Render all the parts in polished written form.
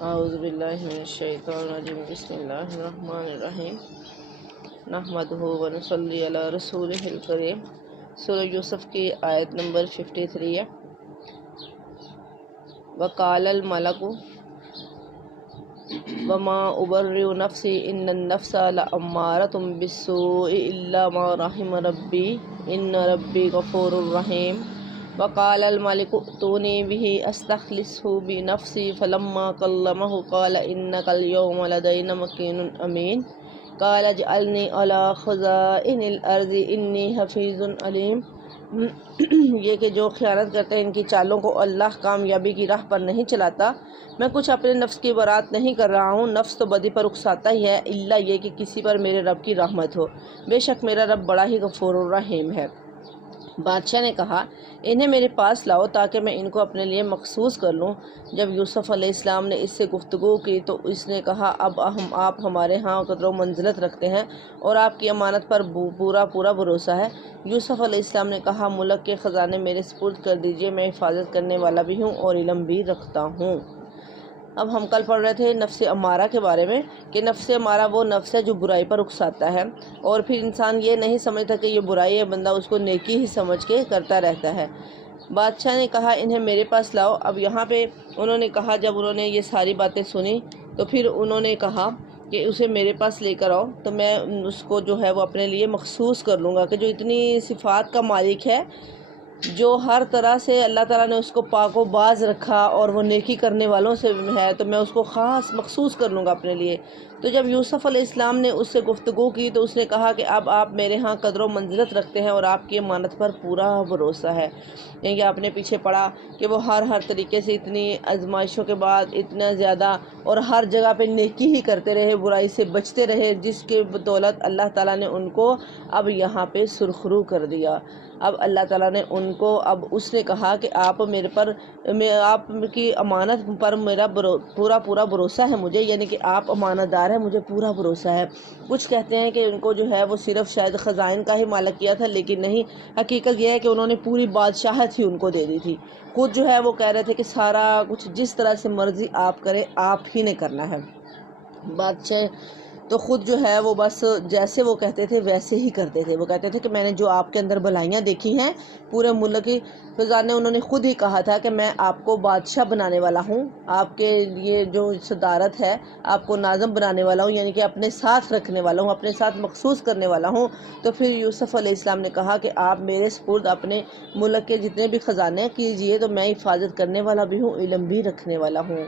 اعوذ باللہ من الشیطان الرجیم بسم اللہ الرحمن الرحیم نحمدہ ونصلی علی رسولہ الکریم۔ سورہ یوسف کی آیت نمبر 53 ہے۔ وقال الملک وما ابرئ نفسی ان النفس لامارۃ بالسوء الا ما رحم ربی ان ربی غفور رحیم۔ وقال الملك ائتوني به استخلصه بنفسي فلما كلمه قال انك اليوم لدينا مكين امين قال اجعلني على خزائن الارض اني حفیظ علیم۔ یہ کہ جو خیانت کرتے ہیں ان کی چالوں کو اللہ کامیابی کی راہ پر نہیں چلاتا۔ میں کچھ اپنے نفس کی برات نہیں کر رہا ہوں، نفس تو بدی پر اکساتا ہی ہے، الا یہ کہ کسی پر میرے رب کی رحمت ہو، بے شک میرا رب بڑا ہی غفور الرحیم ہے۔ بادشاہ نے کہا انہیں میرے پاس لاؤ تاکہ میں ان کو اپنے لیے مخصوص کر لوں۔ جب یوسف علیہ السلام نے اس سے گفتگو کی تو اس نے کہا اب آپ ہمارے ہاں قدر و منزلت رکھتے ہیں اور آپ کی امانت پر پورا بھروسہ ہے۔ یوسف علیہ السلام نے کہا ملک کے خزانے میرے سپرد کر دیجئے، میں حفاظت کرنے والا بھی ہوں اور علم بھی رکھتا ہوں۔ اب ہم کل پڑھ رہے تھے نفس امارہ کے بارے میں کہ نفس امارہ وہ نفس ہے جو برائی پر اکساتا ہے، اور پھر انسان یہ نہیں سمجھتا کہ یہ برائی ہے، بندہ اس کو نیکی ہی سمجھ کے کرتا رہتا ہے۔ بادشاہ نے کہا انہیں میرے پاس لاؤ۔ اب یہاں پہ انہوں نے کہا جب انہوں نے یہ ساری باتیں سنی تو پھر انہوں نے کہا کہ اسے میرے پاس لے کر آؤ تو میں اس کو جو ہے وہ اپنے لیے مخصوص کر لوں گا، کہ جو اتنی صفات کا مالک ہے، جو ہر طرح سے اللہ تعالیٰ نے اس کو پاک و باز رکھا اور وہ نیکی کرنے والوں سے ہے، تو میں اس کو خاص مخصوص کر لوں گا اپنے لیے۔ تو جب یوسف علیہ السلام نے اس سے گفتگو کی تو اس نے کہا کہ اب آپ میرے ہاں قدر و منزلت رکھتے ہیں اور آپ کی امانت پر پورا بھروسہ ہے۔ یعنی کہ آپ نے پیچھے پڑھا کہ وہ ہر طریقے سے اتنی آزمائشوں کے بعد اتنا زیادہ اور ہر جگہ پہ نیکی ہی کرتے رہے، برائی سے بچتے رہے، جس کے بدولت اللہ تعالیٰ نے ان کو اب یہاں پہ سرخرو کر دیا۔ اب اللہ تعالیٰ نے ان کو اس نے کہا کہ آپ کی امانت پر میرا پورا بھروسہ ہے مجھے، یعنی کہ آپ امانت دار ہیں، مجھے پورا بھروسہ ہے۔ کچھ کہتے ہیں کہ ان کو جو ہے وہ صرف شاید خزائن کا ہی مالک کیا تھا، لیکن نہیں، حقیقت یہ ہے کہ انہوں نے پوری بادشاہت ہی ان کو دے دی تھی۔ خود جو ہے وہ کہہ رہے تھے کہ سارا کچھ جس طرح سے مرضی آپ کریں، آپ ہی نے کرنا ہے۔ بادشاہ تو خود جو ہے وہ بس جیسے وہ کہتے تھے ویسے ہی کرتے تھے۔ وہ کہتے تھے کہ میں نے جو آپ کے اندر بھلائیاں دیکھی ہیں پورے ملک کی فضا نے، انہوں نے خود ہی کہا تھا کہ میں آپ کو بادشاہ بنانے والا ہوں، آپ کے یہ جو صدارت ہے آپ کو ناظم بنانے والا ہوں، یعنی کہ اپنے ساتھ رکھنے والا ہوں، اپنے ساتھ مخصوص کرنے والا ہوں۔ تو پھر یوسف علیہ السلام نے کہا کہ آپ میرے سپرد اپنے ملک کے جتنے بھی خزانے کیجئے، تو میں حفاظت کرنے والا بھی ہوں، علم بھی رکھنے والا ہوں۔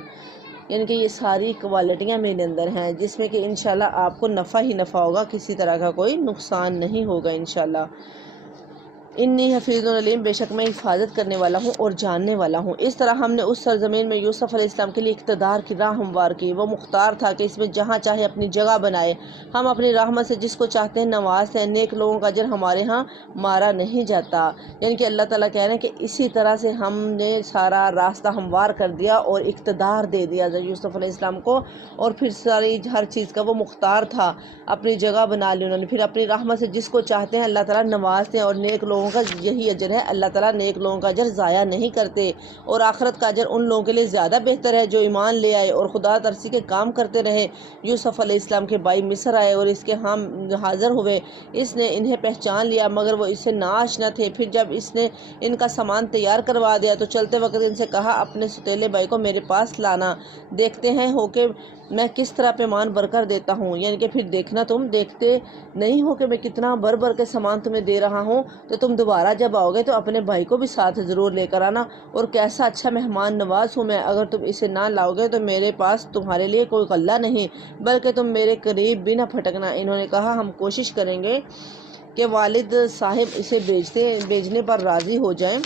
یعنی کہ یہ ساری کوالٹیاں میرے اندر ہیں جس میں کہ انشاءاللہ آپ کو نفع ہی نفع ہوگا، کسی طرح کا کوئی نقصان نہیں ہوگا انشاءاللہ۔ انی حفیظ علیم، بے شک میں حفاظت کرنے والا ہوں اور جاننے والا ہوں۔ اس طرح ہم نے اس سرزمین میں یوسف علیہ السلام کے لیے اقتدار کی راہ ہموار کی۔ وہ مختار تھا کہ اس میں جہاں چاہے اپنی جگہ بنائے۔ ہم اپنی رحمت سے جس کو چاہتے ہیں نوازتے ہیں، نیک لوگوں کا اجر ہمارے ہاں مارا نہیں جاتا۔ یعنی کہ اللہ تعالیٰ کہہ رہے ہیں کہ اسی طرح سے ہم نے سارا راستہ ہموار کر دیا اور اقتدار دے دیا یوسف علیہ السلام کو، اور پھر ساری ہر چیز کا وہ مختار تھا، اپنی جگہ بنا لی انہوں نے۔ پھر اپنی رحمت سے جس کو چاہتے ہیں اللہ تعالیٰ نوازتے ہیں، اور نیک لوگوں کا یہی اجر ہے، اللہ تعالیٰ نیک لوگوں کا اجر ضائع نہیں کرتے، اور آخرت کا اجر ان لوگوں کے لیے زیادہ بہتر ہے جو ایمان لے آئے اور خدا ترسی کے کام کرتے رہے۔ یوسف علیہ السلام کے بھائی مصر آئے اور اس کے ہاں حاضر ہوئے، اس نے انہیں پہچان لیا مگر وہ اس سے ناآشنا تھے۔ پھر جب اس نے ان کا سامان تیار کروا دیا تو چلتے وقت ان سے کہا اپنے ستیلے بھائی کو میرے پاس لانا، دیکھتے ہیں ہو کہ میں کس طرح پیمان بھر کر دیتا ہوں۔ یعنی کہ پھر دیکھنا، تم دیکھتے نہیں ہو کہ میں کتنا بھر کے سامان تمہیں دے رہا ہوں، تو تم دوبارہ جب آؤ گے تو اپنے بھائی کو بھی ساتھ ضرور لے کر آنا، اور کیسا اچھا مہمان نواز ہوں میں، اگر تم اسے نہ لاؤ گے تو میرے پاس تمہارے لیے کوئی غلہ نہیں، بلکہ تم میرے قریب بھی نہ پھٹکنا۔ انہوں نے کہا ہم کوشش کریں گے کہ والد صاحب اسے بیچنے پر راضی ہو جائیں،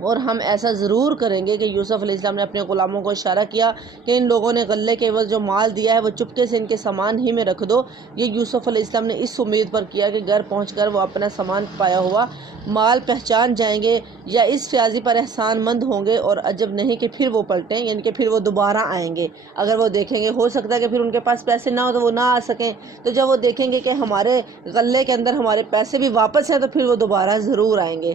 اور ہم ایسا ضرور کریں گے کہ یوسف علیہ السلام نے اپنے غلاموں کو اشارہ کیا کہ ان لوگوں نے غلے کے عوض جو مال دیا ہے وہ چپکے سے ان کے سامان ہی میں رکھ دو۔ یہ یوسف علیہ السلام نے اس امید پر کیا کہ گھر پہنچ کر وہ اپنا سامان پایا ہوا مال پہچان جائیں گے یا اس فیاضی پر احسان مند ہوں گے، اور عجب نہیں کہ پھر وہ پلٹیں، یعنی کہ پھر وہ دوبارہ آئیں گے۔ اگر وہ دیکھیں گے، ہو سکتا ہے کہ پھر ان کے پاس پیسے نہ ہو تو وہ نہ آ سکیں، تو جب وہ دیکھیں گے کہ ہمارے غلے کے اندر ہمارے پیسے بھی واپس ہیں تو پھر وہ دوبارہ ضرور آئیں گے۔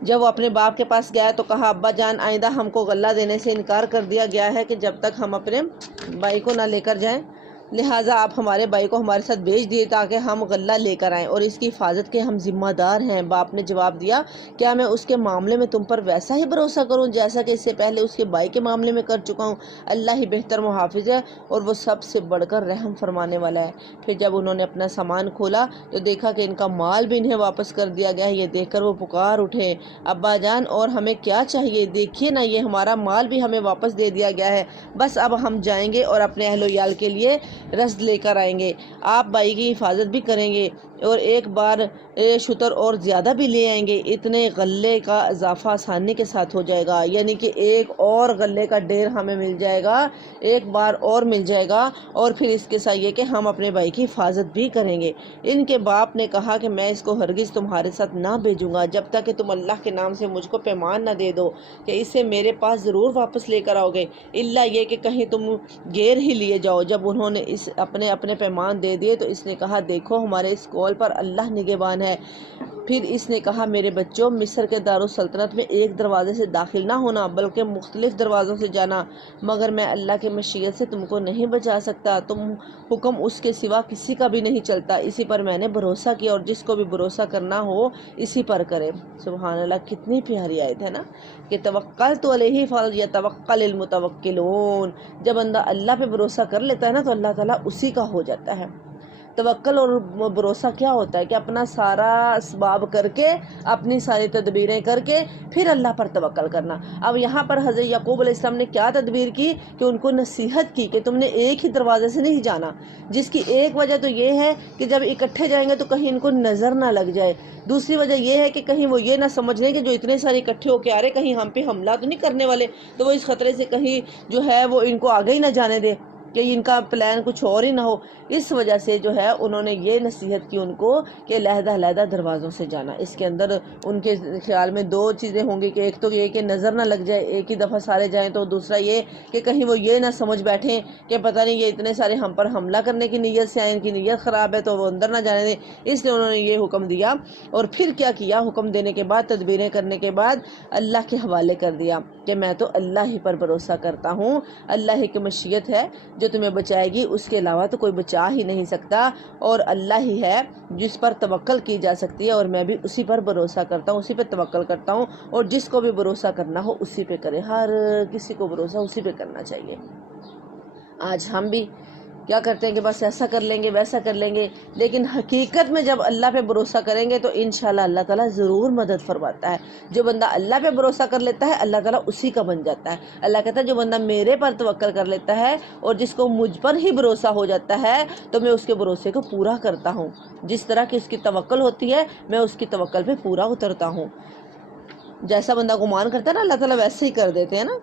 جب وہ اپنے باپ کے پاس گیا تو کہا ابا جان آئندہ ہم کو غلہ دینے سے انکار کر دیا گیا ہے کہ جب تک ہم اپنے بھائی کو نہ لے کر جائیں، لہٰذا آپ ہمارے بھائی کو ہمارے ساتھ بھیج دیے تاکہ ہم غلہ لے کر آئیں اور اس کی حفاظت کے ہم ذمہ دار ہیں۔ باپ نے جواب دیا کیا میں اس کے معاملے میں تم پر ویسا ہی بھروسہ کروں جیسا کہ اس سے پہلے اس کے بھائی کے معاملے میں کر چکا ہوں؟ اللہ ہی بہتر محافظ ہے اور وہ سب سے بڑھ کر رحم فرمانے والا ہے۔ پھر جب انہوں نے اپنا سامان کھولا تو دیکھا کہ ان کا مال بھی انہیں واپس کر دیا گیا ہے۔ یہ دیکھ کر وہ پکار اٹھے ابا جان اور ہمیں کیا چاہیے؟ دیکھیے نا یہ ہمارا مال بھی ہمیں واپس دے دیا گیا ہے، بس اب ہم جائیں گے اور اپنے اہل و عیال کے لیے رزق لے کر آئیں گے، آپ بھائی کی حفاظت بھی کریں گے اور ایک بار شتر اور زیادہ بھی لے آئیں گے، اتنے غلے کا اضافہ آسانی کے ساتھ ہو جائے گا، یعنی کہ ایک اور غلے کا ڈھیر ہمیں مل جائے گا، ایک بار اور مل جائے گا، اور پھر اس کے ساتھ یہ کہ ہم اپنے بھائی کی حفاظت بھی کریں گے۔ ان کے باپ نے کہا کہ میں اس کو ہرگز تمہارے ساتھ نہ بھیجوں گا جب تک کہ تم اللہ کے نام سے مجھ کو پیمان نہ دے دو کہ اسے میرے پاس ضرور واپس لے کر آؤ گے، الا یہ کہ کہیں تم گیر ہی لیے جاؤ۔ جب انہوں نے اپنے پیمان دے دیے تو اس نے کہا دیکھو ہمارے اس قول پر اللہ نگہبان ہے۔ پھر اس نے کہا میرے بچوں، مصر کے دارالسلطنت میں ایک دروازے سے داخل نہ ہونا بلکہ مختلف دروازوں سے جانا، مگر میں اللہ کی مشیت سے تم کو نہیں بچا سکتا، تم حکم اس کے سوا کسی کا بھی نہیں چلتا، اسی پر میں نے بھروسہ کیا اور جس کو بھی بھروسہ کرنا ہو اسی پر کرے۔ سبحان اللہ، کتنی پیاری آیت ہے نا کہ توکلت علیہ فلیتوکل المتوکلون۔ جب بندہ اللہ پہ بھروسہ کر لیتا ہے نا تو اللہ تعالیٰ اسی کا ہو جاتا ہے۔ توکل اور بھروسہ کیا ہوتا ہے کہ اپنا سارا اسباب کر کے، اپنی ساری تدبیریں کر کے پھر اللہ پر توکل کرنا۔ اب یہاں پر حضرت یعقوب علیہ السلام نے کیا تدبیر کی کہ ان کو نصیحت کی کہ تم نے ایک ہی دروازے سے نہیں جانا، جس کی ایک وجہ تو یہ ہے کہ جب اکٹھے جائیں گے تو کہیں ان کو نظر نہ لگ جائے، دوسری وجہ یہ ہے کہ کہیں وہ یہ نہ سمجھ لیں کہ جو اتنے سارے اکٹھے ہو کے آ رہے کہیں ہم پہ حملہ تو نہیں کرنے والے، تو وہ اس خطرے سے کہیں جو ہے وہ ان کو آگے ہی نہ جانے دے کہ ان کا پلان کچھ اور ہی نہ ہو۔ اس وجہ سے جو ہے انہوں نے یہ نصیحت کی ان کو کہ علیحدہ علیحدہ دروازوں سے جانا۔ اس کے اندر ان کے خیال میں دو چیزیں ہوں گی کہ ایک تو یہ کہ نظر نہ لگ جائے ایک ہی دفعہ سارے جائیں، تو دوسرا یہ کہ کہیں وہ یہ نہ سمجھ بیٹھیں کہ پتہ نہیں یہ اتنے سارے ہم پر حملہ کرنے کی نیت سے آئے، ان کی نیت خراب ہے تو وہ اندر نہ جانے دیں۔ اس لیے انہوں نے یہ حکم دیا اور پھر کیا کیا، حکم دینے کے بعد تدبیریں کرنے کے بعد اللہ کے حوالے کر دیا کہ میں تو اللہ ہی پر بھروسہ کرتا ہوں، اللہ ہی کی مشیت ہے جو تمہیں بچائے گی، اس کے علاوہ تو کوئی بچا ہی نہیں سکتا، اور اللہ ہی ہے جس پر توکل کی جا سکتی ہے اور میں بھی اسی پر بھروسہ کرتا ہوں، اسی پہ توکل کرتا ہوں، اور جس کو بھی بھروسہ کرنا ہو اسی پہ کرے، ہر کسی کو بھروسہ اسی پہ کرنا چاہیے۔ آج ہم بھی کیا کرتے ہیں کہ بس ایسا کر لیں گے ویسا کر لیں گے، لیکن حقیقت میں جب اللہ پہ بھروسہ کریں گے تو انشاءاللہ اللہ تعالیٰ ضرور مدد فرماتا ہے۔ جو بندہ اللہ پہ بھروسہ کر لیتا ہے اللہ تعالیٰ اسی کا بن جاتا ہے۔ اللہ کہتا ہے جو بندہ میرے پر توکل کر لیتا ہے اور جس کو مجھ پر ہی بھروسہ ہو جاتا ہے تو میں اس کے بھروسے کو پورا کرتا ہوں، جس طرح کی اس کی توکل ہوتی ہے میں اس کی توکل پہ پورا اترتا ہوں۔ جیسا بندہ گمان کرتا ہے نا اللہ تعالیٰ ویسے ہی کر دیتے ہیں نا،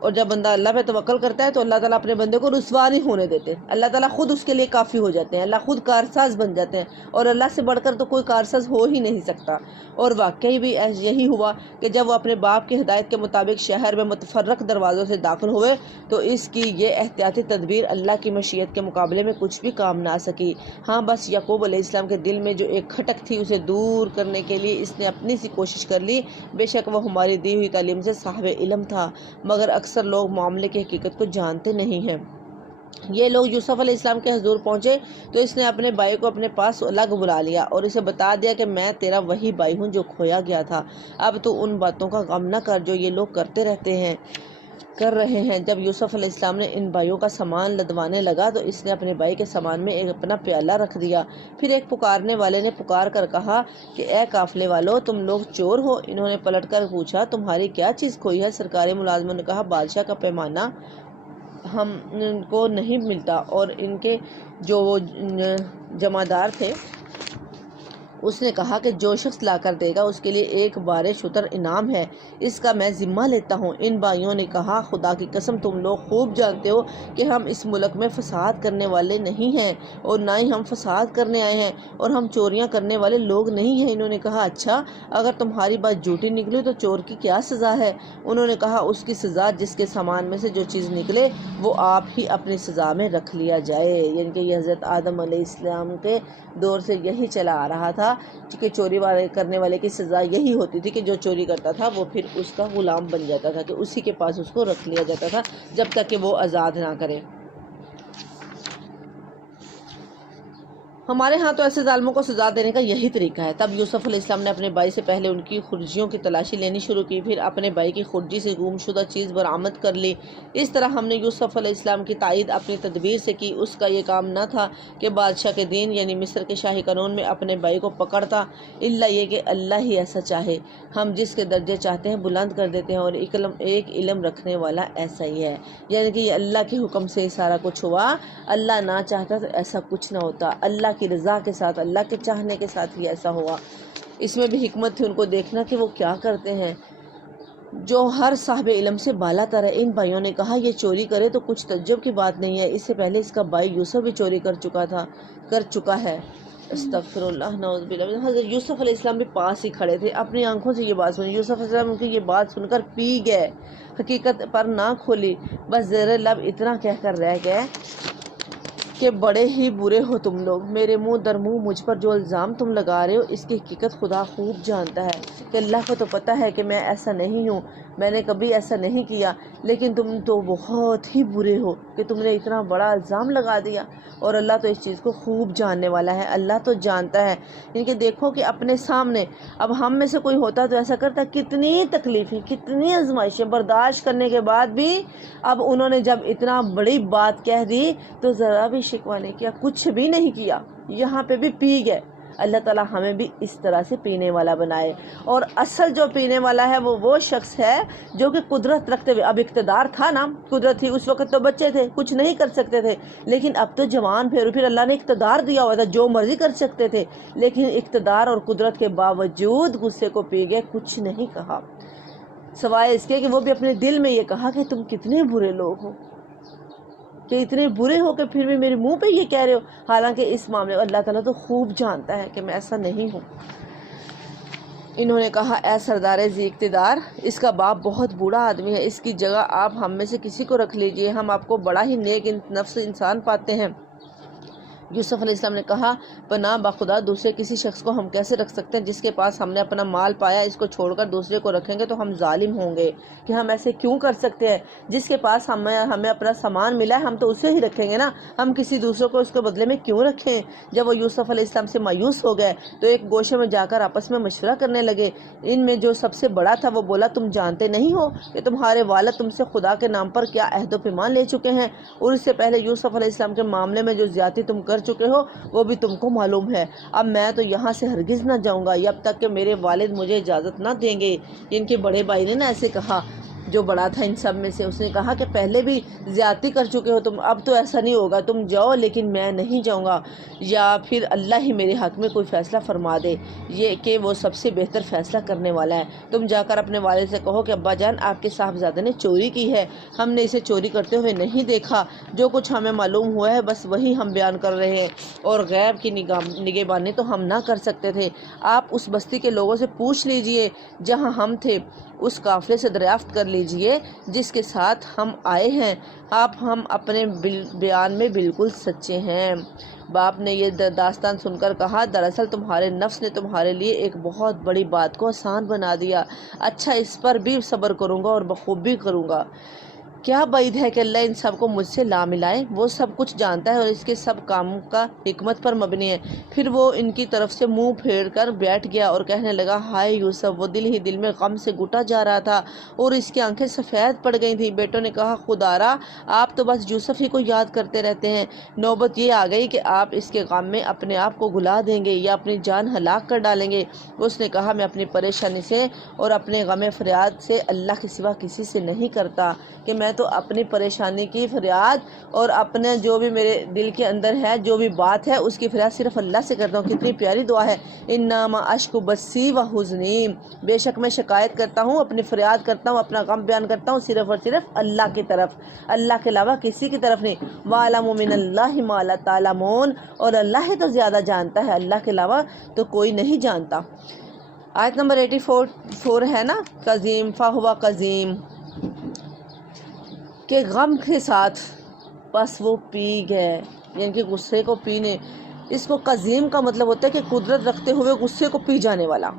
اور جب بندہ اللہ پہ توکل کرتا ہے تو اللہ تعالیٰ اپنے بندے کو رسوا نہیں ہونے دیتے، اللہ تعالیٰ خود اس کے لیے کافی ہو جاتے ہیں، اللہ خود کارساز بن جاتے ہیں، اور اللہ سے بڑھ کر تو کوئی کارساز ہو ہی نہیں سکتا۔ اور واقعی بھی یہی ہوا کہ جب وہ اپنے باپ کی ہدایت کے مطابق شہر میں متفرق دروازوں سے داخل ہوئے تو اس کی یہ احتیاطی تدبیر اللہ کی مشیت کے مقابلے میں کچھ بھی کام نہ آ سکی۔ ہاں بس یعقوب علیہ السلام کے دل میں جو ایک کھٹک تھی اسے دور کرنے کے لیے اس نے اپنی سی کوشش کر لی، بے شک وہ ہماری دی ہوئی تعلیم سے صاحب علم تھا، مگر اکثر لوگ معاملے کی حقیقت کو جانتے نہیں ہیں۔ یہ لوگ یوسف علیہ السلام کے حضور پہنچے تو اس نے اپنے بھائی کو اپنے پاس الگ بلا لیا اور اسے بتا دیا کہ میں تیرا وہی بھائی ہوں جو کھویا گیا تھا، اب تو ان باتوں کا غم نہ کر جو یہ لوگ کر رہے ہیں۔ جب یوسف علیہ السلام نے ان بھائیوں کا سامان لدوانے لگا تو اس نے اپنے بھائی کے سامان میں ایک اپنا پیالہ رکھ دیا۔ پھر ایک پکارنے والے نے پکار کر کہا کہ اے قافلے والو، تم لوگ چور ہو؟ انہوں نے پلٹ کر پوچھا تمہاری کیا چیز کھوئی ہے؟ سرکاری ملازموں نے کہا بادشاہ کا پیمانہ ہم کو نہیں ملتا، اور ان کے جو جمعدار تھے اس نے کہا کہ جو شخص لا کر دے گا اس کے لیے ایک بارے شتر انعام ہے، اس کا میں ذمہ لیتا ہوں۔ ان بھائیوں نے کہا خدا کی قسم تم لوگ خوب جانتے ہو کہ ہم اس ملک میں فساد کرنے والے نہیں ہیں اور نہ ہی ہم فساد کرنے آئے ہیں، اور ہم چوریاں کرنے والے لوگ نہیں ہیں۔ انہوں نے کہا اچھا، اگر تمہاری بات جھوٹی نکلی تو چور کی کیا سزا ہے؟ انہوں نے کہا اس کی سزا جس کے سامان میں سے جو چیز نکلے وہ آپ ہی اپنی سزا میں رکھ لیا جائے، یعنی کہ یہ حضرت آدم علیہ السلام کے دور سے یہی چلا آ رہا تھا کہ چوری کرنے والے کی سزا یہی ہوتی تھی کہ جو چوری کرتا تھا وہ پھر اس کا غلام بن جاتا تھا، کہ اسی کے پاس اس کو رکھ لیا جاتا تھا جب تک کہ وہ آزاد نہ کرے۔ ہمارے ہاں تو ایسے ظالموں کو سزا دینے کا یہی طریقہ ہے۔ تب یوسف علیہ السلام نے اپنے بھائی سے پہلے ان کی خرجیوں کی تلاشی لینی شروع کی، پھر اپنے بھائی کی خرجی سے گم شدہ چیز برآمد کر لی۔ اس طرح ہم نے یوسف علیہ السلام کی تائید اپنی تدبیر سے کی۔ اس کا یہ کام نہ تھا کہ بادشاہ کے دین یعنی مصر کے شاہی قانون میں اپنے بھائی کو پکڑتا، الا یہ کہ اللہ ہی ایسا چاہے، ہم جس کے درجے چاہتے ہیں بلند کر دیتے ہیں، اور ایک علم رکھنے والا ایسا ہی ہے۔ یعنی کہ یہ اللہ کے حکم سے سارا کچھ ہوا، اللہ نہ چاہتا تو ایسا کچھ نہ ہوتا، اللہ کی رضا کے ساتھ، اللہ کے چاہنے کے ساتھ ہی ایسا ہوا۔ اس میں بھی حکمت تھی ان کو دیکھنا کہ وہ کیا کرتے ہیں جو ہر صاحب علم سے بالا تر ہے۔ ان بھائیوں نے کہا یہ چوری کرے تو کچھ تعجب کی بات نہیں ہے، اس سے پہلے اس کا بھائی یوسف بھی چوری کر چکا ہے۔ استغفر اللہ، نعوذ باللہ۔ حضرت یوسف علیہ السلام بھی پاس ہی کھڑے تھے، اپنی آنکھوں سے یہ بات سنی۔ یوسف علیہ السلام کی یہ بات سن کر پی گئے، حقیقت پر نہ کھولی، بس زیر لب اتنا کہہ کر رہ گئے کہ بڑے ہی برے ہو تم لوگ، میرے منہ در منہ مجھ پر جو الزام تم لگا رہے ہو اس کی حقیقت خدا خوب جانتا ہے، کہ اللہ کو تو پتہ ہے کہ میں ایسا نہیں ہوں، میں نے کبھی ایسا نہیں کیا، لیکن تم تو بہت ہی برے ہو کہ تم نے اتنا بڑا الزام لگا دیا، اور اللہ تو اس چیز کو خوب جاننے والا ہے، اللہ تو جانتا ہے۔ ان کے دیکھو کہ اپنے سامنے اب ہم میں سے کوئی ہوتا تو ایسا کرتا، کتنی تکلیفیں، کتنی آزمائشیں برداشت کرنے کے بعد بھی اب انہوں نے جب اتنا بڑی بات کہہ دی تو ذرا بھی شکوہ نہیں کیا، کچھ بھی نہیں کیا، یہاں پہ بھی پی گئے۔ اللہ تعالیٰ ہمیں بھی اس طرح سے پینے والا بنائے، اور اصل جو پینے والا ہے وہ شخص ہے جو کہ قدرت رکھتے ہوئے، اب اقتدار تھا نا، قدرت تھی، اس وقت تو بچے تھے، کچھ نہیں کر سکتے تھے، لیکن اب تو جوان پھر اللہ نے اقتدار دیا ہوا تھا، جو مرضی کر سکتے تھے، لیکن اقتدار اور قدرت کے باوجود غصے کو پی گئے، کچھ نہیں کہا، سوائے اس کے کہ وہ بھی اپنے دل میں یہ کہا کہ تم کتنے برے لوگ ہو، کہ اتنے برے ہو کہ پھر بھی میرے منہ پہ یہ کہہ رہے ہو، حالانکہ اس معاملے اللہ تعالیٰ تو خوب جانتا ہے کہ میں ایسا نہیں ہوں۔ انہوں نے کہا اے سردار ذی اقتدار، اس کا باپ بہت بوڑھا آدمی ہے، اس کی جگہ آپ ہم میں سے کسی کو رکھ لیجئے، ہم آپ کو بڑا ہی نیک نفس انسان پاتے ہیں۔ یوسف علیہ السلام نے کہا پناہ بخدا، دوسرے کسی شخص کو ہم کیسے رکھ سکتے ہیں جس کے پاس ہم نے اپنا مال پایا، اس کو چھوڑ کر دوسرے کو رکھیں گے تو ہم ظالم ہوں گے، کہ ہم ایسے کیوں کر سکتے ہیں، جس کے پاس ہمیں اپنا سامان ملا ہے ہم تو اسے ہی رکھیں گے نا، ہم کسی دوسرے کو اس کے بدلے میں کیوں رکھیں۔ جب وہ یوسف علیہ السلام سے مایوس ہو گئے تو ایک گوشے میں جا کر آپس میں مشورہ کرنے لگے۔ ان میں جو سب سے بڑا تھا وہ بولا تم جانتے نہیں ہو کہ تمہارے والد تم سے خدا کے نام پر کیا عہد و پیمان لے چکے ہیں، اور اس سے پہلے یوسف علیہ السلام کے معاملے میں جو زیادتی تم کر چکے ہو وہ بھی تم کو معلوم ہے، اب میں تو یہاں سے ہرگز نہ جاؤں گا جب تک کہ میرے والد مجھے اجازت نہ دیں گے۔ ان کے بڑے بھائی نے نا ایسے کہا، جو بڑا تھا ان سب میں سے، اس نے کہا کہ پہلے بھی زیادتی کر چکے ہو تم، اب تو ایسا نہیں ہوگا، تم جاؤ لیکن میں نہیں جاؤں گا، یا پھر اللہ ہی میرے حق میں کوئی فیصلہ فرما دے، یہ کہ وہ سب سے بہتر فیصلہ کرنے والا ہے۔ تم جا کر اپنے والد سے کہو کہ ابا جان آپ کے صاحبزادے نے چوری کی ہے، ہم نے اسے چوری کرتے ہوئے نہیں دیکھا، جو کچھ ہمیں معلوم ہوا ہے بس وہی ہم بیان کر رہے ہیں، اور غیب کی نگہبانی تو ہم نہ کر سکتے تھے۔ آپ اس بستی کے لوگوں سے پوچھ لیجئے جہاں ہم تھے، اس قافلے سے دریافت کر لیجئے جس کے ساتھ ہم آئے ہیں، ہم اپنے بیان میں بالکل سچے ہیں۔ باپ نے یہ داستان سن کر کہا دراصل تمہارے نفس نے تمہارے لیے ایک بہت بڑی بات کو آسان بنا دیا، اچھا اس پر بھی صبر کروں گا اور بخوبی کروں گا۔ کیا بعید ہے کہ اللہ ان سب کو مجھ سے لا ملائے، وہ سب کچھ جانتا ہے اور اس کے سب کاموں کا حکمت پر مبنی ہے۔ پھر وہ ان کی طرف سے منہ پھیر کر بیٹھ گیا اور کہنے لگا ہائے یوسف، وہ دل ہی دل میں غم سے گھٹا جا رہا تھا اور اس کی آنکھیں سفید پڑ گئی تھیں۔ بیٹوں نے کہا خدارا، آپ تو بس یوسف ہی کو یاد کرتے رہتے ہیں، نوبت یہ آ گئی کہ آپ اس کے غم میں اپنے آپ کو گلا دیں گے یا اپنی جان ہلاک کر ڈالیں گے۔ اس نے کہا میں اپنی پریشانی سے اور اپنے غم فریاد سے اللہ کے سوا کسی سے نہیں کرتا، کہ میں تو اپنی پریشانی کی فریاد اور اپنے جو بھی میرے دل کے اندر ہے جو بھی بات ہے اس کی فریاد صرف اللہ سے کرتا ہوں۔ کتنی پیاری دعا ہے، انما اشکو بثی و حزنی، بے شک میں شکایت کرتا ہوں، اپنی فریاد کرتا ہوں، اپنا غم بیان کرتا ہوں صرف اور صرف اللہ کی طرف، اللہ کے علاوہ کسی کی طرف نہیں۔ وَاعْلَمُوا مِنَ اللَّهِ مَا لَا تَعْلَمُونَ، اور اللہ ہی تو زیادہ جانتا ہے، اللہ کے علاوہ تو کوئی نہیں جانتا۔ آیت نمبر 84 ہے نا، قزیم فَهُوَ قزیم، کہ غم کے ساتھ بس وہ پی گئے، یعنی کہ غصے کو پینے اس کو قزیم کا مطلب ہوتا ہے کہ قدرت رکھتے ہوئے غصے کو پی جانے والا۔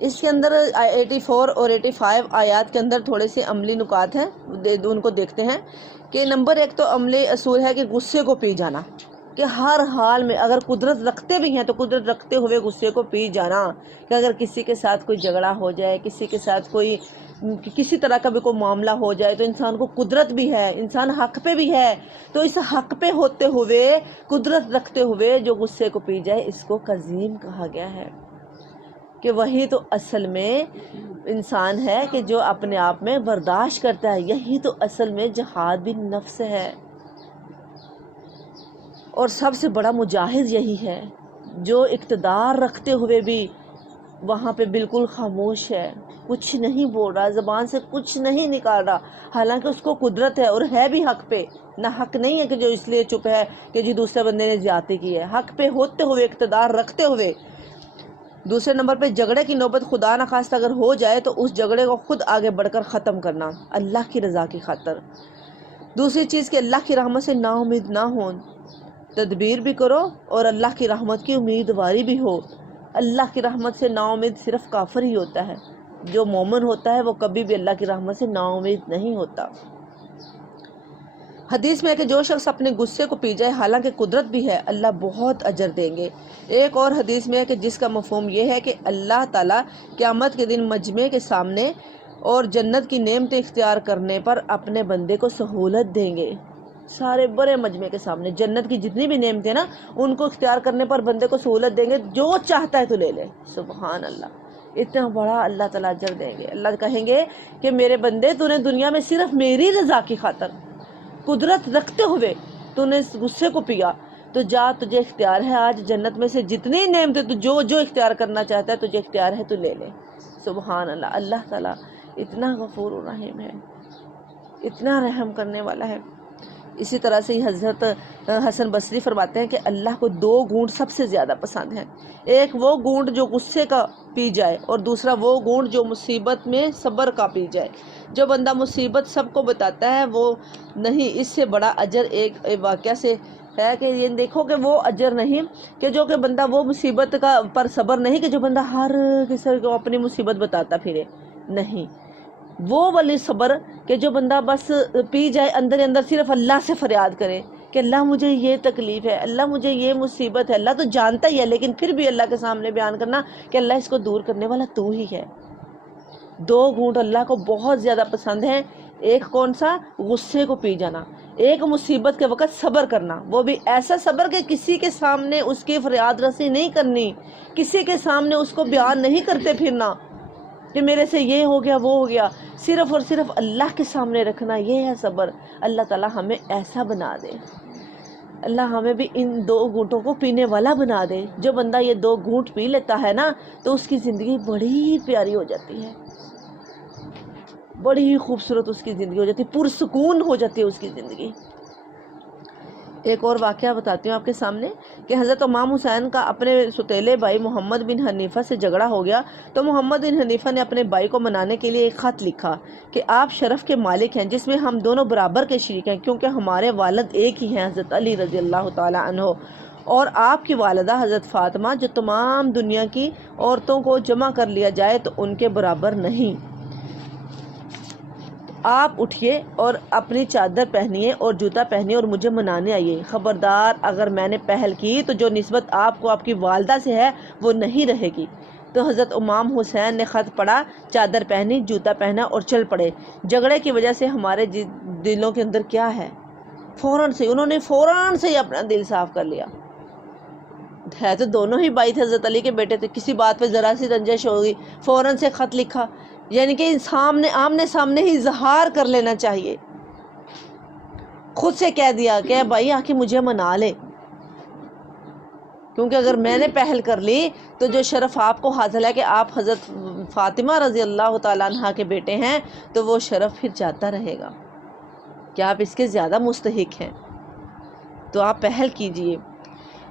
اس کے اندر 84 اور 85 آیات کے اندر تھوڑے سے عملی نکات ہیں، ان کو دیکھتے ہیں کہ نمبر 1 تو عملی اصول ہے کہ غصے کو پی جانا، کہ ہر حال میں اگر قدرت رکھتے بھی ہیں تو قدرت رکھتے ہوئے غصے کو پی جانا، کہ اگر کسی کے ساتھ کوئی جھگڑا ہو جائے، کسی کے ساتھ کوئی کسی طرح کا بھی کوئی معاملہ ہو جائے تو انسان کو قدرت بھی ہے، انسان حق پہ بھی ہے، تو اس حق پہ ہوتے ہوئے قدرت رکھتے ہوئے جو غصے کو پی جائے اس کو قزیم کہا گیا ہے، کہ وہی تو اصل میں انسان ہے کہ جو اپنے آپ میں برداشت کرتا ہے، یہی تو اصل میں جہاد بھی نفس ہے، اور سب سے بڑا مجاہد یہی ہے جو اقتدار رکھتے ہوئے بھی وہاں پہ بالکل خاموش ہے، کچھ نہیں بول رہا، زبان سے کچھ نہیں نکال رہا، حالانکہ اس کو قدرت ہے اور ہے بھی حق پہ، نہ حق نہیں ہے کہ جو اس لیے چپ ہے کہ جی دوسرے بندے نے زیادتی کی ہے، حق پہ ہوتے ہوئے اقتدار رکھتے ہوئے۔ دوسرے نمبر پہ جھگڑے کی نوبت خدا نخواستہ اگر ہو جائے تو اس جھگڑے کو خود آگے بڑھ کر ختم کرنا اللہ کی رضا کی خاطر۔ دوسری چیز کہ اللہ کی رحمت سے نا امید نہ ہو، تدبیر بھی کرو اور اللہ کی رحمت کی امیدواری بھی ہو۔ اللہ کی رحمت سے نا امید صرف کافر ہی ہوتا ہے، جو مومن ہوتا ہے وہ کبھی بھی اللہ کی رحمت سے نا امید نہیں ہوتا۔ حدیث میں ہے کہ جو شخص اپنے غصے کو پی جائے حالانکہ قدرت بھی ہے، اللہ بہت اجر دیں گے۔ ایک اور حدیث میں ہے کہ جس کا مفہوم یہ ہے کہ اللہ تعالیٰ قیامت کے دن مجمع کے سامنے اور جنت کی نعمتیں اختیار کرنے پر اپنے بندے کو سہولت دیں گے۔ سارے بڑے مجمع کے سامنے جنت کی جتنی بھی نعمتیں نا ان کو اختیار کرنے پر بندے کو سہولت دیں گے، جو چاہتا ہے تو لے لے۔ سبحان اللہ، اتنا بڑا اللہ تعالیٰ اجر دیں گے۔ اللہ کہیں گے کہ میرے بندے تو نے دنیا میں صرف میری رضا کی خاطر قدرت رکھتے ہوئے تو نے اس غصے کو پیا، تو جا تجھے اختیار ہے آج جنت میں سے جتنی نعمتیں تو جو اختیار کرنا چاہتا ہے تجھے اختیار ہے تو لے لے۔ سبحان اللہ، اللہ تعالیٰ اتنا غفور الرحیم ہے، اتنا رحم کرنے والا ہے۔ اسی طرح سے ہی حضرت حسن بصری فرماتے ہیں کہ اللہ کو 2 گھونٹ سب سے زیادہ پسند ہیں، ایک وہ گھونٹ جو غصے کا پی جائے اور دوسرا وہ گھونٹ جو مصیبت میں صبر کا پی جائے۔ جو بندہ مصیبت سب کو بتاتا ہے وہ نہیں، اس سے بڑا اجر ایک واقعہ سے ہے کہ یہ دیکھو کہ وہ اجر نہیں کہ جو کہ بندہ وہ مصیبت کا پر صبر نہیں کہ جو بندہ ہر کسی کو اپنی مصیبت بتاتا پھرے، نہیں، وہ والی صبر کہ جو بندہ بس پی جائے اندر ہی اندر صرف اللہ سے فریاد کرے کہ اللہ مجھے یہ تکلیف ہے، اللہ مجھے یہ مصیبت ہے، اللہ تو جانتا ہی ہے لیکن پھر بھی اللہ کے سامنے بیان کرنا کہ اللہ اس کو دور کرنے والا تو ہی ہے۔ 2 گھونٹ اللہ کو بہت زیادہ پسند ہیں، ایک کون سا؟ غصے کو پی جانا، ایک مصیبت کے وقت صبر کرنا، وہ بھی ایسا صبر کہ کسی کے سامنے اس کی فریاد رسی نہیں کرنی، کسی کے سامنے اس کو بیان نہیں کرتے پھرنا کہ میرے سے یہ ہو گیا وہ ہو گیا، صرف اور صرف اللہ کے سامنے رکھنا، یہ ہے صبر۔ اللہ تعالیٰ ہمیں ایسا بنا دے، اللہ ہمیں بھی ان 2 گھونٹوں کو پینے والا بنا دے۔ جو بندہ یہ 2 گھونٹ پی لیتا ہے نا تو اس کی زندگی بڑی پیاری ہو جاتی ہے، بڑی ہی خوبصورت اس کی زندگی ہو جاتی ہے، پرسکون ہو جاتی ہے اس کی زندگی۔ ایک اور واقعہ بتاتی ہوں آپ کے سامنے کہ حضرت امام حسین کا اپنے ستیلے بھائی محمد بن حنیفہ سے جھگڑا ہو گیا تو محمد بن حنیفہ نے اپنے بھائی کو منانے کے لیے ایک خط لکھا کہ آپ شرف کے مالک ہیں جس میں ہم دونوں برابر کے شریک ہیں، کیونکہ ہمارے والد ایک ہی ہیں حضرت علی رضی اللہ تعالی عنہ، اور آپ کی والدہ حضرت فاطمہ جو تمام دنیا کی عورتوں کو جمع کر لیا جائے تو ان کے برابر نہیں۔ آپ اٹھیے اور اپنی چادر پہنیے اور جوتا پہنیے اور مجھے منانے آئیے، خبردار اگر میں نے پہل کی تو جو نسبت آپ کو آپ کی والدہ سے ہے وہ نہیں رہے گی۔ تو حضرت امام حسین نے خط پڑھا، چادر پہنی، جوتا پہنا اور چل پڑے۔ جھگڑے کی وجہ سے ہمارے دلوں کے اندر کیا ہے، انہوں نے فوراً سے ہی اپنا دل صاف کر لیا۔ ہے تو دونوں ہی بھائی تھے، حضرت علی کے بیٹے تھے، کسی بات پہ ذرا سی رنجش ہوگی فوراً سے خط لکھا، یعنی کہ آمنے سامنے ہی اظہار کر لینا چاہیے۔ خود سے کہہ دیا کہ بھائی آ کے مجھے منا لے، کیونکہ اگر میں نے پہل کر لی تو جو شرف آپ کو حاصل ہے کہ آپ حضرت فاطمہ رضی اللہ تعالیٰ عنہ کے بیٹے ہیں تو وہ شرف پھر جاتا رہے گا، کیا آپ اس کے زیادہ مستحق ہیں؟ تو آپ پہل کیجئے۔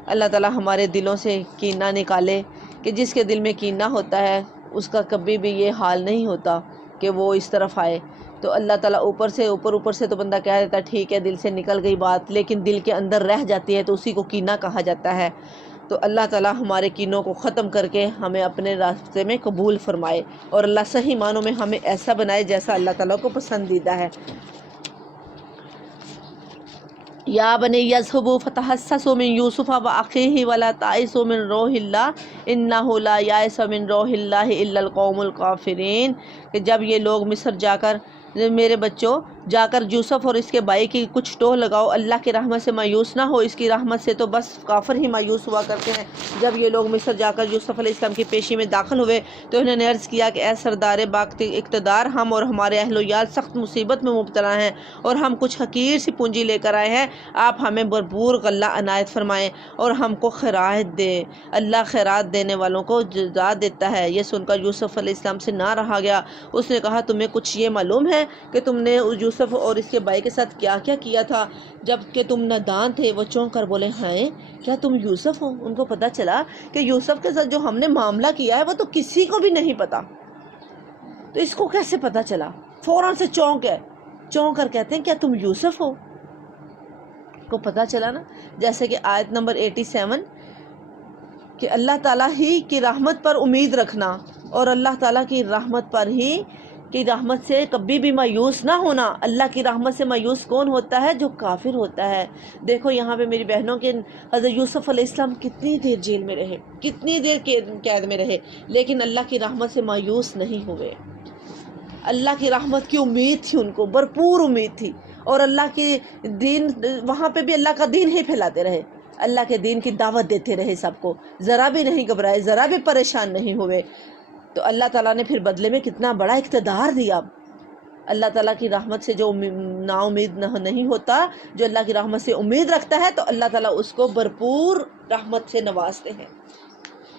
اللہ تعالیٰ ہمارے دلوں سے کینہ نکالے، کہ جس کے دل میں کینہ ہوتا ہے اس کا کبھی بھی یہ حال نہیں ہوتا کہ وہ اس طرف آئے، تو اللہ تعالیٰ اوپر سے تو بندہ کہہ دیتا ہے ٹھیک ہے، دل سے نکل گئی بات، لیکن دل کے اندر رہ جاتی ہے تو اسی کو کینہ کہا جاتا ہے۔ تو اللہ تعالیٰ ہمارے کینوں کو ختم کر کے ہمیں اپنے راستے میں قبول فرمائے، اور اللہ صحیح معنوں میں ہمیں ایسا بنائے جیسا اللہ تعالیٰ کو پسندیدہ ہے۔ یا بنی یذہبوا فتحسسوا من یوسف واخیہ ولا تئسوا من روح اللہ انہ لا یئس من روح اللہ الا القوم الکافرین، کہ جب یہ لوگ مصر جا کر، میرے بچوں جا کر یوسف اور اس کے بھائی کی کچھ ٹوہ لگاؤ، اللہ کی رحمت سے مایوس نہ ہو، اس کی رحمت سے تو بس کافر ہی مایوس ہوا کرتے ہیں۔ جب یہ لوگ مصر جا کر یوسف علیہ السلام کی پیشی میں داخل ہوئے تو انہوں نے عرض کیا کہ اے سردار باقی اقتدار، ہم اور ہمارے اہل و عیال سخت مصیبت میں مبتلا ہیں، اور ہم کچھ حقیر سی پونجی لے کر آئے ہیں، آپ ہمیں بھرپور غلہ عنایت فرمائیں اور ہم کو خیرات دیں، اللہ خیرات دینے والوں کو جزا دیتا ہے۔ یہ سن کر یوسف علیہ السلام سے نہ رہا گیا، اس نے کہا تمہیں کچھ یہ معلوم ہے کہ تم نے یوسف اور اس کے بھائی کے ساتھ کیا کیا کیا تھا جب کہ تم نادان تھے؟ وہ چونک کر بولے ہیں کیا تم یوسف ہو؟ ان کو پتہ چلا کہ یوسف کے ساتھ جو ہم نے معاملہ کیا ہے وہ تو کسی کو بھی نہیں پتا، تو اس کو کیسے پتا چلا؟ فوراً سے چونک کر کہتے ہیں کیا تم یوسف ہو؟ کو پتا چلا نا، جیسے کہ آیت نمبر 87 کہ اللہ تعالیٰ ہی کی رحمت پر امید رکھنا، اور اللہ تعالیٰ کی رحمت پر ہی کی رحمت سے کبھی بھی مایوس نہ ہونا۔ اللہ کی رحمت سے مایوس کون ہوتا ہے؟ جو کافر ہوتا ہے۔ دیکھو یہاں پہ میری بہنوں کے حضرت یوسف علیہ السلام کتنی دیر جیل میں رہے، کتنی دیر قید میں رہے، لیکن اللہ کی رحمت سے مایوس نہیں ہوئے۔ اللہ کی رحمت کی امید تھی، ان کو بھرپور امید تھی، اور اللہ کی دین، وہاں پہ بھی اللہ کا دین ہی پھیلاتے رہے، اللہ کے دین کی دعوت دیتے رہے سب کو، ذرا بھی نہیں گھبرائے، ذرا بھی پریشان نہیں ہوئے۔ تو اللہ تعالیٰ نے پھر بدلے میں کتنا بڑا اقتدار دیا۔ اللہ تعالیٰ کی رحمت سے جو نا امید نہیں ہوتا، جو اللہ کی رحمت سے امید رکھتا ہے تو اللہ تعالیٰ اس کو بھرپور رحمت سے نوازتے ہیں،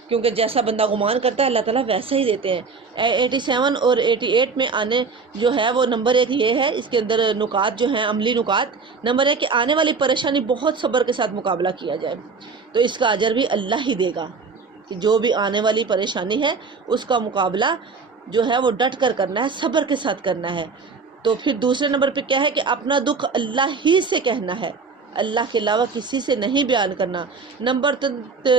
کیونکہ جیسا بندہ گمان کرتا ہے اللہ تعالیٰ ویسے ہی دیتے ہیں۔ 87 اور 88 میں آنے جو ہے وہ نمبر 1 یہ ہے، اس کے اندر نکات جو ہیں، عملی نکات۔ نمبر 1 کہ آنے والی پریشانی بہت صبر کے ساتھ مقابلہ کیا جائے تو اس کا اجر بھی اللہ ہی دے گا، کہ جو بھی آنے والی پریشانی ہے اس کا مقابلہ جو ہے وہ ڈٹ کر کرنا ہے، صبر کے ساتھ کرنا ہے۔ تو پھر دوسرے نمبر پہ کیا ہے کہ اپنا دکھ اللہ ہی سے کہنا ہے، اللہ کے علاوہ کسی سے نہیں بیان کرنا۔ نمبر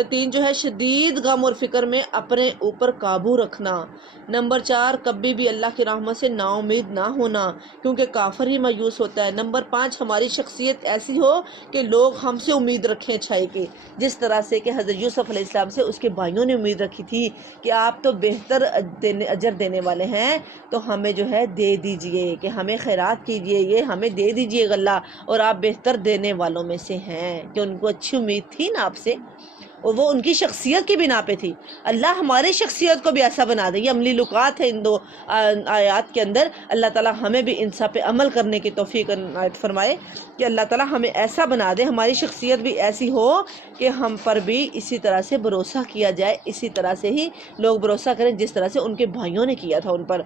3 جو ہے شدید غم اور فکر میں اپنے اوپر قابو رکھنا۔ نمبر 4 کبھی بھی اللہ کی رحمت سے نا امید نہ ہونا، کیونکہ کافر ہی مایوس ہوتا ہے۔ نمبر 5 ہماری شخصیت ایسی ہو کہ لوگ ہم سے امید رکھیں اچھائی کی، جس طرح سے کہ حضرت یوسف علیہ السلام سے اس کے بھائیوں نے امید رکھی تھی کہ آپ تو بہتر اجر دینے والے ہیں، تو ہمیں جو ہے دے دیجئے، کہ ہمیں خیرات کیجئے، یہ ہمیں دے دیجئے غلہ، اور آپ بہتر دینے والوں میں سے ہیں، کہ ان کو اچھی امید تھی نا آپ سے، اور وہ ان کی شخصیت کی بنا پہ تھی۔ اللہ ہماری شخصیت کو بھی ایسا بنا دے۔ یہ عملی لکات ہے ان 2 آیات کے اندر۔ اللہ تعالیٰ ہمیں بھی ان سب پہ عمل کرنے کی توفیق عنایت فرمائے، کہ اللہ تعالیٰ ہمیں ایسا بنا دے، ہماری شخصیت بھی ایسی ہو کہ ہم پر بھی اسی طرح سے بھروسہ کیا جائے، اسی طرح سے ہی لوگ بھروسہ کریں جس طرح سے ان کے بھائیوں نے کیا تھا ان پر۔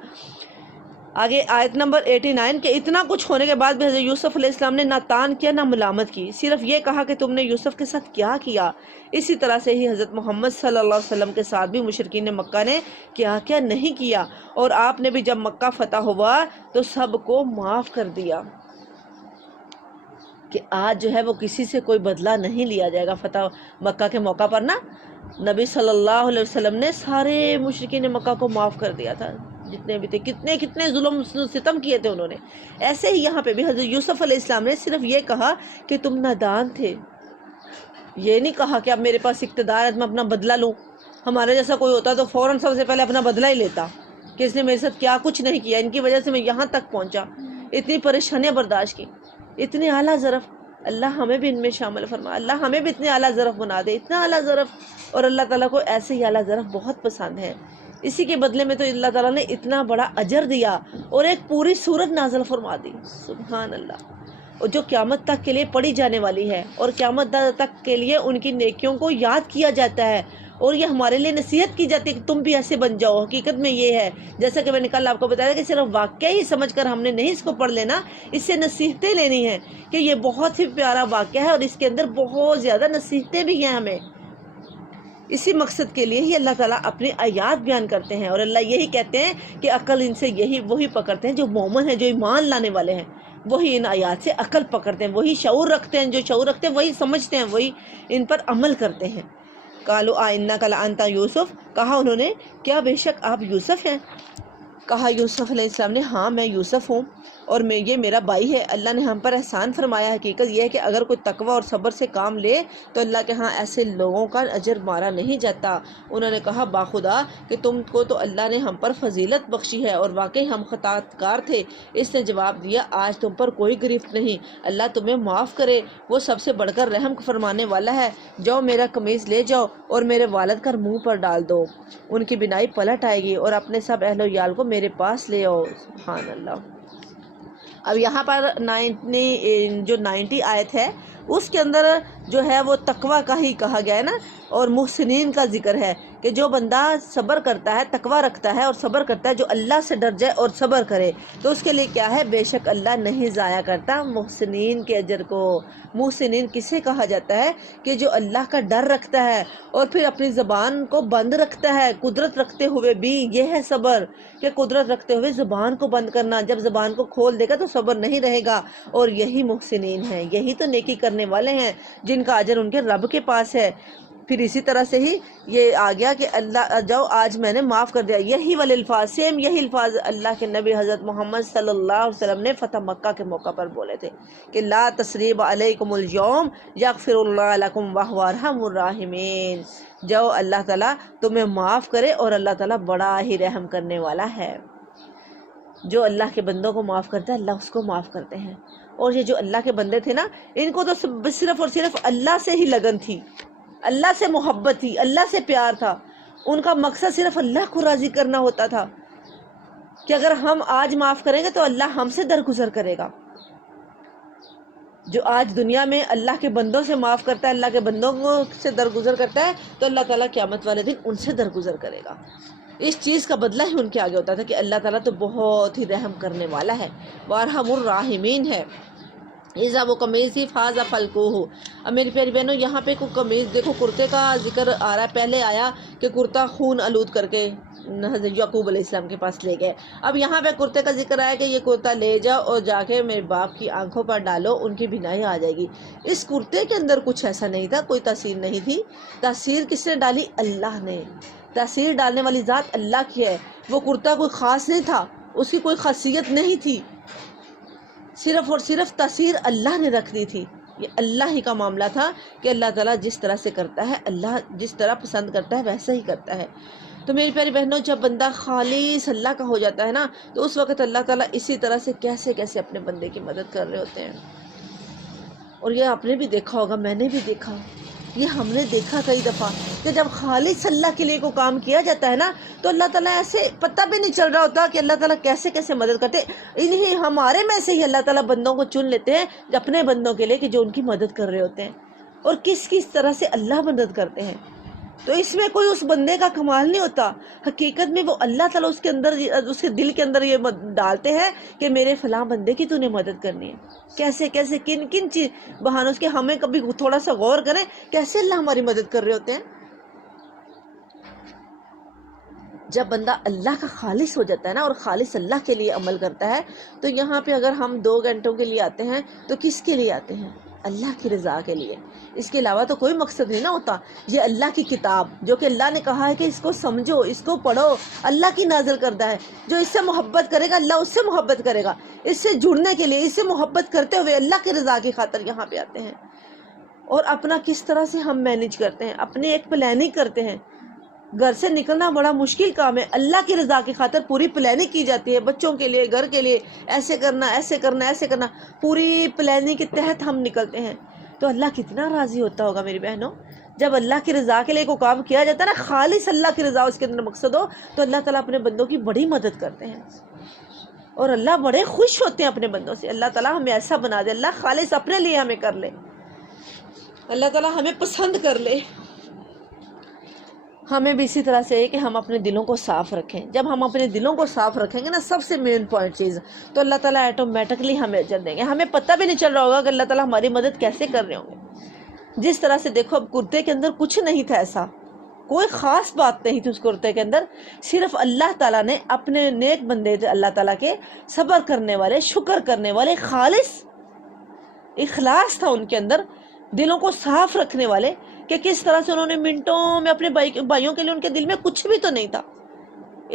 آگے آیت نمبر 89 کہ اتنا کچھ ہونے کے بعد بھی حضرت یوسف علیہ السلام نے نہ تان کیا نہ ملامت کی، صرف یہ کہا کہ تم نے یوسف کے ساتھ کیا کیا۔ اسی طرح سے ہی حضرت محمد صلی اللہ علیہ وسلم کے ساتھ بھی مشرکین مکہ نے کیا کیا نہیں کیا، اور آپ نے بھی جب مکہ فتح ہوا تو سب کو معاف کر دیا، کہ آج جو ہے وہ کسی سے کوئی بدلہ نہیں لیا جائے گا۔ فتح مکہ کے موقع پر نا نبی صلی اللہ علیہ وسلم نے سارے مشرکین مکہ کو معاف کر دیا تھا، جتنے بھی تھے، کتنے ظلم ستم کیے تھے انہوں نے۔ ایسے ہی یہاں پہ بھی حضرت یوسف علیہ السلام نے صرف یہ کہا کہ تم نادان تھے، یہ نہیں کہا کہ اب میرے پاس اقتدار ہے میں اپنا بدلہ لوں۔ ہمارے جیسا کوئی ہوتا تو فوراً سب سے پہلے اپنا بدلہ ہی لیتا، کہ اس نے میرے ساتھ کیا کچھ نہیں کیا، ان کی وجہ سے میں یہاں تک پہنچا، اتنی پریشانیاں برداشت کی، اتنے اعلیٰ ظرف۔ اللہ ہمیں بھی ان میں شامل فرما، اللہ ہمیں بھی اتنے اعلیٰ ظرف بنا دے، اتنا اعلیٰ ظرف۔ اور اللہ تعالیٰ کو ایسے ہی اعلیٰ ظرف بہت پسند ہے، اسی کے بدلے میں تو اللہ تعالیٰ نے اتنا بڑا اجر دیا اور ایک پوری سورت نازل فرما دی، سبحان اللہ، اور جو قیامت تک کے لیے پڑھی جانے والی ہے، اور قیامت تک کے لیے ان کی نیکیوں کو یاد کیا جاتا ہے، اور یہ ہمارے لیے نصیحت کی جاتی ہے کہ تم بھی ایسے بن جاؤ۔ حقیقت میں یہ ہے، جیسا کہ میں نے کل آپ کو بتایا کہ صرف واقعہ ہی سمجھ کر ہم نے نہیں اس کو پڑھ لینا، اس سے نصیحتیں لینی ہیں، کہ یہ بہت ہی پیارا واقعہ ہے اور اس کے اندر بہت زیادہ نصیحتیں بھی ہیں ہمیں۔ اسی مقصد کے لیے ہی اللہ تعالیٰ اپنی آیات بیان کرتے ہیں، اور اللہ یہی کہتے ہیں کہ عقل ان سے وہی پکڑتے ہیں جو مومن ہیں، جو ایمان لانے والے ہیں، وہی ان آیات سے عقل پکڑتے ہیں، وہی شعور رکھتے ہیں، جو شعور رکھتے ہیں وہی سمجھتے ہیں، وہی ان پر عمل کرتے ہیں۔ قالوا انک لانت یوسف، کہا انہوں نے کیا بے شک آپ یوسف ہیں؟ کہا یوسف علیہ السلام نے ہاں میں یوسف ہوں اور یہ میرا بھائی ہے۔ اللہ نے ہم پر احسان فرمایا، حقیقت یہ ہے کہ اگر کوئی تقوی اور صبر سے کام لے تو اللہ کے ہاں ایسے لوگوں کا اجر مارا نہیں جاتا۔ انہوں نے کہا باخدا کہ تم کو تو اللہ نے ہم پر فضیلت بخشی ہے اور واقعی ہم خطا کار تھے۔ اس نے جواب دیا آج تم پر کوئی گرفت نہیں، اللہ تمہیں معاف کرے، وہ سب سے بڑھ کر رحم فرمانے والا ہے۔ جاؤ میرا قمیص لے جاؤ اور میرے والد کا منہ پر ڈال دو، ان کی بینائی پلٹ آئے گی، اور اپنے سب اہل و عیال کو میرے پاس لے آؤ۔ سبحان اللہ۔ اب یہاں پر 90 آیت ہے اس کے اندر جو ہے وہ تقوی کا ہی کہا گیا ہے نا، اور محسنین کا ذکر ہے کہ جو بندہ صبر کرتا ہے، تقوی رکھتا ہے اور صبر کرتا ہے، جو اللہ سے ڈر جائے اور صبر کرے تو اس کے لیے کیا ہے، بے شک اللہ نہیں ضائع کرتا محسنین کے اجر کو۔ محسنین کسے کہا جاتا ہے کہ جو اللہ کا ڈر رکھتا ہے اور پھر اپنی زبان کو بند رکھتا ہے قدرت رکھتے ہوئے بھی، یہ ہے صبر، کہ قدرت رکھتے ہوئے زبان کو بند کرنا، جب زبان کو کھول دے گا تو صبر نہیں رہے گا، اور یہی محسنین ہیں، یہی تو نیکی کرنے والے ہیں جن کا اجر ان کے رب کے پاس ہے۔ پھر اسی طرح سے ہی یہ آ گیا کہ اللہ جاؤ آج میں نے معاف کر دیا، یہی والے الفاظ، سیم یہی الفاظ اللہ کے نبی حضرت محمد صلی اللہ علیہ وسلم نے فتح مکہ کے موقع پر بولے تھے کہ لا تثریب علیکم اليوم یغفر اللہ لکم وہو ارحم الراحمین، جاؤ اللہ تعالیٰ تمہیں معاف کرے اور اللہ تعالیٰ بڑا ہی رحم کرنے والا ہے۔ جو اللہ کے بندوں کو معاف کرتا ہے اللہ اس کو معاف کرتے ہیں، اور یہ جو اللہ کے بندے تھے نا ان کو تو صرف اور صرف اللہ سے ہی لگن تھی، اللہ سے محبت تھی، اللہ سے پیار تھا، ان کا مقصد صرف اللہ کو راضی کرنا ہوتا تھا کہ اگر ہم آج معاف کریں گے تو اللہ ہم سے درگزر کرے گا۔ جو آج دنیا میں اللہ کے بندوں سے معاف کرتا ہے، اللہ کے بندوں سے درگزر کرتا ہے، تو اللہ تعالیٰ قیامت والے دن ان سے درگزر کرے گا۔ اس چیز کا بدلہ ہی ان کے آگے ہوتا تھا کہ اللہ تعالیٰ تو بہت ہی رحم کرنے والا ہے، وارحم الراحمین ہے۔ اذا وہ قمیض ہی فاضا فلکوہ۔ اب میری پیاری بہنوں یہاں پہ کوئی قمیض دیکھو، کرتے کا ذکر آ رہا ہے، پہلے آیا کہ کرتا خون آلود کر کے حضرت یعقوب علیہ السلام کے پاس لے گئے، اب یہاں پہ کرتے کا ذکر آیا کہ یہ کرتا لے جاؤ اور جا کے میرے باپ کی آنکھوں پر ڈالو، ان کی بینائی آ جائے گی۔ اس کرتے کے اندر کچھ ایسا نہیں تھا، کوئی تاثیر نہیں تھی، تاثیر کس نے ڈالی؟ اللہ نے، تاثیر ڈالنے والی ذات اللہ کی ہے۔ وہ کرتا کوئی خاص نہیں تھا، اس کی کوئی خاصیت نہیں تھی، صرف اور صرف تاثیر اللہ نے رکھ دی تھی۔ یہ اللہ ہی کا معاملہ تھا کہ اللہ تعالیٰ جس طرح سے کرتا ہے، اللہ جس طرح پسند کرتا ہے ویسا ہی کرتا ہے۔ تو میری پیاری بہنوں جب بندہ خالص اللہ کا ہو جاتا ہے نا تو اس وقت اللہ تعالیٰ اسی طرح سے کیسے کیسے اپنے بندے کی مدد کر رہے ہوتے ہیں۔ اور یہ آپ نے بھی دیکھا ہوگا، میں نے بھی دیکھا، یہ ہم نے دیکھا کئی دفعہ کہ جب خالص اللہ کے لیے کوئی کام کیا جاتا ہے نا تو اللہ تعالیٰ ایسے پتہ بھی نہیں چل رہا ہوتا کہ اللہ تعالیٰ کیسے کیسے مدد کرتے، انہیں ہمارے میں سے ہی اللہ تعالیٰ بندوں کو چن لیتے ہیں اپنے بندوں کے لیے کہ جو ان کی مدد کر رہے ہوتے ہیں، اور کس کس طرح سے اللہ مدد کرتے ہیں۔ تو اس میں کوئی اس بندے کا کمال نہیں ہوتا، حقیقت میں وہ اللہ تعالیٰ اس کے اندر، اس کے دل کے اندر یہ ڈالتے ہیں کہ میرے فلاں بندے کی تو نے مدد کرنی ہے، کیسے کیسے کن کن چیز بہانوں کے، ہمیں کبھی تھوڑا سا غور کریں کیسے اللہ ہماری مدد کر رہے ہوتے ہیں۔ جب بندہ اللہ کا خالص ہو جاتا ہے نا اور خالص اللہ کے لیے عمل کرتا ہے تو یہاں پہ اگر ہم 2 گھنٹوں کے لیے آتے ہیں تو کس کے لیے آتے ہیں؟ اللہ کی رضا کے لیے، اس کے علاوہ تو کوئی مقصد نہیں نہ ہوتا۔ یہ اللہ کی کتاب جو کہ اللہ نے کہا ہے کہ اس کو سمجھو، اس کو پڑھو، اللہ کی نازل کردہ ہے، جو اس سے محبت کرے گا اللہ اس سے محبت کرے گا، اس سے جڑنے کے لیے، اس سے محبت کرتے ہوئے اللہ کی رضا کی خاطر یہاں پہ آتے ہیں۔ اور اپنا کس طرح سے ہم مینیج کرتے ہیں، اپنی ایک پلاننگ کرتے ہیں۔ گھر سے نکلنا بڑا مشکل کام ہے، اللہ کی رضا کی خاطر پوری پلاننگ کی جاتی ہے، بچوں کے لیے، گھر کے لیے، ایسے کرنا ایسے کرنا ایسے کرنا، پوری پلاننگ کے تحت ہم نکلتے ہیں۔ تو اللہ کتنا راضی ہوتا ہوگا میری بہنوں جب اللہ کی رضا کے لیے کوئی کام کیا جاتا ہے نا، خالص اللہ کی رضا اس کے اندر مقصد ہو، تو اللہ تعالیٰ اپنے بندوں کی بڑی مدد کرتے ہیں، اور اللہ بڑے خوش ہوتے ہیں اپنے بندوں سے۔ اللہ تعالیٰ ہمیں ایسا بنا دے، اللہ خالص اپنے لیے ہمیں کر لے، اللہ تعالیٰ ہمیں پسند کر لے۔ ہمیں بھی اسی طرح سے ہے کہ ہم اپنے دلوں کو صاف رکھیں۔ جب ہم اپنے دلوں کو صاف رکھیں گے نا، سب سے مین پوائنٹ چیز، تو اللہ تعالیٰ ایٹومیٹکلی ہمیں اجر دیں گے۔ ہمیں پتہ بھی نہیں چل رہا ہوگا کہ اللہ تعالیٰ ہماری مدد کیسے کر رہے ہوں گے۔ جس طرح سے دیکھو اب کرتے کے اندر کچھ نہیں تھا ایسا، کوئی خاص بات نہیں تھی اس کرتے کے اندر، صرف اللہ تعالیٰ نے اپنے نیک بندے تھے اللہ تعالیٰ کے، صبر کرنے والے، شکر کرنے والے، خالص اخلاص تھا ان کے اندر، دلوں کو صاف رکھنے والے، کہ کس طرح سے انہوں نے منٹوں میں اپنے بھائیوں کے لیے، ان کے دل میں کچھ بھی تو نہیں تھا،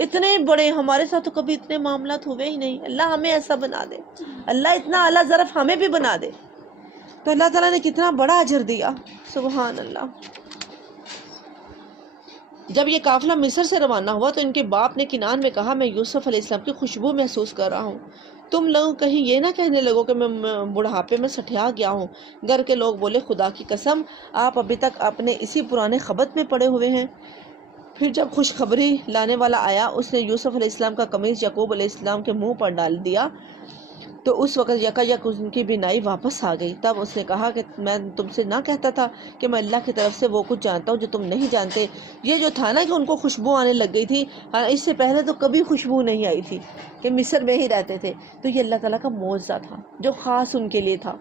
اتنے بڑے، ہمارے ساتھ تو کبھی اتنے معاملات ہوئے ہی نہیں، اللہ ہمیں ایسا بنا دے، اللہ اتنا اعلیٰ ظرف ہمیں بھی بنا دے، تو اللہ تعالیٰ نے کتنا بڑا اجر دیا، سبحان اللہ۔ جب یہ قافلہ مصر سے روانہ ہوا تو ان کے باپ نے کنعان میں کہا، میں یوسف علیہ السلام کی خوشبو محسوس کر رہا ہوں، تم لوگ کہیں یہ نہ کہنے لگو کہ میں بڑھاپے میں سٹھیا گیا ہوں۔ گھر کے لوگ بولے، خدا کی قسم آپ ابھی تک اپنے اسی پرانے خبت میں پڑے ہوئے ہیں۔ پھر جب خوشخبری لانے والا آیا، اس نے یوسف علیہ السلام کا قمیص یعقوب علیہ السلام کے منہ پر ڈال دیا، تو اس وقت یکایک ان کی بینائی واپس آ گئی۔ تب اس نے کہا کہ میں تم سے نہ کہتا تھا کہ میں اللہ کی طرف سے وہ کچھ جانتا ہوں جو تم نہیں جانتے۔ یہ جو تھا نا کہ ان کو خوشبو آنے لگ گئی تھی، اس سے پہلے تو کبھی خوشبو نہیں آئی تھی، کہ مصر میں ہی رہتے تھے، تو یہ اللہ تعالیٰ کا معجزہ تھا جو خاص ان کے لیے تھا،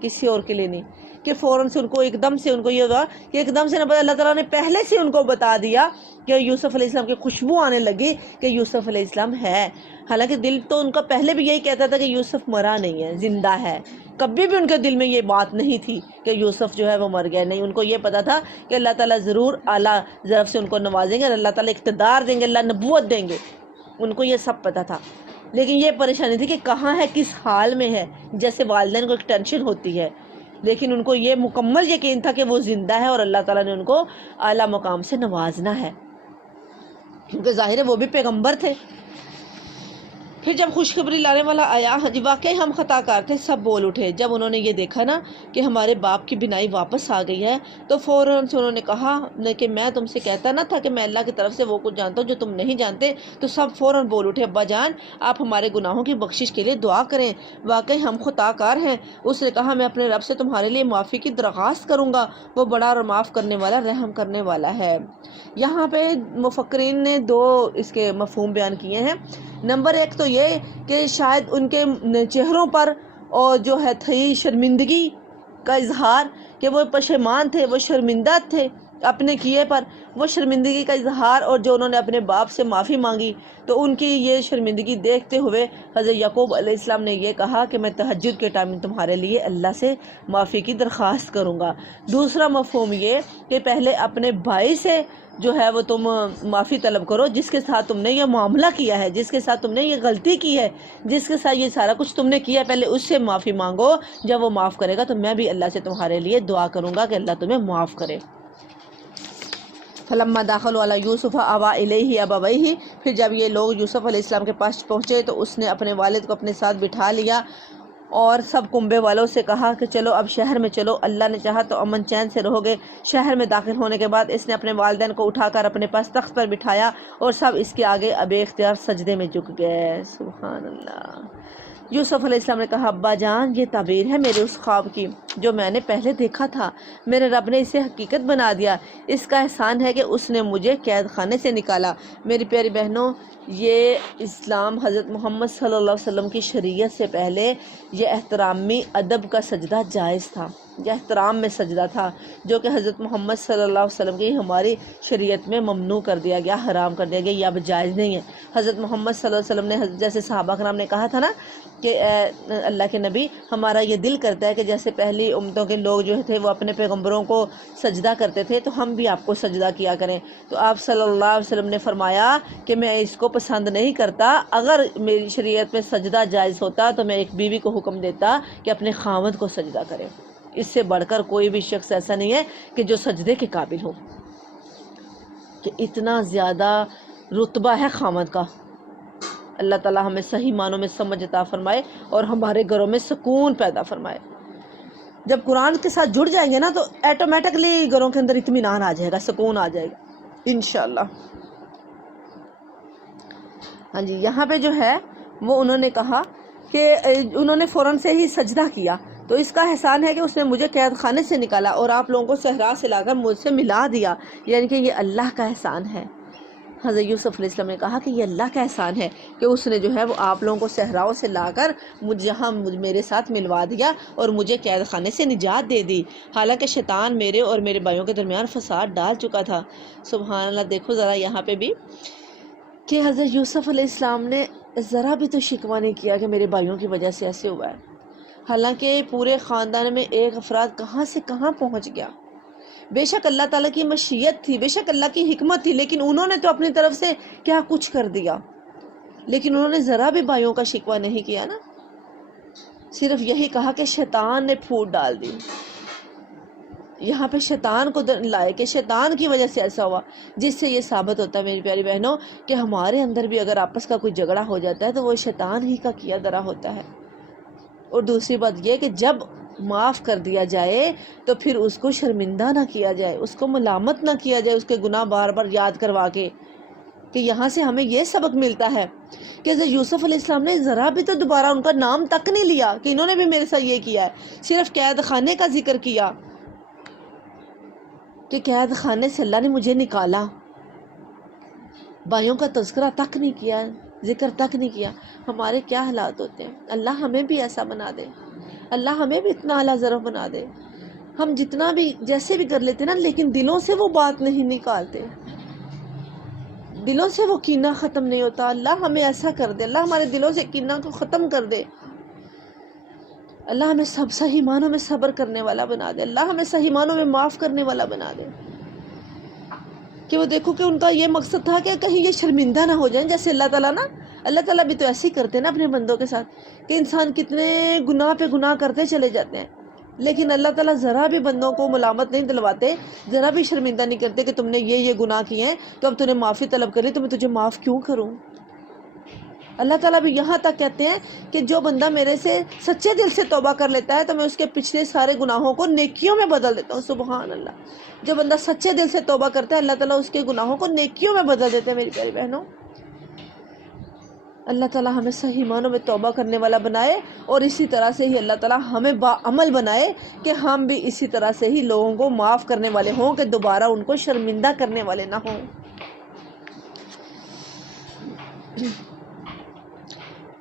کسی اور کے لیے نہیں، کہ فوراً سے ان کو ایک دم سے ان کو یہ ہوا کہ ایک دم سے نہ، اللہ تعالیٰ نے پہلے سے ان کو بتا دیا کہ یوسف علیہ السلام کی خوشبو آنے لگی کہ یوسف علیہ السلام ہے۔ حالانکہ دل تو ان کا پہلے بھی یہی کہتا تھا کہ یوسف مرا نہیں ہے، زندہ ہے، کبھی بھی ان کے دل میں یہ بات نہیں تھی کہ یوسف جو ہے وہ مر گیا، نہیں، ان کو یہ پتا تھا کہ اللہ تعالیٰ ضرور اعلیٰ ظرف سے ان کو نوازیں گے، اللہ تعالیٰ اقتدار دیں گے، اللہ نبوت دیں گے، ان کو یہ سب پتا تھا۔ لیکن یہ پریشانی تھی کہ کہاں ہے، کس حال میں ہے، جیسے والدین کو ایک ٹینشن ہوتی ہے، لیکن ان کو یہ مکمل یقین تھا کہ وہ زندہ ہے اور اللہ تعالیٰ نے ان کو اعلیٰ مقام سے نوازنا ہے، کیونکہ ظاہر ہے وہ بھی پیغمبر تھے۔ پھر جب خوشخبری لانے والا آیا، جی واقعی ہم خطا کار تھے، سب بول اٹھے۔ جب انہوں نے یہ دیکھا نا کہ ہمارے باپ کی بینائی واپس آ گئی ہے، تو فوراً سے انہوں نے کہا کہ میں تم سے کہتا نہ تھا کہ میں اللہ کی طرف سے وہ کچھ جانتا ہوں جو تم نہیں جانتے۔ تو سب فوراً بول اٹھے، ابا جان آپ ہمارے گناہوں کی بخشش کے لیے دعا کریں، واقعی ہم خطا کار ہیں۔ اس نے کہا، میں اپنے رب سے تمہارے لیے معافی کی درخواست کروں گا، وہ بڑا اور معاف کرنے والا، رحم کرنے والا ہے۔ یہاں پہ مفکرین نے دو اس کے مفہوم بیان کیے ہیں۔ نمبر ایک تو یہ کہ شاید ان کے چہروں پر اور جو ہے تھی شرمندگی کا اظہار، کہ وہ پشیمان تھے، وہ شرمندہ تھے اپنے کیے پر، وہ شرمندگی کا اظہار، اور جو انہوں نے اپنے باپ سے معافی مانگی تو ان کی یہ شرمندگی دیکھتے ہوئے حضرت یعقوب علیہ السلام نے یہ کہا کہ میں تہجد کے ٹائم تمہارے لیے اللہ سے معافی کی درخواست کروں گا۔ دوسرا مفہوم یہ کہ پہلے اپنے بھائی سے جو ہے وہ تم معافی طلب کرو، جس کے ساتھ تم نے یہ معاملہ کیا ہے، جس کے ساتھ تم نے یہ غلطی کی ہے، جس کے ساتھ یہ سارا کچھ تم نے کیا ہے، پہلے اس سے معافی مانگو، جب وہ معاف کرے گا تو میں بھی اللہ سے تمہارے لیے دعا کروں گا کہ اللہ تمہیں معاف کرے۔ فلما داخلوا علی یوسف آویٰ الیہ ابویہ، پھر جب یہ لوگ یوسف علیہ السلام کے پاس پہنچے تو اس نے اپنے والد کو اپنے ساتھ بٹھا لیا اور سب کنبے والوں سے کہا کہ چلو اب شہر میں چلو، اللہ نے چاہا تو امن چین سے رہو گے۔ شہر میں داخل ہونے کے بعد اس نے اپنے والدین کو اٹھا کر اپنے پاس تخت پر بٹھایا اور سب اس کے آگے اب اختیار سجدے میں جھک گئے۔ سبحان اللہ۔ یوسف علیہ السلام نے کہا، ابا جان یہ تعبیر ہے میرے اس خواب کی جو میں نے پہلے دیکھا تھا، میرے رب نے اسے حقیقت بنا دیا، اس کا احسان ہے کہ اس نے مجھے قید خانے سے نکالا۔ میری پیاری بہنوں، یہ اسلام حضرت محمد صلی اللہ علیہ وسلم کی شریعت سے پہلے یہ احترامی ادب کا سجدہ جائز تھا، یہ احترام میں سجدہ تھا، جو کہ حضرت محمد صلی اللہ علیہ وسلم کی ہماری شریعت میں ممنوع کر دیا گیا، حرام کر دیا گیا، یہ اب جائز نہیں ہے۔ حضرت محمد صلی اللہ علیہ وسلم نے جیسے صحابہ کرام نے کہا تھا نا کہ اے اللہ کے نبی، ہمارا یہ دل کرتا ہے کہ جیسے پہلی امتوں کے لوگ جو تھے وہ اپنے پیغمبروں کو سجدہ کرتے تھے تو ہم بھی آپ کو سجدہ کیا کریں۔ تو آپ صلی اللہ علیہ وسلم نے فرمایا کہ میں اس کو پسند نہیں کرتا، اگر میری شریعت میں سجدہ جائز ہوتا تو میں ایک بیوی کو حکم دیتا کہ اپنے خاوند کو سجدہ کرے، اس سے بڑھ کر کوئی بھی شخص ایسا نہیں ہے کہ جو سجدے کے قابل ہو، کہ اتنا زیادہ رتبہ ہے خاوند کا۔ اللہ تعالی ہمیں صحیح معنوں میں سمجھ عطا فرمائے اور ہمارے گھروں میں سکون پیدا فرمائے۔ جب قرآن کے ساتھ جڑ جائیں گے نا تو ایٹومیٹکلی گھروں کے اندر اطمینان آ جائے گا، سکون آ جائے گا انشاءاللہ۔ ہاں جی، یہاں پہ جو ہے وہ انہوں نے کہا کہ انہوں نے فوراً سے ہی سجدہ کیا، تو اس کا احسان ہے کہ اس نے مجھے قید خانے سے نکالا اور آپ لوگوں کو صحرا سے لا کر مجھ سے ملا دیا، یعنی کہ یہ اللہ کا احسان ہے۔ حضرت یوسف علیہ السلام نے کہا کہ یہ اللہ کا احسان ہے کہ اس نے جو ہے وہ آپ لوگوں کو صحراؤں سے لا کر یہاں میرے ساتھ ملوا دیا اور مجھے قید خانے سے نجات دے دی، حالانکہ شیطان میرے اور میرے بھائیوں کے درمیان فساد ڈال چکا تھا۔ سبحان اللہ، دیکھو ذرا یہاں پہ بھی کہ حضرت یوسف علیہ السلام نے ذرا بھی تو شکوہ نہیں کیا کہ میرے بھائیوں کی وجہ سے ایسے ہوا ہے، حالانکہ پورے خاندان میں ایک افراد کہاں سے کہاں پہنچ گیا۔ بے شک اللہ تعالیٰ کی مشیت تھی، بے شک اللہ کی حکمت تھی، لیکن انہوں نے تو اپنی طرف سے کیا کچھ کر دیا، لیکن انہوں نے ذرا بھی بھائیوں کا شکوہ نہیں کیا نا، صرف یہی کہا کہ شیطان نے پھوٹ ڈال دی۔ یہاں پہ شیطان کو لائے کہ شیطان کی وجہ سے ایسا ہوا، جس سے یہ ثابت ہوتا ہے میری پیاری بہنوں کہ ہمارے اندر بھی اگر آپس کا کوئی جھگڑا ہو جاتا ہے تو وہ شیطان ہی کا کیا درا ہوتا ہے۔ اور دوسری بات یہ کہ جب معاف کر دیا جائے تو پھر اس کو شرمندہ نہ کیا جائے، اس کو ملامت نہ کیا جائے، اس کے گناہ بار بار یاد کروا کے، کہ یہاں سے ہمیں یہ سبق ملتا ہے کہ حضرت یوسف علیہ السلام نے ذرا بھی تو دوبارہ ان کا نام تک نہیں لیا کہ انہوں نے بھی میرے ساتھ یہ کیا ہے، صرف قید خانے کا ذکر کیا کہ قید خانے سے اللہ نے مجھے نکالا، بھائیوں کا تذکرہ تک نہیں کیا، ذکر تک نہیں کیا۔ ہمارے کیا حالات ہوتے ہیں، اللہ ہمیں بھی ایسا بنا دے، اللہ ہمیں بھی اتنا اعلیٰ ظرف بنا دے، ہم جتنا بھی جیسے بھی کر لیتے نا، لیکن دلوں سے وہ بات نہیں نکالتے، دلوں سے وہ کینہ ختم نہیں ہوتا۔ اللہ ہمیں ایسا کر دے، اللہ ہمارے دلوں سے کینہ کو ختم کر دے، اللہ ہمیں سب صحیح معنوں میں صبر کرنے والا بنا دے، اللہ ہمیں صحیح معنوں میں معاف کرنے والا بنا دے، کہ وہ دیکھو کہ ان کا یہ مقصد تھا کہ کہیں یہ شرمندہ نہ ہو جائیں، جیسے اللہ تعالیٰ بھی تو ایسے ہی کرتے ہیں نا اپنے بندوں کے ساتھ، کہ انسان کتنے گناہ پہ گناہ کرتے چلے جاتے ہیں، لیکن اللہ تعالیٰ ذرا بھی بندوں کو ملامت نہیں دلواتے، ذرا بھی شرمندہ نہیں کرتے کہ تم نے یہ گناہ کیے ہیں تو اب تم نے معافی طلب کر لی، تو میں تجھے معاف کیوں کروں۔ اللہ تعالیٰ بھی یہاں تک کہتے ہیں کہ جو بندہ میرے سے سچے دل سے توبہ کر لیتا ہے تو میں اس کے پچھلے سارے گناہوں کو نیکیوں میں بدل دیتا ہوں۔ سبحان اللہ، جو بندہ سچے دل سے توبہ کرتا ہے اللہ تعالیٰ اس کے گناہوں کو نیکیوں میں بدل دیتے ہیں۔ میری پیاری بہنوں، اللہ تعالیٰ ہمیں صحیح معنوں میں توبہ کرنے والا بنائے، اور اسی طرح سے ہی اللہ تعالیٰ ہمیں باعمل بنائے کہ ہم بھی اسی طرح سے ہی لوگوں کو معاف کرنے والے ہوں، کہ دوبارہ ان کو شرمندہ کرنے والے نہ ہوں۔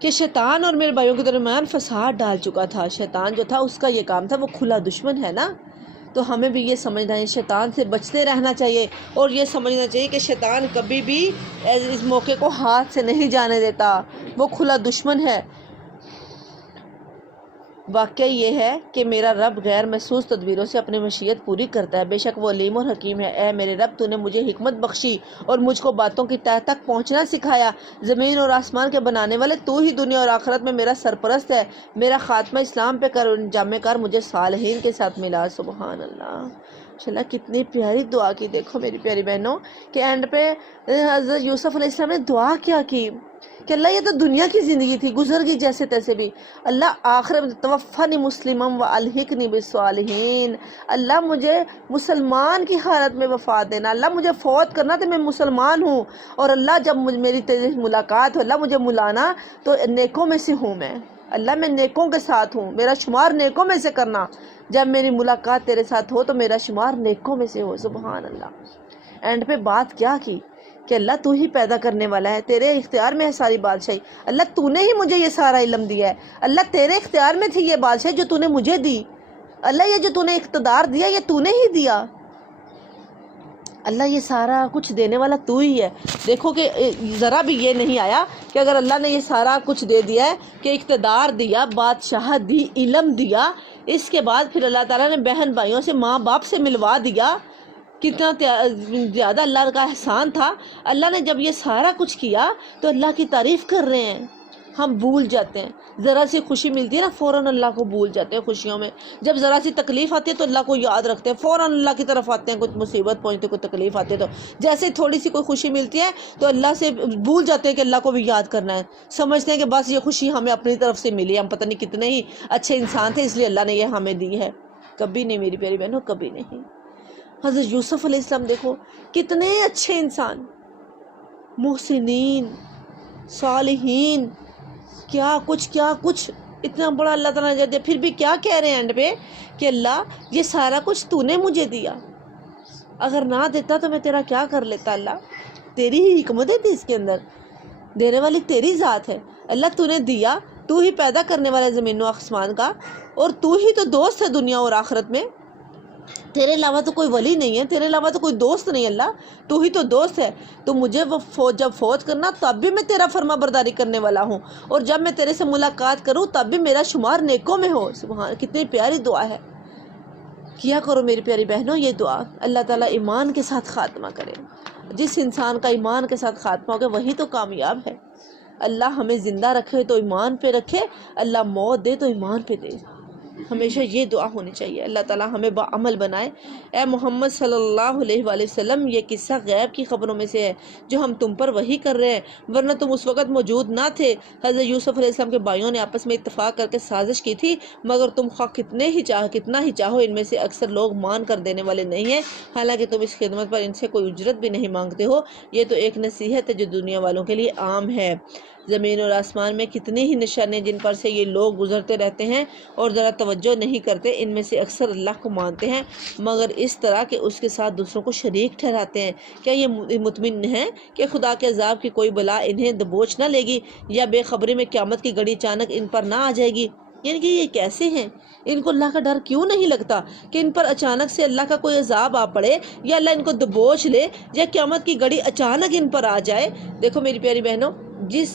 کہ شیطان اور میرے بھائیوں کے درمیان فساد ڈال چکا تھا، شیطان جو تھا اس کا یہ کام تھا، وہ کھلا دشمن ہے نا، تو ہمیں بھی یہ سمجھنا ہے، شیطان سے بچتے رہنا چاہیے، اور یہ سمجھنا چاہیے کہ شیطان کبھی بھی اس موقع کو ہاتھ سے نہیں جانے دیتا، وہ کھلا دشمن ہے۔ واقعہ یہ ہے کہ میرا رب غیر محسوس تدبیروں سے اپنی مشیت پوری کرتا ہے، بے شک وہ علیم اور حکیم ہے۔ اے میرے رب، تو نے مجھے حکمت بخشی اور مجھ کو باتوں کی تہ تک پہنچنا سکھایا، زمین اور آسمان کے بنانے والے تو ہی دنیا اور آخرت میں میرا سرپرست ہے، میرا خاتمہ اسلام پہ کر، انجام کار مجھے صالحین کے ساتھ ملا۔ سبحان اللہ، ماشاءاللہ کتنی پیاری دعا کی، دیکھو میری پیاری بہنوں کہ اینڈ پہ حضرت یوسف علیہ السلام نے دعا کیا کی کہ اللہ یہ تو دنیا کی زندگی تھی، گزر گئی جیسے تیسے بھی، اللہ آخر میں توفنی مسلما والحقنی بالصالحین، اللہ مجھے مسلمان کی حالت میں وفات دینا، اللہ مجھے فوت کرنا تو میں مسلمان ہوں، اور اللہ جب میری تیری ملاقات ہو، اللہ مجھے ملانا تو نیکوں میں سے ہوں، میں اللہ میں نیکوں کے ساتھ ہوں، میرا شمار نیکوں میں سے کرنا، جب میری ملاقات تیرے ساتھ ہو تو میرا شمار نیکوں میں سے ہو۔ سبحان اللہ، اینڈ پہ بات کیا کی کہ اللہ تو ہی پیدا کرنے والا ہے، تیرے اختیار میں ہے ساری بادشاہی، اللہ تو نے ہی مجھے یہ سارا علم دیا ہے، اللہ تیرے اختیار میں تھی یہ بادشاہی جو تو نے مجھے دی، اللہ یہ جو تو نے اقتدار دیا یہ تو نے ہی دیا، اللہ یہ سارا کچھ دینے والا تو ہی ہے۔ دیکھو کہ ذرا بھی یہ نہیں آیا کہ اگر اللہ نے یہ سارا کچھ دے دیا ہے، کہ اقتدار دیا، بادشاہ دی، علم دیا، اس کے بعد پھر اللہ تعالیٰ نے بہن بھائیوں سے، ماں باپ سے ملوا دیا، کتنا زیادہ اللہ کا احسان تھا۔ اللہ نے جب یہ سارا کچھ کیا تو اللہ کی تعریف کر رہے ہیں، ہم بھول جاتے ہیں، ذرا سی خوشی ملتی ہے نا فوراً اللہ کو بھول جاتے ہیں خوشیوں میں، جب ذرا سی تکلیف آتی ہے تو اللہ کو یاد رکھتے ہیں، فوراً اللہ کی طرف آتے ہیں، کچھ مصیبت پہنچتی، کوئی تکلیف آتی ہے تو جیسے تھوڑی سی کوئی خوشی ملتی ہے تو اللہ سے بھول جاتے ہیں کہ اللہ کو بھی یاد کرنا ہے، سمجھتے ہیں کہ بس یہ خوشی ہمیں اپنی طرف سے ملی، ہم پتہ نہیں کتنے ہی اچھے انسان تھے اس لیے اللہ نے یہ ہمیں دی ہے۔ کبھی نہیں میری پیاری بہنوں، کبھی نہیں۔ حضرت یوسف علیہ السلام دیکھو کتنے اچھے انسان، محسنین، صالحین، کیا کچھ اتنا بڑا اللہ تعالیٰ نے دیا، پھر بھی کیا کہہ رہے ہیں اینڈ پہ کہ اللہ یہ سارا کچھ تو نے مجھے دیا، اگر نہ دیتا تو میں تیرا کیا کر لیتا اللہ، تیری ہی حکمتیں تھی اس کے اندر، دینے والی تیری ذات ہے اللہ، تو نے دیا، تو ہی پیدا کرنے والا زمین و آسمان کا، اور تو ہی تو دوست ہے دنیا اور آخرت میں، تیرے علاوہ تو کوئی ولی نہیں ہے، تیرے علاوہ تو کوئی دوست نہیں اللہ، تو ہی تو دوست ہے۔ تو مجھے جب فوت کرنا تب بھی میں تیرا فرما برداری کرنے والا ہوں، اور جب میں تیرے سے ملاقات کروں تب بھی میرا شمار نیکوں میں ہو۔ سبحان، کتنی پیاری دعا ہے، کیا کرو میری پیاری بہنوں یہ دعا، اللہ تعالیٰ ایمان کے ساتھ خاتمہ کرے۔ جس انسان کا ایمان کے ساتھ خاتمہ ہوگا وہی تو کامیاب ہے۔ اللہ ہمیں زندہ رکھے تو ایمان پہ رکھے، اللہ موت دے تو ایمان پہ دے، ہمیشہ یہ دعا ہونی چاہیے۔ اللہ تعالیٰ ہمیں بعمل بنائے۔ اے محمد صلی اللہ علیہ وآلہ وسلم، یہ قصہ غیب کی خبروں میں سے ہے جو ہم تم پر وحی کر رہے ہیں، ورنہ تم اس وقت موجود نہ تھے۔ حضرت یوسف علیہ السلام کے بھائیوں نے آپس میں اتفاق کر کے سازش کی تھی، مگر تم خواہ کتنا ہی چاہو ان میں سے اکثر لوگ مان کر دینے والے نہیں ہیں، حالانکہ تم اس خدمت پر ان سے کوئی اجرت بھی نہیں مانگتے ہو۔ یہ تو ایک نصیحت ہے جو دنیا والوں کے لیے عام ہے۔ زمین اور آسمان میں کتنے ہی نشانے جن پر سے یہ لوگ گزرتے رہتے ہیں اور ذرا توجہ نہیں کرتے، ان میں سے اکثر اللہ کو مانتے ہیں مگر اس طرح کہ اس کے ساتھ دوسروں کو شریک ٹھہراتے ہیں۔ کیا یہ مطمئن ہیں کہ خدا کے عذاب کی کوئی بلا انہیں دبوچ نہ لے گی، یا بے خبری میں قیامت کی گھڑی اچانک ان پر نہ آ جائے گی؟ یعنی کہ یہ کیسے ہیں، ان کو اللہ کا ڈر کیوں نہیں لگتا کہ ان پر اچانک سے اللہ کا کوئی عذاب آ پڑے، یا اللہ ان کو دبوچ لے، یا قیامت کی گھڑی اچانک ان پر آ جائے۔ دیکھو میری پیاری بہنوں، جس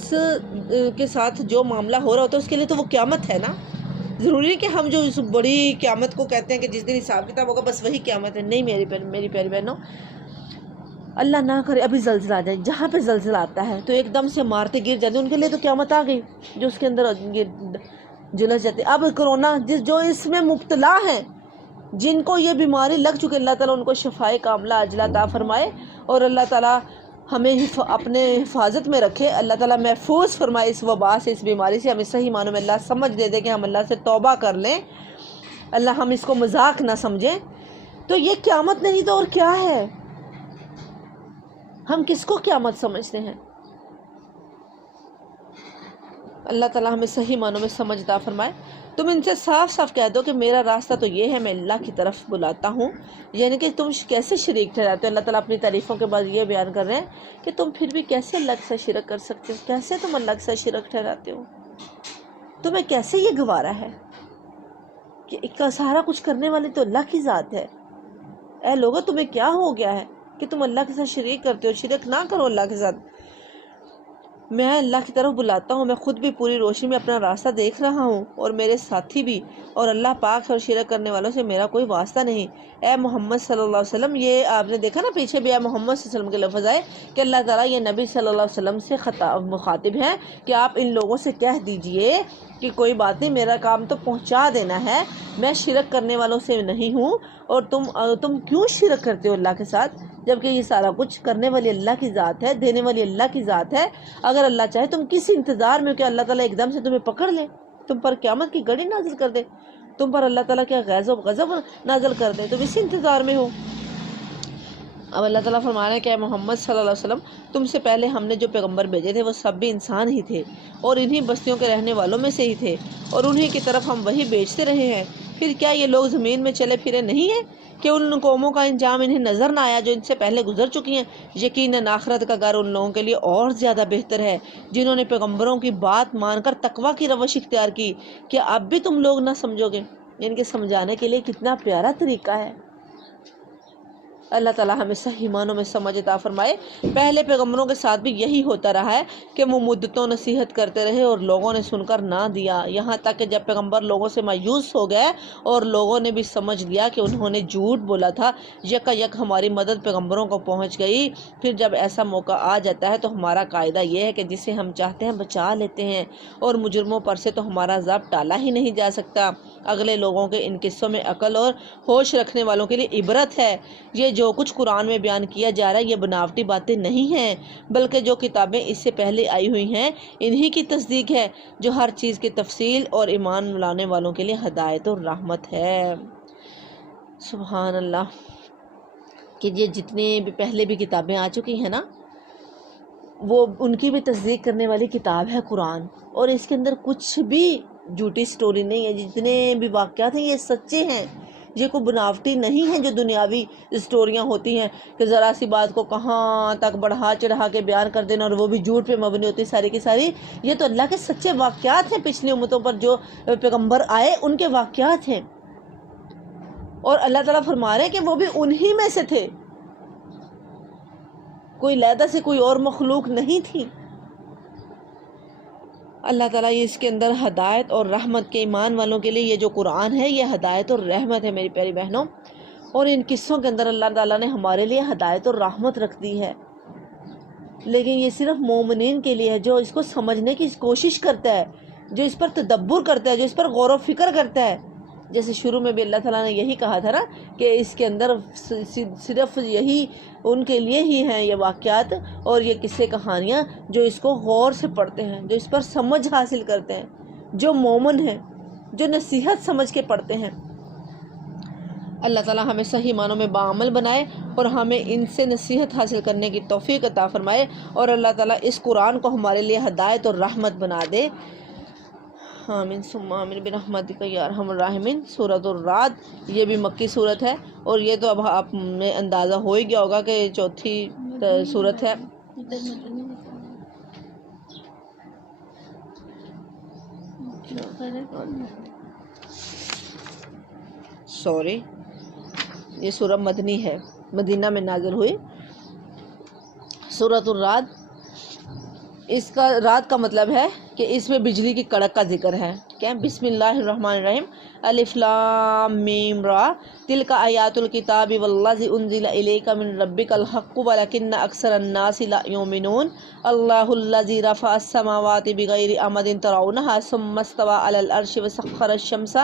کے ساتھ جو معاملہ ہو رہا ہوتا ہے اس کے لیے تو وہ قیامت ہے نا، ضروری نہیں کہ ہم جو اس بڑی قیامت کو کہتے ہیں کہ جس دن حساب کتاب ہوگا بس وہی قیامت ہے، نہیں میری پیاری بہنوں، اللہ نہ کرے ابھی زلزلہ آ جائے، جہاں پہ زلزلہ آتا ہے تو ایک دم سے مارتے گر جاتے ہیں، ان کے لیے تو قیامت آ گئی جو اس کے اندر جلس جاتے۔ اب کرونا جو اس میں مبتلا ہیں، جن کو یہ بیماری لگ چکے، اللہ تعالیٰ ان کو شفائے کاملہ عاجلہ عطا فرمائے، اور اللہ تعالیٰ ہمیں اپنے حفاظت میں رکھے، اللہ تعالیٰ محفوظ فرمائے اس وبا سے، اس بیماری سے، ہمیں صحیح معنوں میں اللہ سمجھ دے دے کہ ہم اللہ سے توبہ کر لیں، اللہ ہم اس کو مذاق نہ سمجھیں۔ تو یہ قیامت نہیں تو اور کیا ہے؟ ہم کس کو قیامت سمجھتے ہیں؟ اللہ تعالیٰ ہمیں صحیح معنوں میں سمجھ عطا فرمائے۔ تم ان سے صاف صاف کہہ دو کہ میرا راستہ تو یہ ہے، میں اللہ کی طرف بلاتا ہوں۔ یعنی کہ تم کیسے شریک ٹھہراتے ہو؟ اللہ تعالیٰ اپنی تعریفوں کے بعد یہ بیان کر رہے ہیں کہ تم پھر بھی کیسے اللہ کے ساتھ شرک کر سکتے ہو، کیسے تم اللہ کے ساتھ شرک ٹھہراتے ہو، تمہیں کیسے یہ گوارا ہے کہ سارا کچھ کرنے والی تو اللہ کی ذات ہے۔ اے لوگو، تمہیں کیا ہو گیا ہے کہ تم اللہ کے ساتھ شریک کرتے ہو؟ شرک نہ کرو اللہ کے ساتھ، میں اللہ کی طرف بلاتا ہوں، میں خود بھی پوری روشنی میں اپنا راستہ دیکھ رہا ہوں اور میرے ساتھی بھی، اور اللہ پاک اور شرک کرنے والوں سے میرا کوئی واسطہ نہیں۔ اے محمد صلی اللہ علیہ وسلم، یہ آپ نے دیکھا نا پیچھے بھی اے محمد صلی اللہ علیہ وسلم کے لفظ آئے کہ اللہ تعالیٰ یہ نبی صلی اللہ علیہ وسلم سے مخاطب ہیں کہ آپ ان لوگوں سے کہہ دیجئے کہ کوئی بات نہیں، میرا کام تو پہنچا دینا ہے، میں شرک کرنے والوں سے نہیں ہوں، اور تم کیوں شرک کرتے ہو اللہ کے ساتھ، جبکہ یہ سارا کچھ کرنے والی اللہ کی ذات ہے، دینے والی اللہ کی ذات ہے۔ اگر اللہ چاہے تم کس انتظار میں ہو کہ اللہ تعالیٰ ایک دم سے تمہیں پکڑ لے، تم پر قیامت کی گھڑی نازل کر دے، تم پر اللہ تعالیٰ کیا غضب نازل کر دے، تم اس انتظار میں ہو؟ اب اللہ تعالیٰ فرما رہے ہیں کہ اے محمد صلی اللہ علیہ وسلم، تم سے پہلے ہم نے جو پیغمبر بھیجے تھے وہ سب بھی انسان ہی تھے، اور انہی بستیوں کے رہنے والوں میں سے ہی تھے، اور انہی کی طرف ہم وہی بھیجتے رہے ہیں۔ پھر کیا یہ لوگ زمین میں چلے پھرے نہیں ہیں کہ ان قوموں کا انجام انہیں نظر نہ آیا جو ان سے پہلے گزر چکی ہیں؟ یقیناً آخرت کا گھر ان لوگوں کے لیے اور زیادہ بہتر ہے جنہوں نے پیغمبروں کی بات مان کر تقویٰ کی روش اختیار کی۔ کیا اب بھی تم لوگ نہ سمجھو گے؟ یعنی کہ سمجھانے کے لیے کتنا پیارا طریقہ ہے۔ اللہ تعالیٰ ہمیں صحیح معنوں میں سمجھ عطا فرمائے۔ پہلے پیغمبروں کے ساتھ بھی یہی ہوتا رہا ہے کہ وہ مدتوں نصیحت کرتے رہے اور لوگوں نے سن کر نہ دیا، یہاں تک کہ جب پیغمبر لوگوں سے مایوس ہو گئے اور لوگوں نے بھی سمجھ لیا کہ انہوں نے جھوٹ بولا تھا، یکا یک ہماری مدد پیغمبروں کو پہنچ گئی۔ پھر جب ایسا موقع آ جاتا ہے تو ہمارا قاعدہ یہ ہے کہ جسے ہم چاہتے ہیں بچا لیتے ہیں، اور مجرموں پر سے تو ہمارا عذاب ٹالا ہی نہیں جا سکتا۔ اگلے لوگوں کے ان قصوں میں عقل اور ہوش رکھنے والوں کے لیے عبرت ہے۔ یہ جو کچھ قرآن میں بیان کیا جا رہا ہے یہ بناوٹی باتیں نہیں ہیں، بلکہ جو کتابیں اس سے پہلے آئی ہوئی ہیں انہی کی تصدیق ہے، جو ہر چیز کی تفصیل اور ایمان لانے والوں کے لیے ہدایت اور رحمت ہے۔ سبحان اللہ، کہ یہ جتنے بھی پہلے بھی کتابیں آ چکی ہیں نا، وہ ان کی بھی تصدیق کرنے والی کتاب ہے قرآن، اور اس کے اندر کچھ بھی جھوٹی سٹوری نہیں ہے، جتنے بھی واقعات ہیں یہ سچے ہیں، یہ کوئی بناوٹی نہیں ہے جو دنیاوی اسٹوریاں ہوتی ہیں کہ ذرا سی بات کو کہاں تک بڑھا چڑھا کے بیان کر دینا اور وہ بھی جھوٹ پہ مبنی ہوتی ساری کی ساری. یہ تو اللہ کے سچے واقعات ہیں، پچھلی امتوں پر جو پیغمبر آئے ان کے واقعات ہیں، اور اللہ تعالیٰ فرما رہے ہیں کہ وہ بھی انہی میں سے تھے، کوئی علیحدہ سے کوئی اور مخلوق نہیں تھی. اللہ تعالیٰ یہ اس کے اندر ہدایت اور رحمت کے ایمان والوں کے لیے یہ جو قرآن ہے یہ ہدایت اور رحمت ہے میری پیاری بہنوں. اور ان قصوں کے اندر اللہ تعالیٰ نے ہمارے لیے ہدایت اور رحمت رکھ دی ہے، لیکن یہ صرف مومنین کے لیے ہے، جو اس کو سمجھنے کی کوشش کرتا ہے، جو اس پر تدبر کرتا ہے، جو اس پر غور و فکر کرتا ہے. جیسے شروع میں بھی اللہ تعالیٰ نے یہی کہا تھا نا کہ اس کے اندر صرف یہی ان کے لیے ہی ہیں یہ واقعات اور یہ قصے کہانیاں جو اس کو غور سے پڑھتے ہیں، جو اس پر سمجھ حاصل کرتے ہیں، جو مومن ہیں، جو نصیحت سمجھ کے پڑھتے ہیں. اللہ تعالیٰ ہمیں صحیح معنوں میں باعمل بنائے اور ہمیں ان سے نصیحت حاصل کرنے کی توفیق عطا فرمائے، اور اللہ تعالیٰ اس قرآن کو ہمارے لیے ہدایت اور رحمت بنا دے. آمین ثم آمین برحمتک یا ارحم الراحمین. سورۃ الرعد یہ بھی مکی صورت ہے، اور یہ تو اب آپ میں اندازہ ہو ہی گیا ہوگا کہ چوتھی صورت ہے. سوری، یہ سورہ مدنی ہے، مدینہ میں نازل ہوئی. سورۃ الرعد، اس کا رات کا مطلب ہے کہ اس میں بجلی کی کڑک کا ذکر ہے. کیا؟ بسم اللہ الرحمن الرحیم. الف لام میم را تلک آیات الکتاب والذی انزل الیک من ربک الحق ولکن اکثر الناس لا یؤمنون. اللہ الذی رفع السماوات بغیر عمد ترونها ثم استوى علی العرش وسخر الشمس.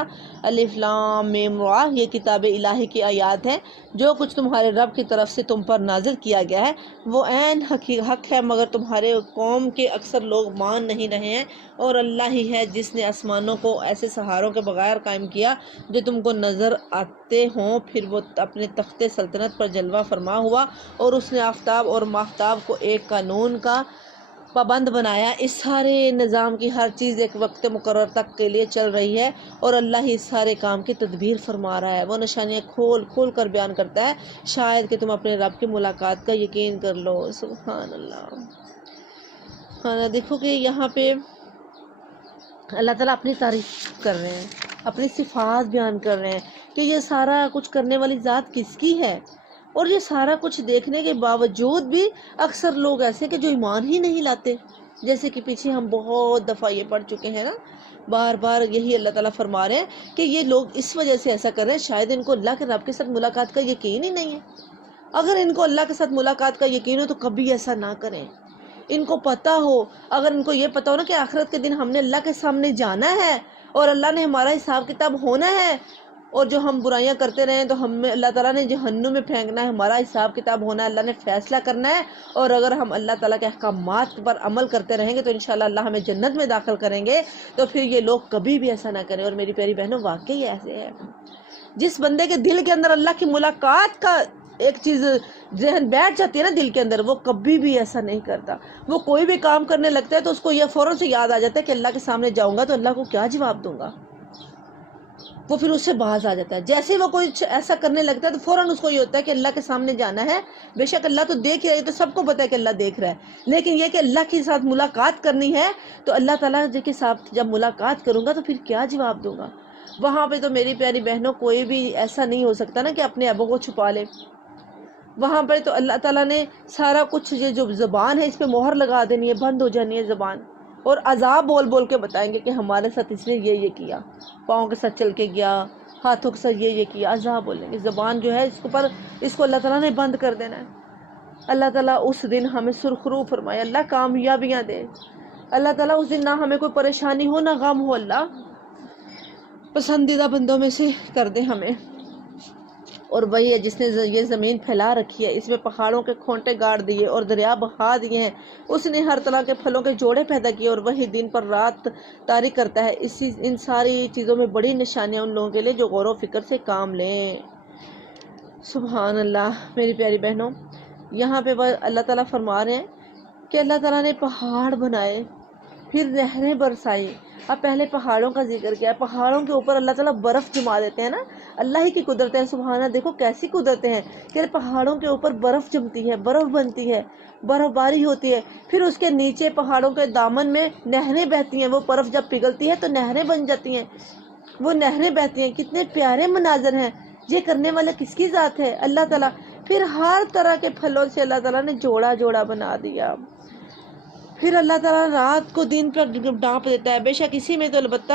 الف لام میم را یہ کتاب الہی کی آیات ہیں. جو کچھ تمہارے رب کی طرف سے تم پر نازل کیا گیا ہے وہ عین حق ہے، مگر تمہارے قوم کے اکثر لوگ مان نہیں رہے ہیں. اور اللہ ہی ہے جس نے آسمانوں کو ایسے سہاروں کے بغیر قائم کیا جو تم کو نظر آتے ہوں، پھر وہ اپنے تخت سلطنت پر جلوہ فرما ہوا، اور اس نے آفتاب اور ماہتاب کو ایک قانون کا پابند بنایا. اس سارے نظام کی ہر چیز ایک وقت مقرر تک کے لیے چل رہی ہے، اور اللہ ہی اس سارے کام کی تدبیر فرما رہا ہے. وہ نشانیاں کھول کھول کر بیان کرتا ہے شاید کہ تم اپنے رب کی ملاقات کا یقین کر لو. سبحان اللہ. ہاں، دیکھو کہ یہاں پہ اللہ تعالیٰ اپنی تعریف کر رہے ہیں، اپنی صفات بیان کر رہے ہیں کہ یہ سارا کچھ کرنے والی ذات کس کی ہے. اور یہ سارا کچھ دیکھنے کے باوجود بھی اکثر لوگ ایسے کہ جو ایمان ہی نہیں لاتے، جیسے کہ پیچھے ہم بہت دفعہ یہ پڑھ چکے ہیں نا. بار بار یہی اللہ تعالیٰ فرما رہے ہیں کہ یہ لوگ اس وجہ سے ایسا کر رہے ہیں شاید ان کو اللہ کے رب کے ساتھ ملاقات کا یقین ہی نہیں ہے. اگر ان کو اللہ کے ساتھ ملاقات کا یقین ہو تو کبھی ایسا نہ کریں. ان کو پتہ ہو، اگر ان کو یہ پتہ ہو نا کہ آخرت کے دن ہم نے اللہ کے سامنے جانا ہے اور اللہ نے ہمارا حساب کتاب ہونا ہے، اور جو ہم برائیاں کرتے رہے تو ہمیں اللہ تعالیٰ نے جہنم میں پھینکنا ہے، ہمارا حساب کتاب ہونا ہے، اللہ نے فیصلہ کرنا ہے. اور اگر ہم اللہ تعالیٰ کے احکامات پر عمل کرتے رہیں گے تو انشاءاللہ اللہ ہمیں جنت میں داخل کریں گے. تو پھر یہ لوگ کبھی بھی ایسا نہ کریں. اور میری پیاری بہنوں، واقعی ایسے ہے، جس بندے کے دل کے اندر اللہ کی ملاقات کا ایک چیز ذہن بیٹھ جاتی ہے نا دل کے اندر، وہ کبھی بھی ایسا نہیں کرتا. وہ کوئی بھی کام کرنے لگتا ہے تو اس کو یہ فوراً سے یاد آ جاتا ہے کہ اللہ کے سامنے جاؤں گا تو اللہ کو کیا جواب دوں گا. وہ پھر اس سے باز آ جاتا ہے. جیسے ہی وہ کوئی ایسا کرنے لگتا ہے تو فوراً اس کو یہ ہوتا ہے کہ اللہ کے سامنے جانا ہے. بے شک اللہ تو دیکھ رہا ہے، تو سب کو پتہ ہے کہ اللہ دیکھ رہا ہے، لیکن یہ کہ اللہ کے ساتھ ملاقات کرنی ہے تو اللہ تعالیٰ کے ساتھ جب ملاقات کروں گا تو پھر کیا جواب دوں گا. وہاں پہ تو میری پیاری بہنوں کوئی بھی ایسا نہیں ہو سکتا نا کہ اپنے عیبوں کو چھپا لے. وہاں پر تو اللہ تعالیٰ نے سارا کچھ، یہ جو زبان ہے اس پہ مہر لگا دینی ہے، بند ہو جانی ہے زبان، اور عذاب بول بول کے بتائیں گے کہ ہمارے ساتھ اس نے یہ کیا، پاؤں کے ساتھ چل کے گیا، ہاتھوں کے ساتھ یہ کیا. عذاب بولیں گے. زبان جو ہے اس کو اللہ تعالیٰ نے بند کر دینا ہے. اللہ تعالیٰ اس دن ہمیں سرخرو فرمائے، اللہ کامیابیاں دے. اللہ تعالیٰ اس دن نہ ہمیں کوئی پریشانی ہو نہ غم ہو، اللہ پسندیدہ بندوں میں سے کر دے ہمیں. اور وہی ہے جس نے یہ زمین پھیلا رکھی ہے، اس میں پہاڑوں کے کھونٹے گاڑ دیے اور دریا بہا دیے ہیں. اس نے ہر طرح کے پھلوں کے جوڑے پیدا کیے، اور وہی دن پر رات طاری کرتا ہے. ان ساری چیزوں میں بڑی نشانیاں ان لوگوں کے لیے جو غور و فکر سے کام لیں. سبحان اللہ. میری پیاری بہنوں، یہاں پہ اللہ تعالیٰ فرما رہے ہیں کہ اللہ تعالیٰ نے پہاڑ بنائے پھر نہریں برسائی. اب پہلے پہاڑوں کا ذکر کیا ہے. پہاڑوں کے اوپر اللہ تعالیٰ برف جما دیتے ہیں نا. اللہ ہی کی قدرتیں ہیں. سبحانہ، دیکھو کیسی قدرتیں ہیں کہ پہاڑوں کے اوپر برف جمتی ہے، برف بنتی ہے، برف باری ہوتی ہے. پھر اس کے نیچے پہاڑوں کے دامن میں نہریں بہتی ہیں. وہ برف جب پگھلتی ہے تو نہریں بن جاتی ہیں. وہ نہریں بہتی ہیں. کتنے پیارے مناظر ہیں. یہ کرنے والا کس کی ذات ہے؟ اللہ تعالیٰ. پھر ہر طرح کے پھلوں سے اللہ تعالیٰ نے جوڑا جوڑا بنا دیا. پھر اللہ تعالیٰ رات کو دن پر ڈانپ دیتا ہے. بے شک اسی میں تو البتہ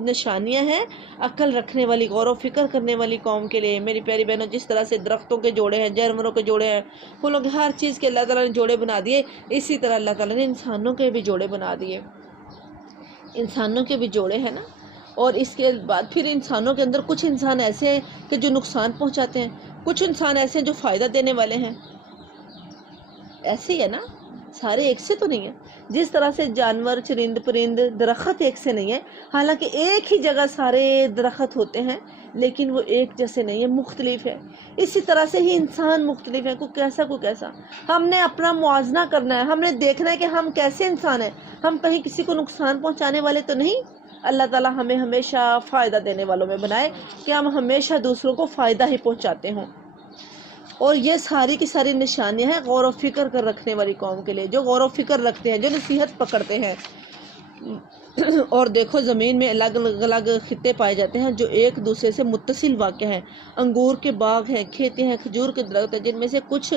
نشانیاں ہیں عقل رکھنے والی، غور و فکر کرنے والی قوم کے لیے. میری پیاری بہنوں، جس طرح سے درختوں کے جوڑے ہیں، جانوروں کے جوڑے ہیں، پھولوں کے، ہر چیز کے اللہ تعالیٰ نے جوڑے بنا دیے، اسی طرح اللہ تعالیٰ نے انسانوں کے بھی جوڑے بنا دیے. انسانوں کے بھی جوڑے ہیں نا. اور اس کے بعد پھر انسانوں کے اندر کچھ انسان ایسے ہیں کہ جو نقصان پہنچاتے ہیں، کچھ انسان ایسے ہیں جو فائدہ دینے والے ہیں. ایسے ہی ہے نا، سارے ایک سے تو نہیں ہیں. جس طرح سے جانور، چرند پرند، درخت ایک سے نہیں ہے. حالانکہ ایک ہی جگہ سارے درخت ہوتے ہیں لیکن وہ ایک جیسے نہیں ہے، مختلف ہے. اسی طرح سے ہی انسان مختلف ہے، کوئی کیسا کوئی کیسا. ہم نے اپنا موازنہ کرنا ہے. ہم نے دیکھنا ہے کہ ہم کیسے انسان ہیں. ہم کہیں کسی کو نقصان پہنچانے والے تو نہیں. اللہ تعالیٰ ہمیں ہمیشہ فائدہ دینے والوں میں بنائے کہ ہم ہمیشہ دوسروں کو فائدہ ہی پہنچاتے ہوں. اور یہ ساری کی ساری نشانیاں ہیں غور و فکر کر رکھنے والی قوم کے لیے، جو غور و فکر رکھتے ہیں، جو نصیحت پکڑتے ہیں. اور دیکھو زمین میں الگ الگ خطے پائے جاتے ہیں جو ایک دوسرے سے متصل واقع ہیں. انگور کے باغ ہیں، کھیتیں ہیں، کھجور کے درخت ہیں، جن میں سے کچھ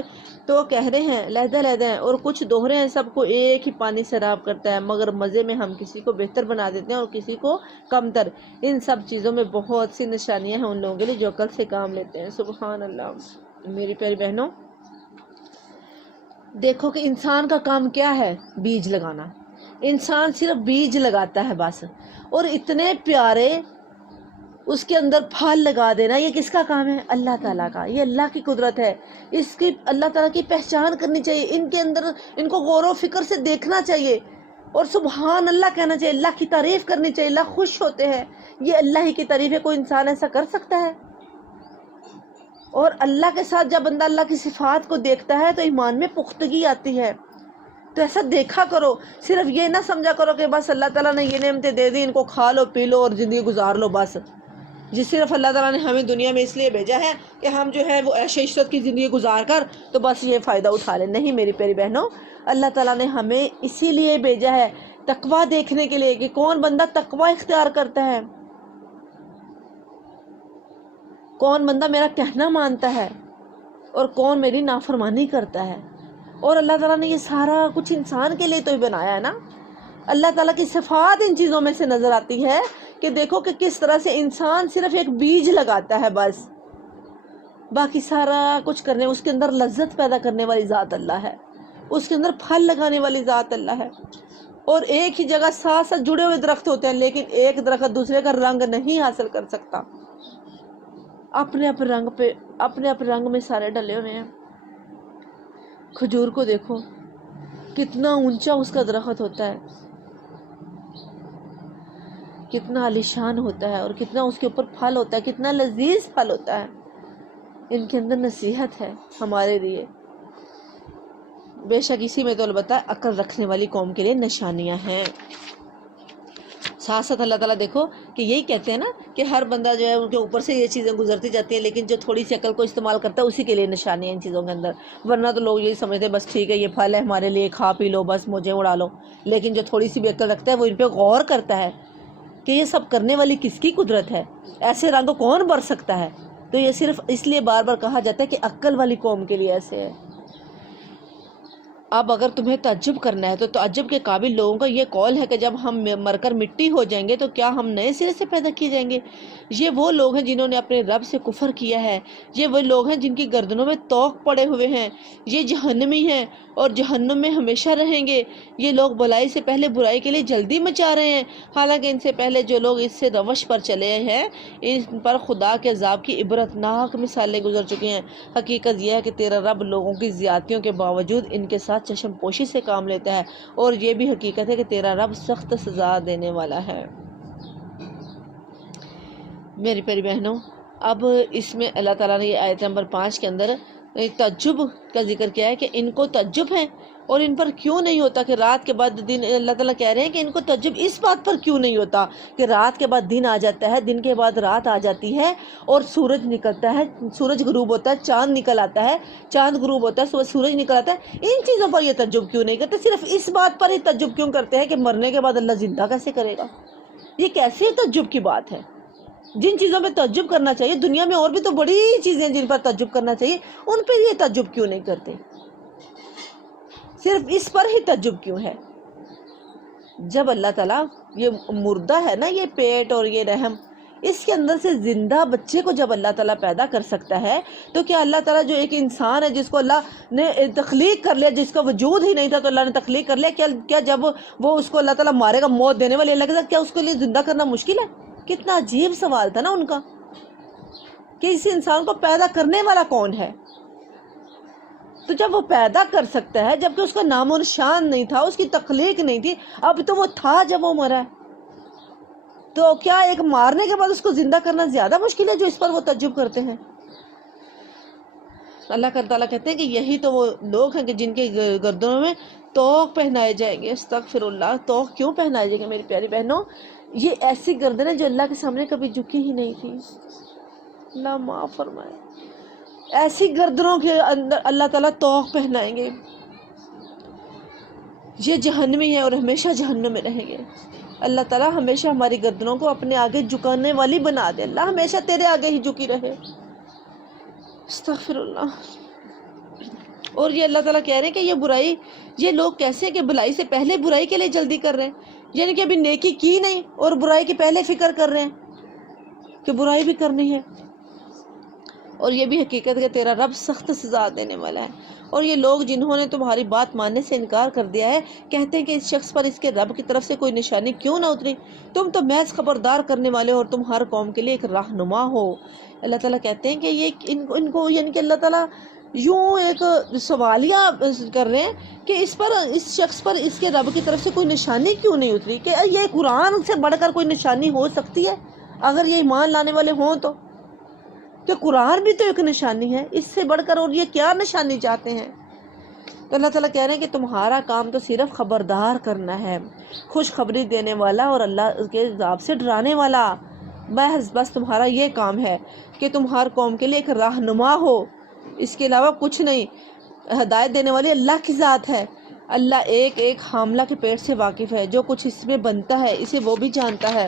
تو کہہ رہے ہیں علیحدہ علیحدہ ہیں اور کچھ دوہرے ہیں. سب کو ایک ہی پانی سیراب کرتا ہے، مگر مزے میں ہم کسی کو بہتر بنا دیتے ہیں اور کسی کو کمتر. ان سب چیزوں میں بہت سی نشانیاں ہیں ان لوگوں کے لیے جو عقل سے کام لیتے ہیں. سبحان اللہ. میری پیاری بہنوں، دیکھو کہ انسان کا کام کیا ہے؟ بیج لگانا. انسان صرف بیج لگاتا ہے بس، اور اتنے پیارے اس کے اندر پھل لگا دینا، یہ کس کا کام ہے؟ اللہ تعالیٰ کا. یہ اللہ کی قدرت ہے. اس کی اللہ تعالیٰ کی پہچان کرنی چاہیے. ان کے اندر ان کو غور و فکر سے دیکھنا چاہیے اور سبحان اللہ کہنا چاہیے. اللہ کی تعریف کرنی چاہیے. اللہ خوش ہوتے ہیں. یہ اللہ ہی کی تعریف ہے. کوئی انسان ایسا کر سکتا ہے؟ اور اللہ کے ساتھ جب بندہ اللہ کی صفات کو دیکھتا ہے تو ایمان میں پختگی آتی ہے. تو ایسا دیکھا کرو. صرف یہ نہ سمجھا کرو کہ بس اللہ تعالیٰ نے یہ نعمتیں دے دی، ان کو کھا لو پی لو اور زندگی گزار لو بس. جس صرف اللہ تعالیٰ نے ہمیں دنیا میں اس لیے بھیجا ہے کہ ہم جو ہے وہ عیش عشرت کی زندگی گزار کر تو بس یہ فائدہ اٹھا لیں. نہیں میری پیاری بہنوں، اللہ تعالیٰ نے ہمیں اسی لیے بھیجا ہے، تقویٰ دیکھنے کے لیے کہ کون بندہ تقویٰ اختیار کرتا ہے، کون بندہ میرا کہنا مانتا ہے اور کون میری نافرمانی کرتا ہے. اور اللہ تعالیٰ نے یہ سارا کچھ انسان کے لیے تو ہی بنایا ہے نا. اللہ تعالیٰ کی صفات ان چیزوں میں سے نظر آتی ہے کہ دیکھو کہ کس طرح سے انسان صرف ایک بیج لگاتا ہے بس، باقی سارا کچھ کرنے. اس کے اندر لذت پیدا کرنے والی ذات اللہ ہے، اس کے اندر پھل لگانے والی ذات اللہ ہے. اور ایک ہی جگہ ساتھ ساتھ جڑے ہوئے درخت ہوتے ہیں لیکن ایک درخت دوسرے کا رنگ نہیں حاصل کر سکتا. اپنے اپنے رنگ پہ، اپنے اپنے رنگ میں سارے ڈلے ہوئے ہیں. کھجور کو دیکھو کتنا اونچا اس کا درخت ہوتا ہے، کتنا عالیشان ہوتا ہے اور کتنا اس کے اوپر پھل ہوتا ہے، کتنا لذیذ پھل ہوتا ہے. ان کے اندر نصیحت ہے ہمارے لیے. بے شک اسی میں تو البتہ عقل رکھنے والی قوم کے لیے نشانیاں ہیں. ساتھ ساتھ اللہ تعالیٰ دیکھو کہ یہی کہتے ہیں نا کہ ہر بندہ جو ہے ان کے اوپر سے یہ چیزیں گزرتی جاتی ہیں لیکن جو تھوڑی سی عقل کو استعمال کرتا ہے اسی کے لیے نشانی ہے ان چیزوں کے اندر. ورنہ تو لوگ یہی سمجھتے ہیں بس ٹھیک ہے یہ پھل ہے ہمارے لیے، کھا پی لو بس، موجیں اڑا لو. لیکن جو تھوڑی سی بھی عقل رکھتا ہے وہ ان پہ غور کرتا ہے کہ یہ سب کرنے والی کس کی قدرت ہے، ایسے رنگ کون بر سکتا ہے. تو یہ صرف اس لیے بار بار کہا جاتا ہے کہ عقل والی قوم کے لیے ایسے ہے. اب اگر تمہیں تعجب کرنا ہے تو تعجب کے قابل لوگوں کا یہ قول ہے کہ جب ہم مر کر مٹی ہو جائیں گے تو کیا ہم نئے سرے سے پیدا کیے جائیں گے؟ یہ وہ لوگ ہیں جنہوں نے اپنے رب سے کفر کیا ہے. یہ وہ لوگ ہیں جن کی گردنوں میں توق پڑے ہوئے ہیں. یہ جہنمی ہیں اور جہنم میں ہمیشہ رہیں گے. یہ لوگ بلائی سے پہلے برائی کے لیے جلدی مچا رہے ہیں، حالانکہ ان سے پہلے جو لوگ اس سے روش پر چلے ہیں ان پر خدا کے عذاب کی عبرتناک مثالیں گزر چکی ہیں. حقیقت یہ ہے کہ تیرا رب لوگوں کی زیادتیوں کے باوجود ان کے ساتھ چشم پوشی سے کام لیتا ہے، اور یہ بھی حقیقت ہے کہ تیرا رب سخت سزا دینے والا ہے. میری پیاری بہنوں، اب اس میں اللہ تعالیٰ نے یہ آیت نمبر 5 کے اندر تعجب کا ذکر کیا ہے کہ ان کو تعجب ہے، اور ان پر کیوں نہیں ہوتا کہ رات کے بعد دن، اللہ تعالیٰ کہہ رہے ہیں کہ ان کو تعجب اس بات پر کیوں نہیں ہوتا کہ رات کے بعد دن آ جاتا ہے، دن کے بعد رات آ جاتی ہے، اور سورج نکلتا ہے، سورج غروب ہوتا ہے، چاند نکل آتا ہے، چاند غروب ہوتا ہے، سورج نکل آتا ہے، ان چیزوں پر یہ تعجب کیوں نہیں کرتے؟ صرف اس بات پر ہی تعجب کیوں کرتے ہیں کہ مرنے کے بعد اللہ زندہ کیسے کرے گا؟ یہ کیسے تعجب کی بات ہے؟ جن چیزوں پہ تعجب کرنا چاہیے، دنیا میں اور بھی تو بڑی چیزیں جن پر تعجب کرنا چاہیے، ان پہ یہ تعجب کیوں نہیں کرتے؟ صرف اس پر ہی تعجب کیوں ہے؟ جب اللہ تعالیٰ یہ مردہ ہے نا، یہ پیٹ اور یہ رحم، اس کے اندر سے زندہ بچے کو جب اللہ تعالیٰ پیدا کر سکتا ہے، تو کیا اللہ تعالیٰ جو ایک انسان ہے جس کو اللہ نے تخلیق کر لیا، جس کا وجود ہی نہیں تھا تو اللہ نے تخلیق کر لیا، کیا جب وہ اس کو اللہ تعالیٰ مارے گا، موت دینے والے اللہ کے ساتھ، کیا اس کے لیے زندہ کرنا مشکل ہے؟ کتنا عجیب سوال تھا نا ان کا کہ اس انسان کو پیدا کرنے والا کون ہے؟ تو جب وہ پیدا کر سکتا ہے، جبکہ اس کا نام و نشان نہیں تھا، اس کی تخلیق نہیں تھی، اب تو وہ تھا جب وہ مرا ہے، تو کیا ایک مارنے کے بعد اس کو زندہ کرنا زیادہ مشکل ہے جو اس پر وہ تعجب کرتے ہیں؟ اللہ تعالیٰ کہتے ہیں کہ یہی تو وہ لوگ ہیں کہ جن کے گردنوں میں طوق پہنائے جائیں گے۔ استغفر اللہ، طوق کیوں پہنائے جائیں گے میری پیاری بہنوں؟ یہ ایسی گردنیں جو اللہ کے سامنے کبھی جھکی ہی نہیں تھی، اللہ معاف فرمائے، ایسی گردنوں کے اندر اللہ تعالیٰ طوق پہنائیں گے، یہ جہنمی ہے اور ہمیشہ جہنم میں رہیں گے۔ اللہ تعالیٰ ہمیشہ ہماری گردنوں کو اپنے آگے جھکانے والی بنا دے، اللہ ہمیشہ تیرے آگے ہی جھکی رہے۔ استغفر اللہ۔ اور یہ اللہ تعالیٰ کہہ رہے ہیں کہ یہ برائی، یہ لوگ کیسے کہ بھلائی سے پہلے برائی کے لیے جلدی کر رہے ہیں، یعنی کہ ابھی نیکی کی نہیں اور برائی کی پہلے فکر کر رہے ہیں کہ برائی بھی کرنی ہے۔ اور یہ بھی حقیقت کہ تیرا رب سخت سزا دینے والا ہے۔ اور یہ لوگ جنہوں نے تمہاری بات ماننے سے انکار کر دیا ہے، کہتے ہیں کہ اس شخص پر اس کے رب کی طرف سے کوئی نشانی کیوں نہ اتری، تم تو محض خبردار کرنے والے ہو اور تم ہر قوم کے لیے ایک رہنما ہو۔ اللہ تعالیٰ کہتے ہیں کہ یہ ان کو یعنی کہ اللہ تعالیٰ یوں ایک سوالیہ کر رہے ہیں کہ اس شخص پر اس کے رب کی طرف سے کوئی نشانی کیوں نہیں اتری، کہ یہ قرآن سے بڑھ کر کوئی نشانی ہو سکتی ہے اگر یہ ایمان لانے والے ہوں تو؟ کہ قرآن بھی تو ایک نشانی ہے، اس سے بڑھ کر اور یہ کیا نشانی چاہتے ہیں؟ تو اللہ تعالیٰ کہہ رہے ہیں کہ تمہارا کام تو صرف خبردار کرنا ہے، خوشخبری دینے والا اور اللہ کے عذاب سے ڈرانے والا، بس تمہارا یہ کام ہے کہ تم ہر قوم کے لیے ایک رہنما ہو، اس کے علاوہ کچھ نہیں۔ ہدایت دینے والی اللہ کی ذات ہے، اللہ ایک ایک حاملہ کے پیٹ سے واقف ہے، جو کچھ اس میں بنتا ہے اسے وہ بھی جانتا ہے،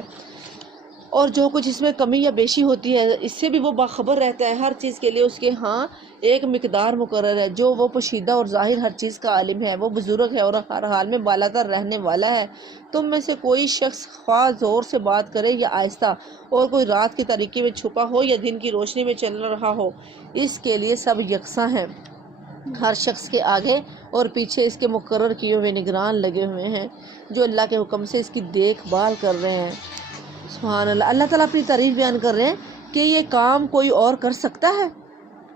اور جو کچھ اس میں کمی یا بیشی ہوتی ہے اس سے بھی وہ باخبر رہتا ہے۔ ہر چیز کے لیے اس کے ہاں ایک مقدار مقرر ہے، جو وہ پوشیدہ اور ظاہر ہر چیز کا عالم ہے، وہ بزرگ ہے اور ہر حال میں بالا تر رہنے والا ہے۔ تم میں سے کوئی شخص خواہ زور سے بات کرے یا آہستہ، اور کوئی رات کی تاریکی میں چھپا ہو یا دن کی روشنی میں چل رہا ہو، اس کے لیے سب یکساں ہیں، ہر شخص کے آگے اور پیچھے اس کے مقرر کیے ہوئے نگران لگے ہوئے ہیں، جو اللہ کے حکم سے اس کی دیکھ بھال کر رہے ہیں۔ سبحان اللہ۔ اللہ تعالیٰ اپنی تعریف بیان کر رہے ہیں کہ یہ کام کوئی اور کر سکتا ہے؟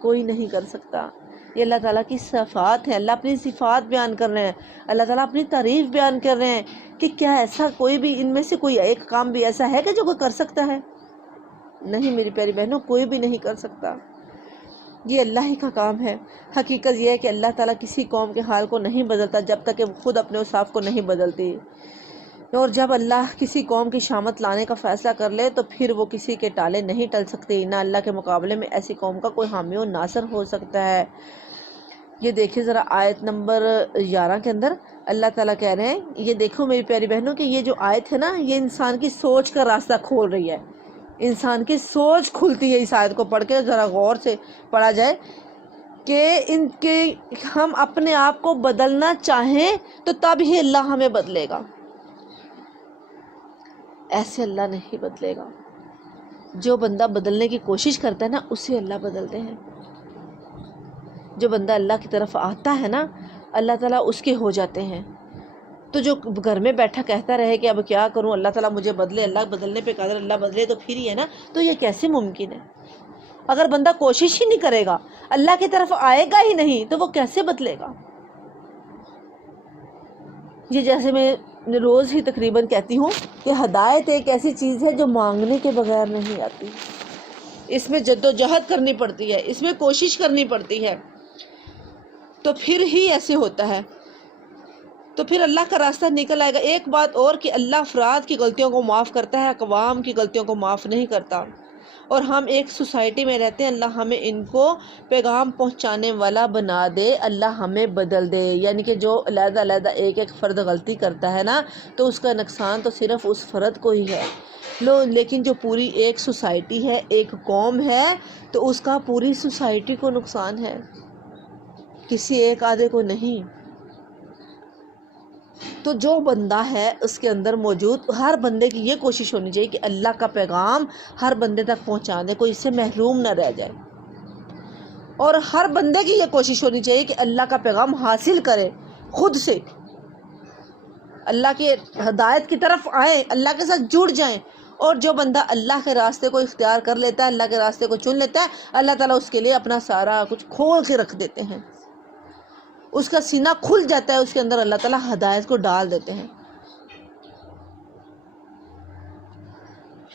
کوئی نہیں کر سکتا۔ یہ اللہ تعالیٰ کی صفات ہیں، اللہ اپنی صفات بیان کر رہے ہیں، اللہ تعالیٰ اپنی تعریف بیان کر رہے ہیں کہ کیا ایسا کوئی بھی ان میں سے کوئی ایک کام بھی ایسا ہے کہ جو کوئی کر سکتا ہے؟ نہیں میری پیاری بہنوں، کوئی بھی نہیں کر سکتا، یہ اللہ ہی کا کام ہے۔ حقیقت یہ ہے کہ اللہ تعالیٰ کسی قوم کے حال کو نہیں بدلتا جب تک کہ وہ خود اپنے اوصاف کو نہیں بدلتی، اور جب اللہ کسی قوم کی شامت لانے کا فیصلہ کر لے تو پھر وہ کسی کے ٹالے نہیں ٹل سکتے، نہ اللہ کے مقابلے میں ایسی قوم کا کوئی حامی و ناصر ہو سکتا ہے۔ یہ دیکھیں ذرا آیت نمبر 11 کے اندر اللہ تعالیٰ کہہ رہے ہیں، یہ دیکھو میری پیاری بہنوں کہ یہ جو آیت ہے نا، یہ انسان کی سوچ کا راستہ کھول رہی ہے، انسان کی سوچ کھلتی ہے۔ اس آیت کو پڑھ کے ذرا غور سے پڑھا جائے کہ ہم اپنے آپ کو بدلنا چاہیں تو تب ہی اللہ ہمیں بدلے گا، ایسے اللہ نہیں بدلے گا۔ جو بندہ بدلنے کی کوشش کرتا ہے نا، اسے اللہ بدلتے ہیں۔ جو بندہ اللہ کی طرف آتا ہے نا، اللہ تعالیٰ اس کے ہو جاتے ہیں۔ تو جو گھر میں بیٹھا کہتا رہے کہ اب کیا کروں، اللہ تعالیٰ مجھے بدلے، اللہ بدلنے پہ قادر، اللہ بدلے تو پھر ہی ہے نا، تو یہ کیسے ممکن ہے؟ اگر بندہ کوشش ہی نہیں کرے گا، اللہ کی طرف آئے گا ہی نہیں، تو وہ کیسے بدلے گا؟ یہ جیسے میں روز ہی تقریباً کہتی ہوں کہ ہدایت ایک ایسی چیز ہے جو مانگنے کے بغیر نہیں آتی، اس میں جد و جہد کرنی پڑتی ہے، اس میں کوشش کرنی پڑتی ہے۔ تو پھر ہی ایسے ہوتا ہے، تو پھر اللہ کا راستہ نکل آئے گا۔ ایک بات اور کہ اللہ افراد کی غلطیوں کو معاف کرتا ہے، اقوام کی غلطیوں کو معاف نہیں کرتا۔ اور ہم ایک سوسائٹی میں رہتے ہیں، اللہ ہمیں ان کو پیغام پہنچانے والا بنا دے، اللہ ہمیں بدل دے۔ یعنی کہ جو علیحدہ علیحدہ ایک ایک فرد غلطی کرتا ہے نا، تو اس کا نقصان تو صرف اس فرد کو ہی ہے، لیکن جو پوری ایک سوسائٹی ہے، ایک قوم ہے، تو اس کا پوری سوسائٹی کو نقصان ہے، کسی ایک آدھے کو نہیں۔ تو جو بندہ ہے اس کے اندر موجود ہر بندے کی یہ کوشش ہونی چاہیے کہ اللہ کا پیغام ہر بندے تک پہنچا دے، کوئی اس سے محروم نہ رہ جائے، اور ہر بندے کی یہ کوشش ہونی چاہیے کہ اللہ کا پیغام حاصل کرے، خود سے اللہ کی ہدایت کی طرف آئیں، اللہ کے ساتھ جڑ جائیں۔ اور جو بندہ اللہ کے راستے کو اختیار کر لیتا ہے، اللہ کے راستے کو چن لیتا ہے، اللہ تعالیٰ اس کے لیے اپنا سارا کچھ کھول کے رکھ دیتے ہیں، اس کا سینہ کھل جاتا ہے، اس کے اندر اللہ تعالیٰ ہدایت کو ڈال دیتے ہیں۔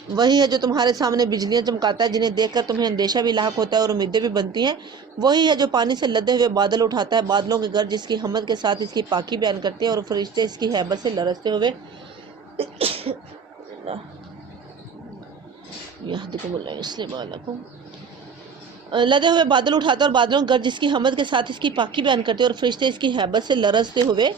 وہی ہے جو تمہارے سامنے بجلیاں چمکاتا ہے، جنہیں دیکھ کر تمہیں اندیشہ بھی لاحق ہوتا ہے اور امیدیں بھی بنتی ہیں۔ وہی ہے جو پانی سے لدے ہوئے بادل اٹھاتا ہے، بادلوں کی گرج جس کی حمد کے ساتھ اس کی پاکی بیان کرتی ہے، اور فرشتے اس کی ہیبت سے لرزتے ہوئے لدے ہوئے بادل اٹھاتا ہے، اور بادلوں کی گرج جس کی حمد کے ساتھ اس کی پاکی بیان کرتے ہیں، اور فرشتے اس کی ہیبت سے لرزتے ہوئے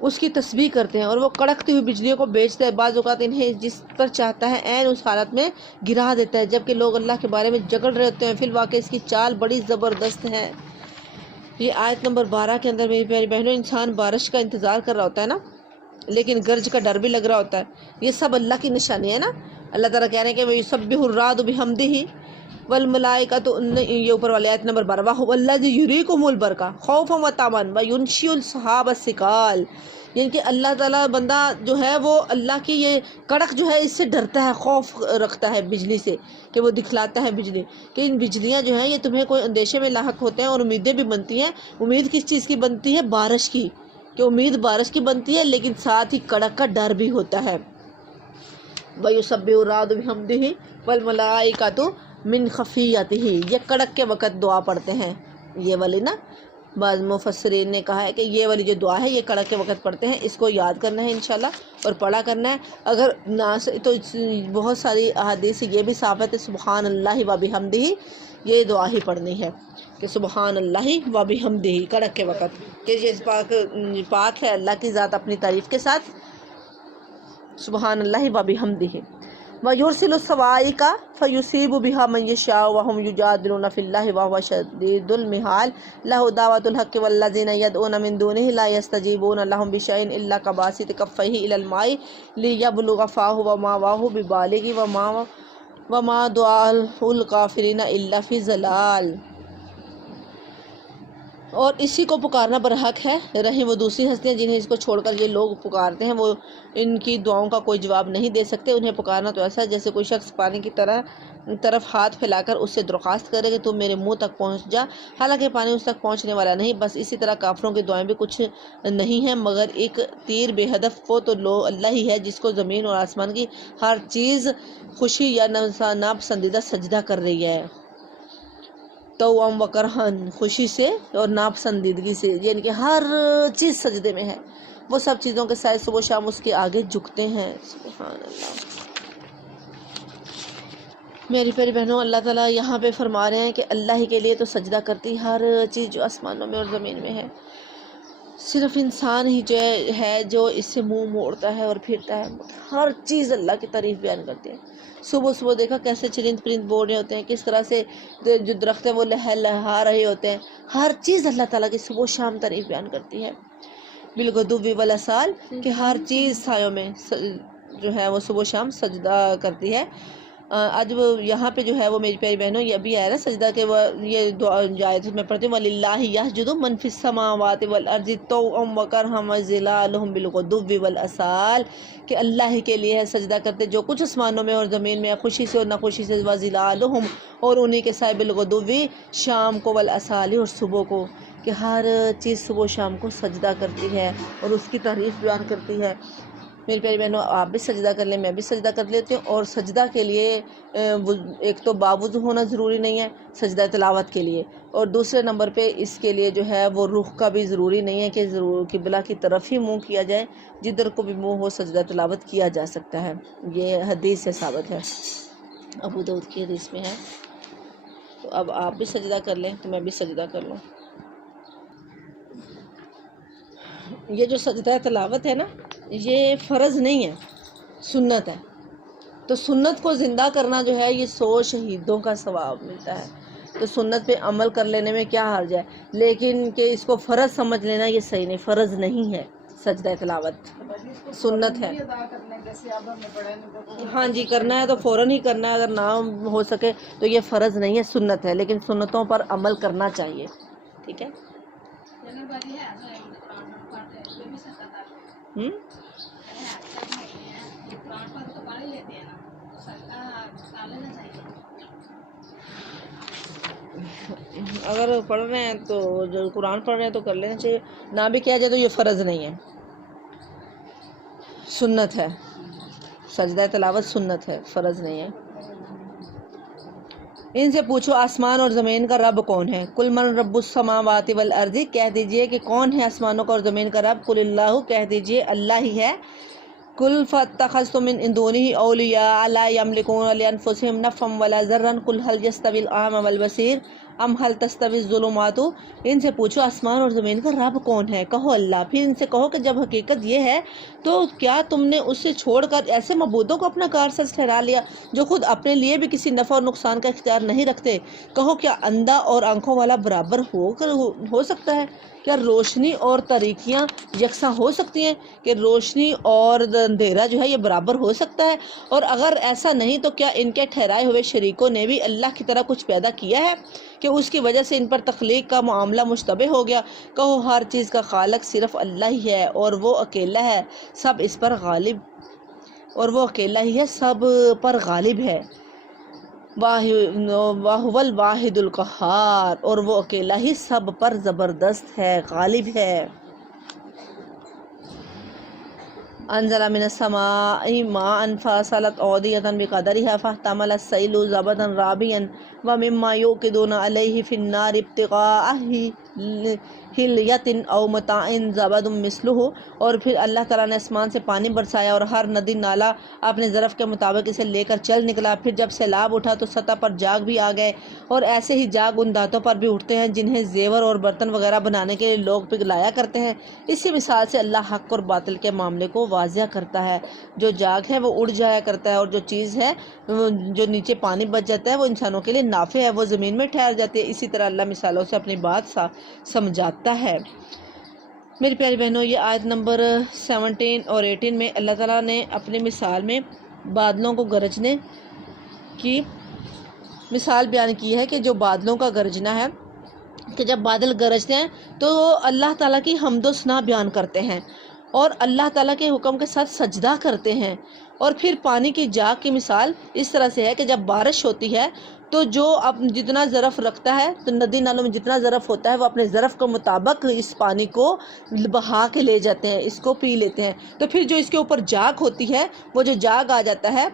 اس کی تسبیح کرتے ہیں۔ اور وہ کڑکتی ہوئی بجلیوں کو بیچتا ہے، بعض اوقات انہیں جس پر چاہتا ہے عین اس حالت میں گرا دیتا ہے جبکہ لوگ اللہ کے بارے میں جگڑ رہے ہوتے ہیں۔ فی الواقع اس کی چال بڑی زبردست ہے۔ یہ آیت نمبر 12 کے اندر میری پیاری بہنوں، انسان بارش کا انتظار کر رہا ہوتا ہے نا، لیکن گرج کا ڈر بھی لگ رہا ہوتا ہے۔ یہ سب اللہ کی نشانی ہے نا۔ اللہ تعالیٰ کہہ رہے ہیں کہ وَيُسَبِّحُ الرَّعْدُ بِحَمْدِهِ وَالْمَلَائِكَةُ، یہ اوپر والے آیت نمبر 12، وَهُوَ الَّذِي يُرِيكُمُ الْبَرْقَ خَوْفًا وَطَمَعًا وَيُنشِئُ السَّحَابَ الثِّقَالَ، یعنی کہ اللہ تعالیٰ بندہ جو ہے وہ اللہ کی یہ کڑک جو ہے اس سے ڈرتا ہے، خوف رکھتا ہے بجلی سے، کہ وہ دکھلاتا ہے بجلی کہ ان بجلیاں جو ہیں یہ تمہیں کوئی اندیشے میں لاحق ہوتے ہیں، اور امیدیں بھی بنتی ہیں۔ امید کس چیز کی بنتی ہے؟ بارش کی، کہ امید بارش کی بنتی ہے، لیکن ساتھ ہی کڑک کا ڈر بھی ہوتا ہے۔ وَيُسَبِّحُ الرَّعْدُ بِحَمْدِهِ وَالْمَلَائِكَةُ مِنْ خَفِيَّتِهِ، یہ کڑک کے وقت دعا پڑھتے ہیں، یہ والی نا۔ بعض مفسرین نے کہا ہے کہ یہ والی جو دعا ہے یہ کڑک کے وقت پڑھتے ہیں، اس کو یاد کرنا ہے انشاءاللہ اور پڑھا کرنا ہے۔ اگر نہ تو بہت ساری احادیث یہ بھی ثابت ہے سبحان اللہ و بحمدہ، یہ دعا ہی پڑھنی ہے کہ سبحان اللہ و بحمدہ کڑک کے وقت، کہ یہ پاک ہے اللہ کی ذات اپنی تعریف کے ساتھ، سبحان اللہ و بحمدہ۔ وَيُرْسِلُ الصَّوَاعِقَ فَيُصِيبُ بِهَا مَن يَشَاءُ وَهُمْ يُجَادِلُونَ فِي اللَّهِ وَهُوَ شَدِيدُ الْمِحَالِ لَهُ دَعْوَةُ الْحَقِّ وَالَّذِينَ يَدْعُونَ مِن دُونِهِ لَا يَسْتَجِيبُونَ لَهُم بِشَيْءٍ إِلَّا كَبَاسِطِ كَفَّيْهِ إِلَى الْمَاءِ لِيَبْلُغَ فَاهُ وَمَا هُوَ بِبَالِغِهِ وَمَا دُعَاءُ الْكَافِرِينَ إِلَّا فِي ضَلَالٍ۔ اور اسی کو پکارنا برحق ہے، رہیں وہ دوسری ہستیاں جنہیں اس کو چھوڑ کر یہ لوگ پکارتے ہیں، وہ ان کی دعاؤں کا کوئی جواب نہیں دے سکتے۔ انہیں پکارنا تو ایسا ہے جیسے کوئی شخص پانی کی طرف ہاتھ پھیلا کر اس سے درخواست کرے کہ تم میرے منہ تک پہنچ جا، حالانکہ پانی اس تک پہنچنے والا نہیں۔ بس اسی طرح کافروں کی دعائیں بھی کچھ نہیں ہیں مگر ایک تیر بے ہدف۔ وہ تو اللہ ہی ہے جس کو زمین اور آسمان کی ہر چیز خوشی یا ناپسندیدہ سجدہ کر رہی ہے، توأم و کرہن، خوشی سے اور ناپسندیدگی سے، یعنی کہ ہر چیز سجدے میں ہے۔ وہ سب چیزوں کے سائے صبح و شام اس کے آگے جھکتے ہیں۔ سبحان اللہ۔ میری پیاری بہنوں، اللہ تعالیٰ یہاں پہ فرما رہے ہیں کہ اللہ ہی کے لیے تو سجدہ کرتی ہر چیز جو آسمانوں میں اور زمین میں ہے، صرف انسان ہی جو ہے جو اس سے منہ موڑتا ہے اور پھرتا ہے۔ ہر چیز اللہ کی تعریف بیان کرتی ہے۔ صبح صبح دیکھا کیسے چرند پرند بول رہے ہوتے ہیں، کس طرح سے جو درخت ہیں وہ لہا رہے ہوتے ہیں۔ ہر چیز اللہ تعالیٰ کی صبح و شام تعریف بیان کرتی ہے، بالغدو والآصال، کہ ہر چیز سایوں میں جو ہے وہ صبح و شام سجدہ کرتی ہے۔ آج وہ یہاں پہ جو ہے وہ میری پیاری بہنوں یہ بھی آیا نا سجدہ کے، یہ دعا آیت میں پڑھتی ہوں وَلِلَّهِ يَسْجُدُ مَن فِي السَّمَاوَاتِ وَالْأَرْضِ طَوْعًا وَكَرْهًا وَظِلَالُهُم بِالْغُدُوِّ وَالْآصَالِ، کہ اللہ ہی کے لیے ہے سجدہ کرتے جو کچھ آسمانوں میں اور زمین میں، خوشی سے اور ناخوشی سے، وَظِلَالُهُم، اور انہی کے سائے، بِالْغُدُوِّ، شام کو، وَالْآصَالِ، اور صبح کو، کہ ہر چیز صبح و شام کو سجدہ کرتی ہے اور اس کی تعریف بیان کرتی ہے۔ میری پیاری بہنوں آپ بھی سجدہ کر لیں، میں بھی سجدہ کر لیتی ہوں. اور سجدہ کے لیے ایک تو باوضو ہونا ضروری نہیں ہے سجدہ تلاوت کے لیے، اور دوسرے نمبر پہ اس کے لیے جو ہے وہ رخ کا بھی ضروری نہیں ہے کہ ضرور قبلہ کی طرف ہی منہ کیا جائے، جدھر کو بھی منہ ہو سجدہ تلاوت کیا جا سکتا ہے. یہ حدیث سے ثابت ہے، ابو داؤد کی حدیث میں ہے. تو اب آپ بھی سجدہ کر لیں تو میں بھی سجدہ کر لوں. یہ جو سجدہ تلاوت ہے نا یہ فرض نہیں ہے، سنت ہے. تو سنت کو زندہ کرنا جو ہے یہ 100 شہیدوں کا ثواب ملتا ہے. تو سنت پہ عمل کر لینے میں کیا حرج ہے، لیکن کہ اس کو فرض سمجھ لینا یہ صحیح نہیں، فرض نہیں ہے سجدہ تلاوت، سنت ہے. ہاں جی کرنا ہے تو فوراً ہی کرنا ہے، اگر نہ ہو سکے تو یہ فرض نہیں ہے، سنت ہے، لیکن سنتوں پر عمل کرنا چاہیے. ٹھیک ہے. اگر پڑھ رہے ہیں تو جو قرآن پڑھ رہے ہیں تو کر لینا چاہیے، نہ بھی کیا جائے تو یہ فرض نہیں ہے، سنت ہے. سجدہ تلاوت سنت ہے، فرض نہیں ہے. ان سے پوچھو آسمان اور زمین کا رب کون ہے؟ قل من رب السماوات والارض، کہہ دیجئے کہ کون ہے آسمانوں کا اور زمین کا رب؟ قل اللہ، کہہ دیجئے اللہ ہی ہے. قل فاتخذتم من دونه اولیاء لا یملکون لانفسهم نفعا ولا ضرا قل هل يستوي الاعمى والبصیر ام هل تستوي الظلمات. ان سے پوچھو آسمان اور زمین کا رب کون ہے؟ کہو اللہ. پھر ان سے کہو کہ جب حقیقت یہ ہے تو کیا تم نے اسے چھوڑ کر ایسے معبودوں کو اپنا کارساز ٹھہرا لیا جو خود اپنے لیے بھی کسی نفع اور نقصان کا اختیار نہیں رکھتے؟ کہو کیا اندھا اور آنکھوں والا برابر ہو سکتا ہے؟ کیا روشنی اور تاریکیاں یکساں ہو سکتی ہیں؟ کہ روشنی اور اندھیرا جو ہے یہ برابر ہو سکتا ہے؟ اور اگر ایسا نہیں تو کیا ان کے ٹھہرائے ہوئے شریکوں نے بھی اللہ کی طرح کچھ پیدا کیا ہے کہ اس کی وجہ سے ان پر تخلیق کا معاملہ مشتبہ ہو گیا؟ کہو ہر چیز کا خالق صرف اللہ ہی ہے اور وہ اکیلا ہے سب اس پر غالب، اور وہ اکیلا ہی ہے سب پر غالب ہے. وَهُوَ الْوَاحِدُ الْقَهَّارُ، اور وہ اکیلا ہی سب پر زبردست ہے، غالب ہے. انزل من السماء ماء فصلت اودية بقدرها فاحتمل السيل زبدا رابيا ومما يوقدون عليه في النار ابتغاء حلیت او متاع زبد مثلہ. اور پھر اللہ تعالیٰ نے آسمان سے پانی برسایا اور ہر ندی نالا اپنے ظرف کے مطابق اسے لے کر چل نکلا. پھر جب سیلاب اٹھا تو سطح پر جاگ بھی آ گئے، اور ایسے ہی جاگ ان دانتوں پر بھی اٹھتے ہیں جنہیں زیور اور برتن وغیرہ بنانے کے لیے لوگ پگھلایا کرتے ہیں. اسی مثال سے اللہ حق اور باطل کے معاملے کو واضح کرتا ہے. جو جاگ ہے وہ اڑ جایا کرتا ہے، اور جو چیز ہے جو نیچے پانی بچ جاتا ہے وہ انسانوں کے لیے نافع ہے، وہ زمین میں ٹھہر جاتی ہے. اسی طرح اللہ مثالوں سے اپنی بات سمجھاتا ہے. میری پیاری بہنوں یہ آیت نمبر 17 اور 18 میں اللہ تعالیٰ نے اپنی مثال میں بادلوں کو گرجنے کی مثال بیان کی ہے کہ جو بادلوں کا گرجنا ہے کہ جب بادل گرجتے ہیں تو اللہ تعالیٰ کی حمد و ثنا بیان کرتے ہیں اور اللہ تعالیٰ کے حکم کے ساتھ سجدہ کرتے ہیں. اور پھر پانی کی جاگ کی مثال اس طرح سے ہے کہ جب بارش ہوتی ہے تو جو جتنا ظرف رکھتا ہے تو ندی نالوں میں جتنا ظرف ہوتا ہے وہ اپنے ظرف کے مطابق اس پانی کو بہا کے لے جاتے ہیں، اس کو پی لیتے ہیں. تو پھر جو اس کے اوپر جاگ ہوتی ہے، وہ جو جاگ آ جاتا ہے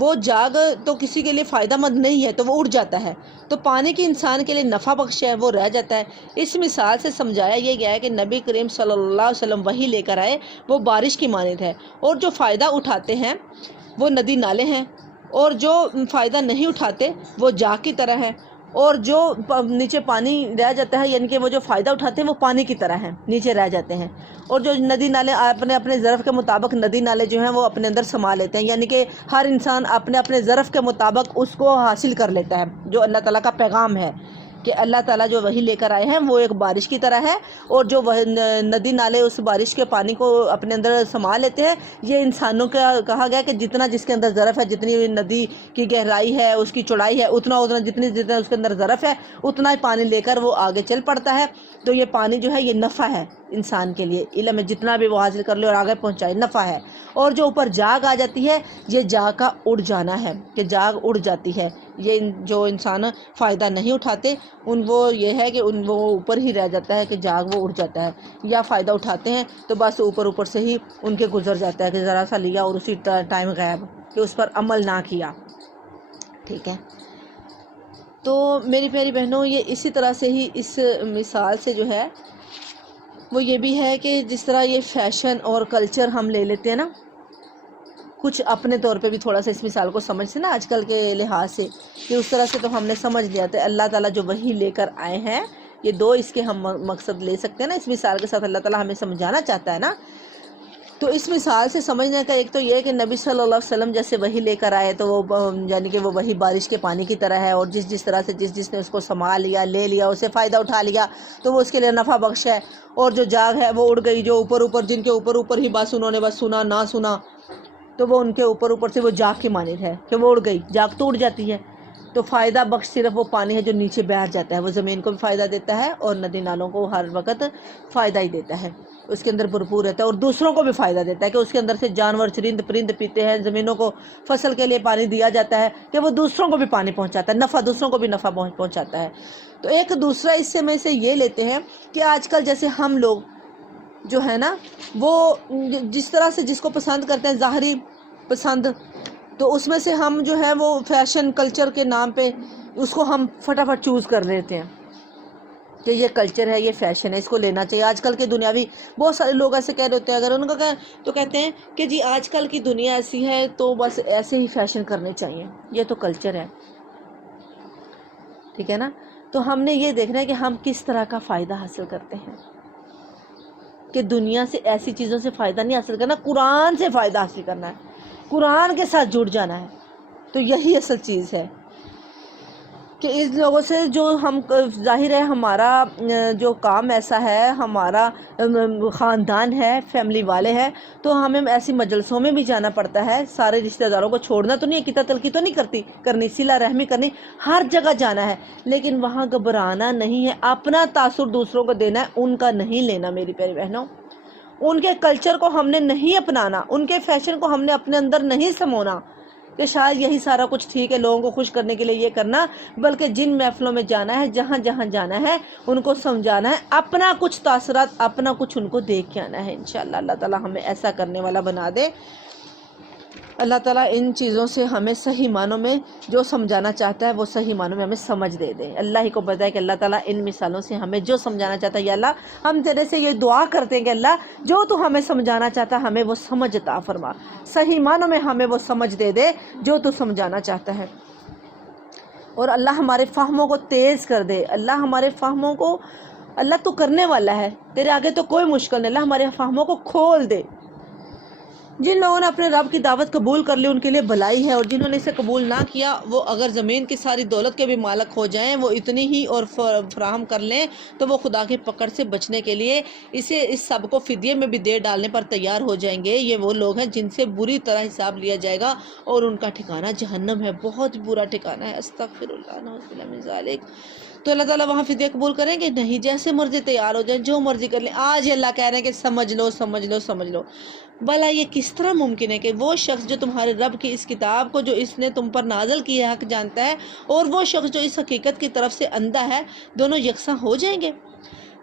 وہ جاگ تو کسی کے لیے فائدہ مند نہیں ہے تو وہ اڑ جاتا ہے. تو پانی کی انسان کے لیے نفع بخش ہے، وہ رہ جاتا ہے. اس مثال سے سمجھایا یہ گیا ہے کہ نبی کریم صلی اللہ علیہ وسلم وحی لے کر آئے وہ بارش کی مانند ہے، اور جو فائدہ اٹھاتے ہیں وہ ندی نالے ہیں، اور جو فائدہ نہیں اٹھاتے وہ جاگ کی طرح ہے، اور جو نیچے پانی رہ جاتا ہے یعنی کہ وہ جو فائدہ اٹھاتے ہیں وہ پانی کی طرح ہیں، نیچے رہ جاتے ہیں. اور جو ندی نالے اپنے ظرف کے مطابق ندی نالے جو ہیں وہ اپنے اندر سما لیتے ہیں، یعنی کہ ہر انسان اپنے ظرف کے مطابق اس کو حاصل کر لیتا ہے. جو اللہ تعالیٰ کا پیغام ہے کہ اللہ تعالیٰ جو وحی لے کر آئے ہیں وہ ایک بارش کی طرح ہے، اور جو ندی نالے اس بارش کے پانی کو اپنے اندر سما لیتے ہیں. یہ انسانوں کا کہا گیا کہ جتنا جس کے اندر ظرف ہے، جتنی ندی کی گہرائی ہے، اس کی چوڑائی ہے، اتنا جتنا اس کے اندر ظرف ہے اتنا ہی پانی لے کر وہ آگے چل پڑتا ہے. تو یہ پانی جو ہے یہ نفع ہے انسان کے لیے، علم میں جتنا بھی وہ حاصل کر لے اور آگے پہنچائے نفع ہے. اور جو اوپر جاگ آ جاتی ہے یہ جاگ کا اڑ جانا ہے کہ جاگ اڑ جاتی ہے، یہ جو انسان فائدہ نہیں اٹھاتے وہ یہ ہے کہ وہ اوپر ہی رہ جاتا ہے کہ جاگ وہ اڑ جاتا ہے، یا فائدہ اٹھاتے ہیں تو بس اوپر سے ہی ان کے گزر جاتا ہے کہ ذرا سا لیا اور اسی ٹائم غائب، کہ اس پر عمل نہ کیا. ٹھیک ہے، تو میری پیاری بہنوں، یہ اسی طرح سے ہی اس مثال سے جو ہے وہ یہ بھی ہے کہ جس طرح یہ فیشن اور کلچر ہم لے لیتے ہیں نا، کچھ اپنے طور پہ بھی تھوڑا سا اس مثال کو سمجھتے نا آج کل کے لحاظ سے، کہ اس طرح سے تو ہم نے سمجھ لیا تھا اللہ تعالیٰ جو وحی لے کر آئے ہیں، یہ دو اس کے ہم مقصد لے سکتے ہیں نا اس مثال کے ساتھ. اللہ تعالیٰ ہمیں سمجھانا چاہتا ہے نا، تو اس مثال سے سمجھنے کا ایک تو یہ ہے کہ نبی صلی اللہ علیہ وسلم جیسے وحی لے کر آئے تو وہ یعنی کہ وہ وحی بارش کے پانی کی طرح ہے، اور جس طرح سے جس نے اس کو سنبھال لیا، لے لیا، اسے فائدہ اٹھا لیا تو وہ اس کے لیے نفع بخش ہے. اور جو جاگ ہے وہ اڑ گئی، جو اوپر جن کے اوپر ہی بس انہوں نے بس سنا نہ سنا، تو وہ ان کے اوپر سے وہ جاگ کی مانند ہے کہ وہ اڑ گئی. جاگ تو اڑ جاتی ہے، تو فائدہ بخش صرف وہ پانی ہے جو نیچے بیٹھ جاتا ہے. وہ زمین کو بھی فائدہ دیتا ہے اور ندی نالوں کو ہر وقت فائدہ ہی دیتا ہے، اس کے اندر بھرپور رہتا ہے، اور دوسروں کو بھی فائدہ دیتا ہے کہ اس کے اندر سے جانور چرند پرند پیتے ہیں. زمینوں کو فصل کے لیے پانی دیا جاتا ہے کہ وہ دوسروں کو بھی پانی پہنچاتا ہے، نفع دوسروں کو بھی نفع پہنچاتا ہے. تو ایک دوسرا اس سے میں سے یہ لیتے ہیں کہ آج کل جیسے ہم لوگ جو ہے نا وہ جس طرح سے جس کو پسند کرتے ہیں، ظاہری پسند، تو اس میں سے ہم جو ہے وہ فیشن کلچر کے نام پہ اس کو ہم فٹافٹ چوز کر لیتے ہیں کہ یہ کلچر ہے، یہ فیشن ہے، اس کو لینا چاہیے. آج کل کے دنیاوی بہت سارے لوگ ایسے کہہ رہے ہوتے ہیں، اگر ان کو کہیں تو کہتے ہیں کہ جی آج کل کی دنیا ایسی ہے تو بس ایسے ہی فیشن کرنے چاہیے، یہ تو کلچر ہے. ٹھیک ہے نا، تو ہم نے یہ دیکھنا ہے کہ ہم کس طرح کا فائدہ حاصل کرتے ہیں، کہ دنیا سے ایسی چیزوں سے فائدہ نہیں حاصل کرنا، قرآن سے فائدہ حاصل کرنا ہے، قرآن کے ساتھ جڑ جانا ہے. تو یہی اصل چیز ہے کہ اس لوگوں سے جو ہم ظاہر ہے ہمارا جو کام ایسا ہے، ہمارا خاندان ہے، فیملی والے ہیں، تو ہمیں ایسی مجلسوں میں بھی جانا پڑتا ہے. سارے رشتہ داروں کو چھوڑنا تو نہیں ہے، کتا تلقی تو نہیں کرنی، صلہ رحمی کرنی، ہر جگہ جانا ہے، لیکن وہاں گھبرانا نہیں ہے. اپنا تاثر دوسروں کو دینا ہے، ان کا نہیں لینا. میری پیاری بہنوں، ان کے کلچر کو ہم نے نہیں اپنانا، ان کے فیشن کو ہم نے اپنے اندر نہیں سمونا کہ شاید یہی سارا کچھ ٹھیک ہے لوگوں کو خوش کرنے کے لیے یہ کرنا، بلکہ جن محفلوں میں جانا ہے، جہاں جہاں جانا ہے، ان کو سمجھانا ہے، اپنا کچھ تاثرات، اپنا کچھ ان کو دیکھ کے آنا ہے. انشاءاللہ اللہ تعالیٰ ہمیں ایسا کرنے والا بنا دے. اللہ تعالیٰ ان چیزوں سے ہمیں صحیح معنوں میں جو سمجھانا چاہتا ہے وہ صحیح معنوں میں ہمیں سمجھ دے دے. اللہ ہی کو پتہ ہے کہ اللہ تعالیٰ ان مثالوں سے ہمیں جو سمجھانا چاہتا ہے، یا اللہ ہم تیرے سے یہ دعا کرتے ہیں کہ اللہ جو تو ہمیں سمجھانا چاہتا ہے ہمیں وہ سمجھ عطا فرما، صحیح معنوں میں ہمیں وہ سمجھ دے دے جو تو سمجھانا چاہتا ہے. اور اللہ ہمارے فہموں کو تیز کر دے. اللہ ہمارے فہموں کو، اللہ تو کرنے والا ہے، تیرے آگے تو کوئی مشکل نہیں. اللہ ہمارے فہموں کو کھول دے. جن لوگوں نے اپنے رب کی دعوت قبول کر لی ان کے لیے بھلائی ہے، اور جنہوں نے اسے قبول نہ کیا وہ اگر زمین کی ساری دولت کے بھی مالک ہو جائیں، وہ اتنی ہی اور فراہم کر لیں تو وہ خدا کی پکڑ سے بچنے کے لیے اس سب کو فدیے میں بھی دے ڈالنے پر تیار ہو جائیں گے. یہ وہ لوگ ہیں جن سے بری طرح حساب لیا جائے گا اور ان کا ٹھکانہ جہنم ہے، بہت برا ٹھکانہ ہے. استغفر اللہ، نعوذ باللہ من ذالک. تو اللہ تعالیٰ وہاں فدیہ قبول کریں گے نہیں، جیسے مرضی تیار ہو جائیں، جو مرضی کر لیں. آج اللہ کہہ رہے ہیں کہ سمجھ لو سمجھ لو سمجھ لو. بھلا یہ کس طرح ممکن ہے کہ وہ شخص جو تمہارے رب کی اس کتاب کو جو اس نے تم پر نازل کی ہے حق جانتا ہے، اور وہ شخص جو اس حقیقت کی طرف سے اندھا ہے، دونوں یکساں ہو جائیں گے؟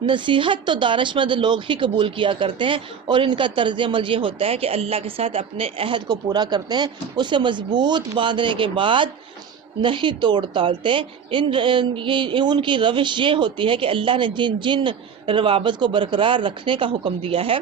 نصیحت تو دانشمند لوگ ہی قبول کیا کرتے ہیں، اور ان کا طرز عمل یہ ہوتا ہے کہ اللہ کے ساتھ اپنے عہد کو پورا کرتے ہیں، اسے مضبوط باندھنے کے بعد نہیں توڑ ٹالتے. ان کی روش یہ ہوتی ہے کہ اللہ نے جن روابط کو برقرار رکھنے کا حکم دیا ہے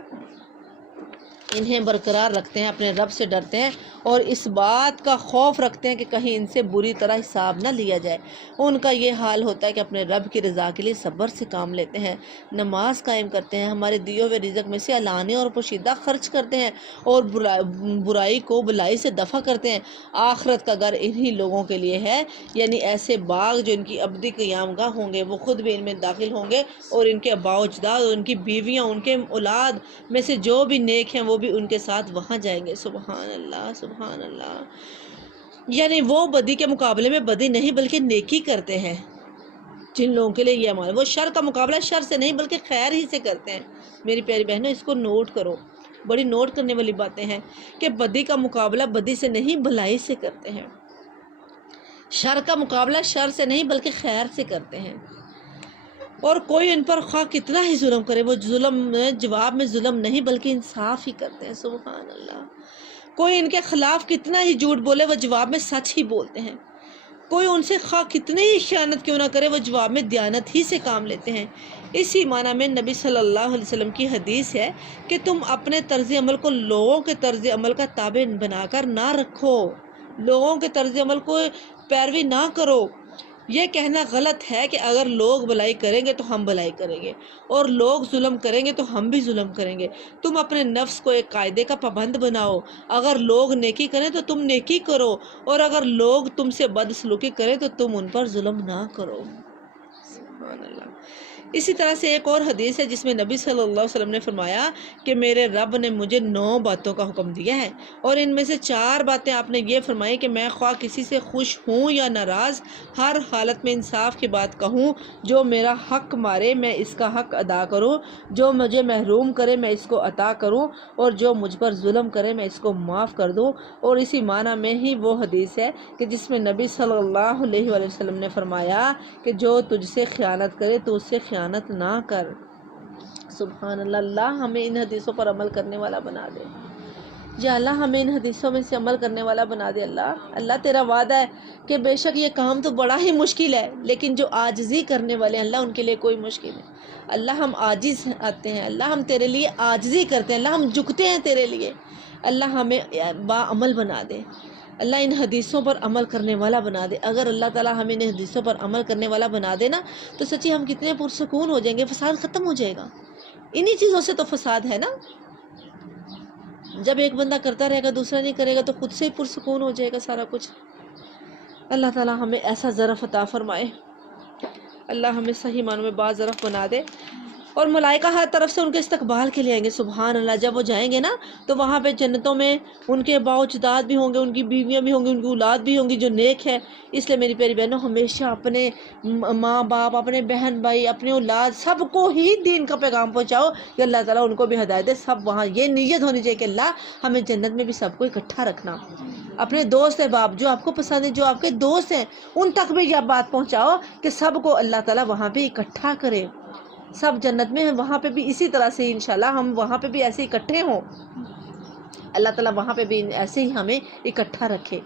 انہیں برقرار رکھتے ہیں، اپنے رب سے ڈرتے ہیں اور اس بات کا خوف رکھتے ہیں کہ کہیں ان سے بری طرح حساب نہ لیا جائے. ان کا یہ حال ہوتا ہے کہ اپنے رب کی رضا کے لیے صبر سے کام لیتے ہیں، نماز قائم کرتے ہیں، ہمارے دیے ہوئے رزق میں سے علانیہ اور پوشیدہ خرچ کرتے ہیں، اور برائی کو بلائی سے دفع کرتے ہیں. آخرت کا گھر انہی لوگوں کے لیے ہے، یعنی ایسے باغ جو ان کی ابدی قیام گاہ ہوں گے، وہ خود بھی ان میں داخل ہوں گے، اور ان کے آباء و اجداد اور ان کی بیویاں، ان کے اولاد میں سے جو بھی نیک ہیں وہ بھی ان کے ساتھ وہاں جائیں گے. سبحان اللہ سبحان اللہ. یعنی وہ بدی کے مقابلے میں بدی نہیں بلکہ نیکی کرتے ہیں. جن لوگوں کے لیے یہ عمل، وہ شر کا مقابلہ شر سے نہیں بلکہ خیر ہی سے کرتے ہیں. میری پیاری بہنوں اس کو نوٹ کرو، بڑی نوٹ کرنے والی باتیں ہیں کہ بدی کا مقابلہ بدی سے نہیں بھلائی سے کرتے ہیں. شر کا مقابلہ شر سے نہیں بلکہ خیر سے کرتے ہیں، اور کوئی ان پر خواہ کتنا ہی ظلم کرے وہ ظلم جواب میں ظلم نہیں بلکہ انصاف ہی کرتے ہیں۔ سبحان اللہ۔ کوئی ان کے خلاف کتنا ہی جھوٹ بولے وہ جواب میں سچ ہی بولتے ہیں، کوئی ان سے خواہ کتنی ہی خیانت کیوں نہ کرے وہ جواب میں دیانت ہی سے کام لیتے ہیں۔ اسی معنی میں نبی صلی اللہ علیہ وسلم کی حدیث ہے کہ تم اپنے طرز عمل کو لوگوں کے طرز عمل کا تابع بنا کر نہ رکھو، لوگوں کے طرز عمل کو پیروی نہ کرو۔ یہ کہنا غلط ہے کہ اگر لوگ بھلائی کریں گے تو ہم بھلائی کریں گے، اور لوگ ظلم کریں گے تو ہم بھی ظلم کریں گے۔ تم اپنے نفس کو ایک قاعدے کا پابند بناؤ، اگر لوگ نیکی کریں تو تم نیکی کرو، اور اگر لوگ تم سے بدسلوکی کریں تو تم ان پر ظلم نہ کرو۔ سبحان اللہ۔ اسی طرح سے ایک اور حدیث ہے جس میں نبی صلی اللہ علیہ وسلم نے فرمایا کہ میرے رب نے مجھے 9 باتوں کا حکم دیا ہے، اور ان میں سے 4 باتیں آپ نے یہ فرمائی کہ میں خواہ کسی سے خوش ہوں یا ناراض ہر حالت میں انصاف کی بات کہوں، جو میرا حق مارے میں اس کا حق ادا کروں، جو مجھے محروم کرے میں اس کو عطا کروں، اور جو مجھ پر ظلم کرے میں اس کو معاف کر دوں۔ اور اسی معنی میں ہی وہ حدیث ہے کہ جس میں نبی صلی اللہ علیہ وآلہ وسلم نے فرمایا کہ جو تجھ سے خیانت کرے تو اس سے خیانت نہ کر۔ سبحان اللہ۔ اللہ ہمیں ان حدیثوں پر عمل کرنے والا بنا دے، یا اللہ ہمیں ان حدیثوں میں سے عمل کرنے والا بنا دے۔ اللہ تیرا وعدہ ہے کہ بے شک یہ کام تو بڑا ہی مشکل ہے، لیکن جو عاجزی کرنے والے ہیں اللہ ان کے لیے کوئی مشکل ہے۔ اللہ ہم عاجز آتے ہیں، اللہ ہم تیرے لیے عاجزی کرتے ہیں، اللہ ہم جھکتے ہیں تیرے لیے، اللہ ہمیں باعمل بنا دے، اللہ ان حدیثوں پر عمل کرنے والا بنا دے۔ اگر اللہ تعالیٰ ہمیں ان حدیثوں پر عمل کرنے والا بنا دے نا تو سچی ہم کتنے پرسکون ہو جائیں گے، فساد ختم ہو جائے گا۔ انہی چیزوں سے تو فساد ہے نا، جب ایک بندہ کرتا رہے گا دوسرا نہیں کرے گا تو خود سے ہی پرسکون ہو جائے گا سارا کچھ۔ اللہ تعالیٰ ہمیں ایسا ظرف عطا فرمائے، اللہ ہمیں صحیح معنوں میں با ظرف بنا دے۔ اور ملائکہ ہر طرف سے ان کے استقبال کے لیے آئیں گے۔ سبحان اللہ۔ جب وہ جائیں گے نا تو وہاں پہ جنتوں میں ان کے باؤ اجداد بھی ہوں گے، ان کی بیویاں بھی ہوں گی، ان کی اولاد بھی ہوں گی جو نیک ہے۔ اس لیے میری پیاری بہنوں ہمیشہ اپنے ماں باپ، اپنے بہن بھائی، اپنے اولاد سب کو ہی دین کا پیغام پہنچاؤ کہ اللہ تعالیٰ ان کو بھی ہدایت دے۔ سب وہاں یہ نیت ہونی چاہیے کہ اللہ ہمیں جنت میں بھی سب کو اکٹھا رکھنا۔ اپنے دوست احباب جو آپ کو پسند ہے، جو آپ کے دوست ہیں، ان تک بھی یہ بات پہنچاؤ کہ سب کو اللہ تعالیٰ وہاں پہ اکٹھا کرے، سب جنت میں ہیں، وہاں پہ بھی اسی طرح سے انشاءاللہ ہم وہاں پہ بھی ایسے اکٹھے ہوں، اللہ تعالیٰ وہاں پہ بھی ایسے ہی ہمیں اکٹھا رکھے،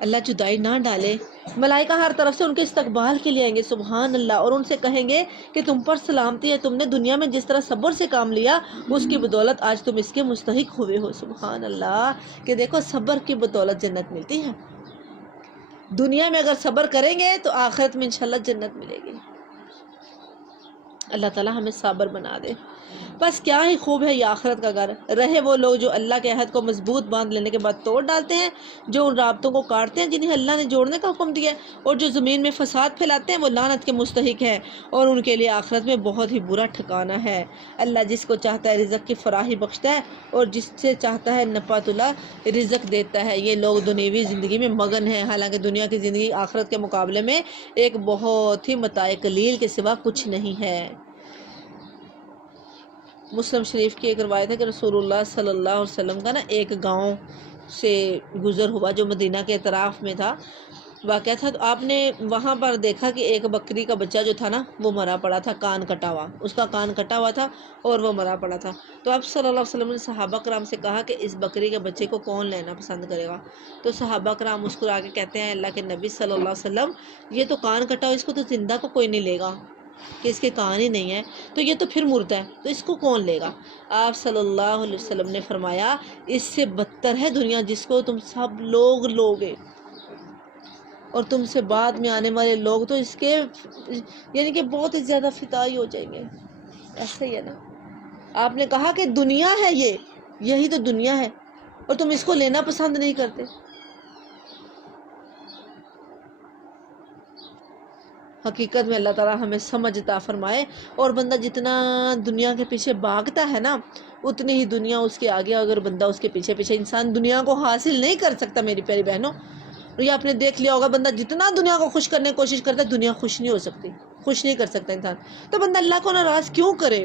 اللہ جدائی نہ ڈالے۔ ملائکہ ہر طرف سے ان کے استقبال کے لیے آئیں گے۔ سبحان اللہ۔ اور ان سے کہیں گے کہ تم پر سلامتی ہے، تم نے دنیا میں جس طرح صبر سے کام لیا اس کی بدولت آج تم اس کے مستحق ہوئے ہو۔ سبحان اللہ۔ کہ دیکھو صبر کی بدولت جنت ملتی ہے، دنیا میں اگر صبر کریں گے تو آخرت میں انشاءاللہ جنت ملے گی۔ اللہ تعالیٰ ہمیں صابر بنا دے۔ بس کیا ہی خوب ہے یہ آخرت کا گھر۔ رہے وہ لوگ جو اللہ کے عہد کو مضبوط باندھ لینے کے بعد توڑ ڈالتے ہیں، جو ان رابطوں کو کاٹتے ہیں جنہیں اللہ نے جوڑنے کا حکم دیا ہے، اور جو زمین میں فساد پھیلاتے ہیں وہ لعنت کے مستحق ہیں، اور ان کے لیے آخرت میں بہت ہی برا ٹھکانہ ہے۔ اللہ جس کو چاہتا ہے رزق کی فراخی بخشتا ہے، اور جس سے چاہتا ہے نپات اللہ رزق دیتا ہے۔ یہ لوگ دنیوی زندگی میں مگن ہیں، حالانکہ دنیا کی زندگی آخرت کے مقابلے میں ایک بہت ہی متاع قلیل کے سوا کچھ نہیں ہے۔ مسلم شریف کی ایک روایت ہے کہ رسول اللہ صلی اللہ علیہ وسلم کا نا ایک گاؤں سے گزر ہوا جو مدینہ کے اطراف میں تھا، واقعہ تھا، تو آپ نے وہاں پر دیکھا کہ ایک بکری کا بچہ جو تھا نا وہ مرا پڑا تھا، کان کٹا ہوا، اس کا کان کٹا ہوا تھا اور وہ مرا پڑا تھا۔ تو آپ صلی اللہ علیہ وسلم نے صحابہ کرام سے کہا کہ اس بکری کے بچے کو کون لینا پسند کرے گا؟ تو صحابہ کرام مسکرا کے کہتے ہیں اللہ کے نبی صلی اللہ علیہ وسلم یہ تو کان کٹا ہوا، اس کو تو زندہ کو کوئی نہیں لے گا، کہ اس کے کان ہی نہیں ہے، تو یہ تو پھر مردہ ہے، تو اس کو کون لے گا؟ آپ صلی اللہ علیہ وسلم نے فرمایا اس سے بدتر ہے دنیا جس کو تم سب لوگ لوگے، اور تم سے بعد میں آنے والے لوگ تو اس کے یعنی کہ بہت ہی زیادہ فدائی ہو جائیں گے۔ ایسا ہی ہے نا، آپ نے کہا کہ دنیا ہے، یہی تو دنیا ہے، اور تم اس کو لینا پسند نہیں کرتے۔ حقیقت میں اللہ تعالیٰ ہمیں سمجھ عطا فرمائے، اور بندہ جتنا دنیا کے پیچھے بھاگتا ہے نا اتنی ہی دنیا اس کے آگے، اگر بندہ اس کے پیچھے پیچھے، انسان دنیا کو حاصل نہیں کر سکتا میری پیاری بہنوں۔ یہ آپ نے دیکھ لیا ہوگا، بندہ جتنا دنیا کو خوش کرنے کی کوشش کرتا ہے دنیا خوش نہیں ہو سکتی، خوش نہیں کر سکتا انسان، تو بندہ اللہ کو ناراض کیوں کرے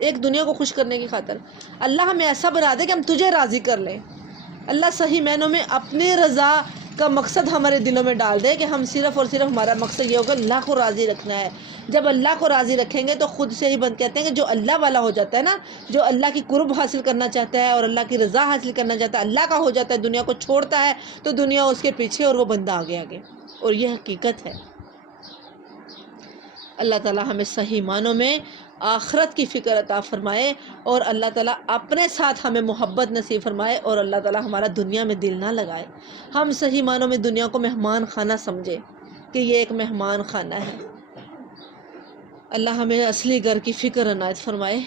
ایک دنیا کو خوش کرنے کی خاطر؟ اللہ ہمیں ایسا بنا دے کہ ہم تجھے راضی کر لیں۔ اللہ صحیح معنوں میں اپنی رضا کا مقصد ہمارے دلوں میں ڈال دے کہ ہم صرف اور صرف ہمارا مقصد یہ ہوگا اللہ کو راضی رکھنا ہے. جب اللہ کو راضی رکھیں گے تو خود سے ہی بند کہتے ہیں کہ جو اللہ والا ہو جاتا ہے نا, جو اللہ کی قرب حاصل کرنا چاہتا ہے اور اللہ کی رضا حاصل کرنا چاہتا ہے, اللہ کا ہو جاتا ہے, دنیا کو چھوڑتا ہے تو دنیا اس کے پیچھے اور وہ بندہ آگے آگے. اور یہ حقیقت ہے. اللہ تعالیٰ ہمیں صحیح معنوں میں آخرت کی فکر عطا فرمائے, اور اللہ تعالیٰ اپنے ساتھ ہمیں محبت نصیب فرمائے, اور اللہ تعالیٰ ہمارا دنیا میں دل نہ لگائے. ہم صحیح معنوں میں دنیا کو مہمان خانہ سمجھے کہ یہ ایک مہمان خانہ ہے. اللہ ہمیں اصلی گھر کی فکر عنایت فرمائے.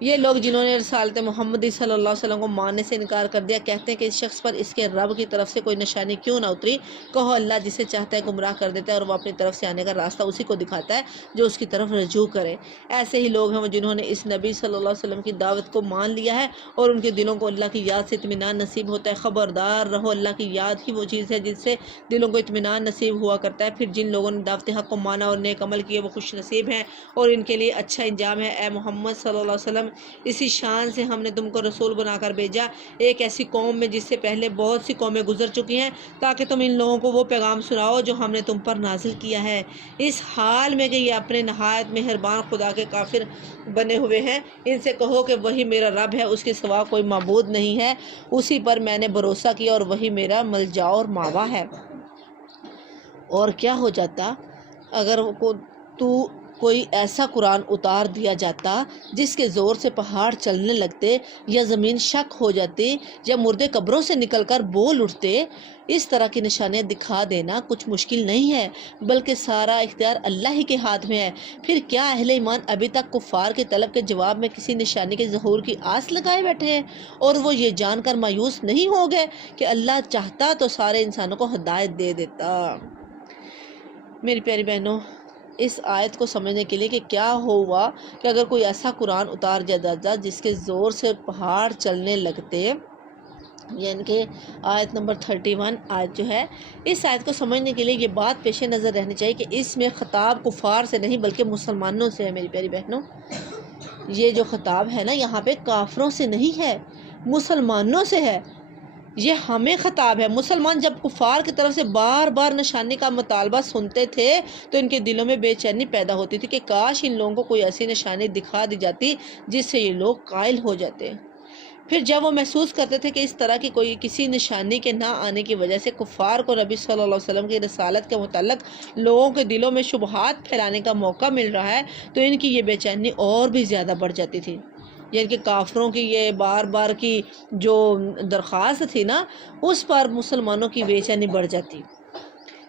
یہ لوگ جنہوں نے رسالت محمدی صلی اللہ علیہ وسلم کو ماننے سے انکار کر دیا, کہتے ہیں کہ اس شخص پر اس کے رب کی طرف سے کوئی نشانی کیوں نہ اتری. کہو اللہ جسے چاہتا ہے گمراہ کر دیتا ہے, اور وہ اپنی طرف سے آنے کا راستہ اسی کو دکھاتا ہے جو اس کی طرف رجوع کرے. ایسے ہی لوگ ہیں وہ جنہوں نے اس نبی صلی اللہ علیہ وسلم کی دعوت کو مان لیا ہے اور ان کے دلوں کو اللہ کی یاد سے اطمینان نصیب ہوتا ہے. خبردار رہو, اللہ کی یاد ہی وہ چیز ہے جس سے دلوں کو اطمینان نصیب ہوا کرتا ہے. پھر جن لوگوں نے دعوت حق کو مانا اور نیک عمل کیے وہ خوش نصیب ہیں اور ان کے لیے اچھا انجام ہے. اے محمد صلی اللہ علیہ وسلم, اسی شان سے ہم نے تم کو رسول بنا کر بھیجا ایک ایسی قوم میں جس سے پہلے بہت سی قومیں گزر چکی ہیں, تاکہ تم ان لوگوں کو وہ پیغام سناؤ جو ہم نے تم پر نازل کیا ہے, اس حال میں کہ یہ اپنے نہایت مہربان خدا کے کافر بنے ہوئے ہیں. ان سے کہو کہ وہی میرا رب ہے, اس کے سوا کوئی معبود نہیں ہے, اسی پر میں نے بھروسہ کیا اور وہی میرا ملجا اور ماوا ہے. اور کیا ہو جاتا اگر کوئی ایسا قرآن اتار دیا جاتا جس کے زور سے پہاڑ چلنے لگتے یا زمین شک ہو جاتی یا مردے قبروں سے نکل کر بول اٹھتے. اس طرح کی نشانیاں دکھا دینا کچھ مشکل نہیں ہے, بلکہ سارا اختیار اللہ ہی کے ہاتھ میں ہے. پھر کیا اہل ایمان ابھی تک کفار کے طلب کے جواب میں کسی نشانی کے ظہور کی آس لگائے بیٹھے ہیں, اور وہ یہ جان کر مایوس نہیں ہو گئے کہ اللہ چاہتا تو سارے انسانوں کو ہدایت دے دیتا. میری پیاری بہنوں, اس آیت کو سمجھنے کے لیے کہ کیا ہوا کہ اگر کوئی ایسا قرآن اتار دیا جاتا جس کے زور سے پہاڑ چلنے لگتے, یعنی کہ آیت نمبر 31 آیت جو ہے, اس آیت کو سمجھنے کے لیے یہ بات پیش نظر رہنی چاہیے کہ اس میں خطاب کفار سے نہیں بلکہ مسلمانوں سے ہے. میری پیاری بہنوں, یہ جو خطاب ہے نا یہاں پہ کافروں سے نہیں ہے, مسلمانوں سے ہے. یہ ہمیں خطاب ہے. مسلمان جب کفار کی طرف سے بار بار نشانی کا مطالبہ سنتے تھے تو ان کے دلوں میں بے چینی پیدا ہوتی تھی کہ کاش ان لوگوں کو کوئی ایسی نشانی دکھا دی جاتی جس سے یہ لوگ قائل ہو جاتے. پھر جب وہ محسوس کرتے تھے کہ اس طرح کی کوئی کسی نشانی کے نہ آنے کی وجہ سے کفار کو نبی صلی اللہ علیہ وسلم کی رسالت کے متعلق لوگوں کے دلوں میں شبہات پھیلانے کا موقع مل رہا ہے تو ان کی یہ بے چینی اور بھی زیادہ بڑھ جاتی تھی. یعنی کہ کافروں کی یہ بار بار کی جو درخواست تھی نا, اس پر مسلمانوں کی بے چینی بڑھ جاتی.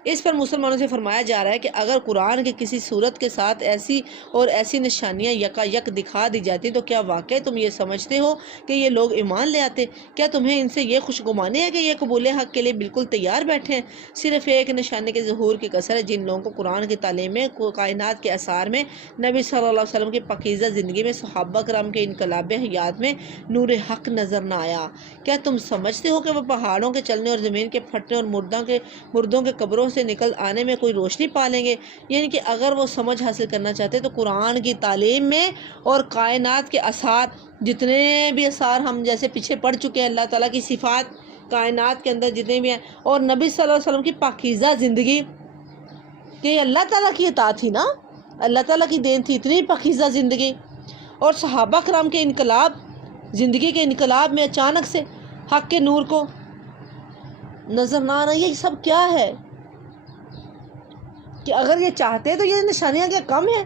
اس پر مسلمانوں سے فرمایا جا رہا ہے کہ اگر قرآن کی کسی صورت کے ساتھ ایسی نشانیاں یکا یک دکھا دی جاتی تو کیا واقعی تم یہ سمجھتے ہو کہ یہ لوگ ایمان لے آتے؟ کیا تمہیں ان سے یہ خوشگمانی ہے کہ یہ قبول حق کے لیے بالکل تیار بیٹھے ہیں؟ صرف ایک نشانی کے ظہور کی کثر ہے جن لوگوں کو قرآن کی تعلیم میں, کائنات کے اثار میں, نبی صلی اللہ علیہ وسلم کی پاکیزہ زندگی میں, صحابہ کرام کے انقلاب حیات میں نور حق نظر نہ آیا. کیا تم سمجھتے ہو کہ وہ پہاڑوں کے چلنے اور زمین کے پھٹنے اور مردوں کے قبروں سے نکل آنے میں کوئی روشنی پا لیں گے؟ یعنی کہ اگر وہ سمجھ حاصل کرنا چاہتے تو قرآن کی تعلیم میں اور کائنات کے اثار, جتنے بھی اثار ہم جیسے پیچھے پڑھ چکے ہیں, اللہ تعالیٰ کی صفات کائنات کے اندر جتنے بھی ہیں, اور نبی صلی اللہ علیہ وسلم کی پاکیزہ زندگی, کہ یہ اللہ تعالیٰ کی عطا تھی نا, اللہ تعالیٰ کی دین تھی اتنی پاکیزہ زندگی, اور صحابہ کرام کے انقلاب, زندگی کے انقلاب میں اچانک سے حق کے نور کو نظر نہ آنا, یہ سب کیا ہے کہ اگر یہ چاہتے تو یہ نشانیاں کیا کم ہیں؟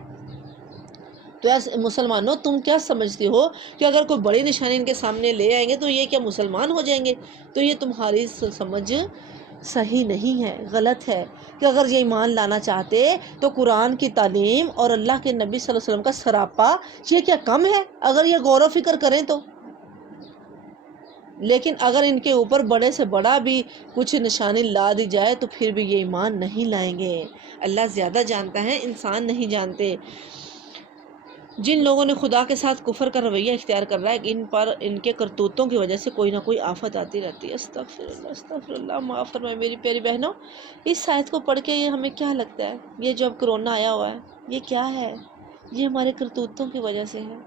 تو ایسے مسلمانوں, تم کیا سمجھتے ہو کہ اگر کوئی بڑی نشانی ان کے سامنے لے آئیں گے تو یہ کیا مسلمان ہو جائیں گے؟ تو یہ تمہاری سمجھ صحیح نہیں ہے, غلط ہے. کہ اگر یہ ایمان لانا چاہتے تو قرآن کی تعلیم اور اللہ کے نبی صلی اللہ علیہ وسلم کا سراپا یہ کیا کم ہے اگر یہ غور و فکر کریں تو؟ لیکن اگر ان کے اوپر بڑے سے بڑا بھی کچھ نشانی لا دی جائے تو پھر بھی یہ ایمان نہیں لائیں گے. اللہ زیادہ جانتا ہے, انسان نہیں جانتے. جن لوگوں نے خدا کے ساتھ کفر کا رویہ اختیار کر رہا ہے, ان پر ان کے کرتوتوں کی وجہ سے کوئی نہ کوئی آفت آتی رہتی ہے. استغفر اللہ, معاف فرمائے. میری پیاری بہنوں, اس آیت کو پڑھ کے یہ ہمیں کیا لگتا ہے؟ یہ جو اب کرونا آیا ہوا ہے یہ کیا ہے؟ یہ ہمارے کرتوتوں کی وجہ سے ہے.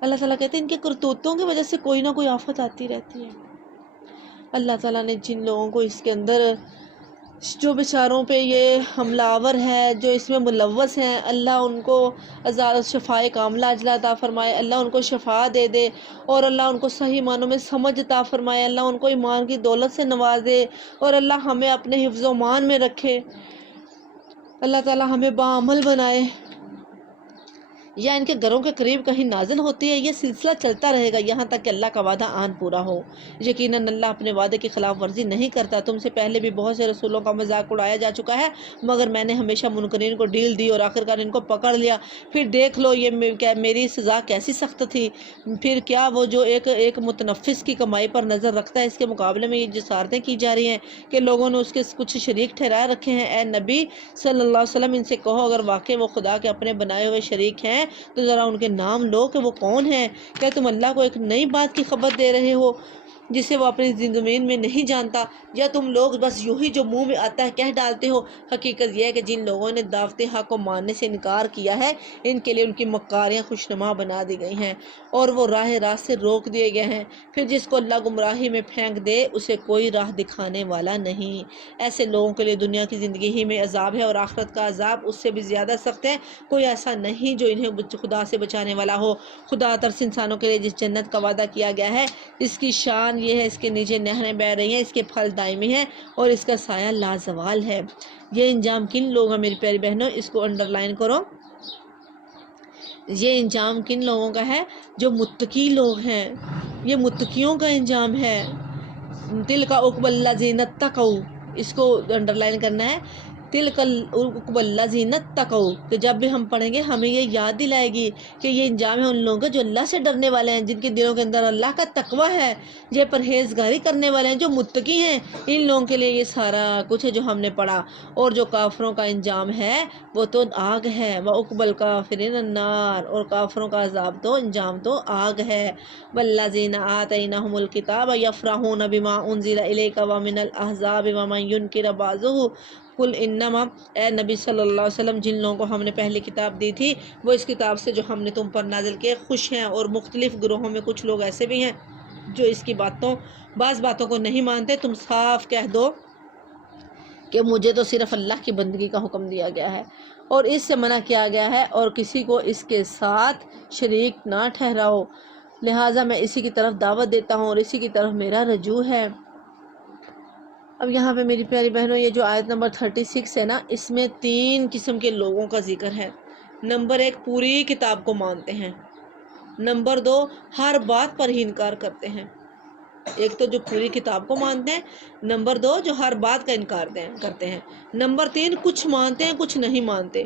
اللہ تعالیٰ کہتے ہیں ان کے کرتوتوں کی وجہ سے کوئی نہ کوئی آفت آتی رہتی ہے. اللہ تعالیٰ نے جن لوگوں کو اس کے اندر جو بیچاروں پہ یہ حملہ آور ہے، جو اس میں ملوث ہیں، اللہ ان کو شفائے کاملہ عاجلہ عطا فرمائے، اللہ ان کو شفا دے دے، اور اللہ ان کو صحیح معنوں میں سمجھ عطا فرمائے، اللہ ان کو ایمان کی دولت سے نوازے، اور اللہ ہمیں اپنے حفظ و مان میں رکھے، اللہ تعالیٰ ہمیں باعمل بنائے، یا ان کے گھروں کے قریب کہیں نازل ہوتی ہے۔ یہ سلسلہ چلتا رہے گا یہاں تک کہ اللہ کا وعدہ آن پورا ہو۔ یقیناً اللہ اپنے وعدے کی خلاف ورزی نہیں کرتا۔ تم سے پہلے بھی بہت سے رسولوں کا مذاق اڑایا جا چکا ہے، مگر میں نے ہمیشہ منکرین کو ڈیل دی اور آخرکار ان کو پکڑ لیا۔ پھر دیکھ لو یہ میری سزا کیسی سخت تھی۔ پھر کیا وہ جو ایک متنفس کی کمائی پر نظر رکھتا ہے، اس کے مقابلے میں یہ جسارتیں کی جا رہی ہیں کہ لوگوں نے اس کے کچھ شریک ٹھہرائے رکھے ہیں۔ اے نبی صلی اللہ علیہ وسلم، ان سے کہو اگر واقعی وہ خدا کے اپنے بنائے ہوئے شریک ہیں تو ذرا ان کے نام لو کہ وہ کون ہیں۔ کیا تم اللہ کو ایک نئی بات کی خبر دے رہے ہو جسے وہ اپنی زمین میں نہیں جانتا، یا تم لوگ بس یوں ہی جو منہ میں آتا ہے کہہ ڈالتے ہو؟ حقیقت یہ ہے کہ جن لوگوں نے دعوت حق کو ماننے سے انکار کیا ہے، ان کے لیے ان کی مکاریاں خوشنما بنا دی گئی ہیں اور وہ راہ راست سے روک دیے گئے ہیں۔ پھر جس کو اللہ گمراہی میں پھینک دے اسے کوئی راہ دکھانے والا نہیں۔ ایسے لوگوں کے لیے دنیا کی زندگی ہی میں عذاب ہے اور آخرت کا عذاب اس سے بھی زیادہ سخت ہے۔ کوئی ایسا نہیں جو انہیں خدا سے بچانے والا ہو۔ خدا ترس انسانوں کے لیے جس جنت کا وعدہ کیا گیا ہے، اس کی شان یہ ہے، اس کے نیچے نہریں بہہ رہی ہیں، اس کے پھل دائمی ہیں اور اس کا سایہ لازوال ہے۔ یہ انجام کن لوگوں کا، میری پیاری بہنوں، اس کو انڈر لائن کرو، یہ انجام کن لوگوں کا ہے؟ جو متقی لوگ ہیں، یہ متقیوں کا انجام ہے۔ تلک عقبی الذین اتقوا، اس کو انڈر لائن کرنا ہے، تلک عقبی الذین اتقوا، کہ جب بھی ہم پڑھیں گے ہمیں یہ یاد دلائے گی کہ یہ انجام ہے ان لوگوں کا جو اللہ سے ڈرنے والے ہیں، جن کے دلوں کے اندر اللہ کا تقوی ہے، یہ پرہیزگاری کرنے والے ہیں، جو متقی ہیں، ان لوگوں کے لیے یہ سارا کچھ ہے جو ہم نے پڑھا۔ اور جو کافروں کا انجام ہے وہ تو آگ ہے، وعقبی الکافرین النار، اور کافروں کا عذاب تو انجام تو آگ ہے۔ والذین آتیناہم الکتاب یفرحون بما انزل الیک ومن الاحزاب ومن ینکر بعضہ قل انما، اے نبی صلی اللہ علیہ وسلم، جن لوگوں کو ہم نے پہلی کتاب دی تھی وہ اس کتاب سے جو ہم نے تم پر نازل کیے خوش ہیں، اور مختلف گروہوں میں کچھ لوگ ایسے بھی ہیں جو اس کی بعض باتوں کو نہیں مانتے۔ تم صاف کہہ دو کہ مجھے تو صرف اللہ کی بندگی کا حکم دیا گیا ہے اور اس سے منع کیا گیا ہے، اور کسی کو اس کے ساتھ شریک نہ ٹھہراؤ، لہٰذا میں اسی کی طرف دعوت دیتا ہوں اور اسی کی طرف میرا رجوع ہے۔ اب یہاں پہ میری پیاری بہنوں یہ جو آیت نمبر 36 ہے نا، اس میں 3 قسم کے لوگوں کا ذکر ہے۔ نمبر 1 پوری کتاب کو مانتے ہیں، نمبر 2 ہر بات پر ہی انکار کرتے ہیں، ایک تو جو پوری کتاب کو مانتے ہیں، نمبر 2 جو ہر بات کا انکار کرتے ہیں، نمبر 3 کچھ مانتے ہیں کچھ نہیں مانتے۔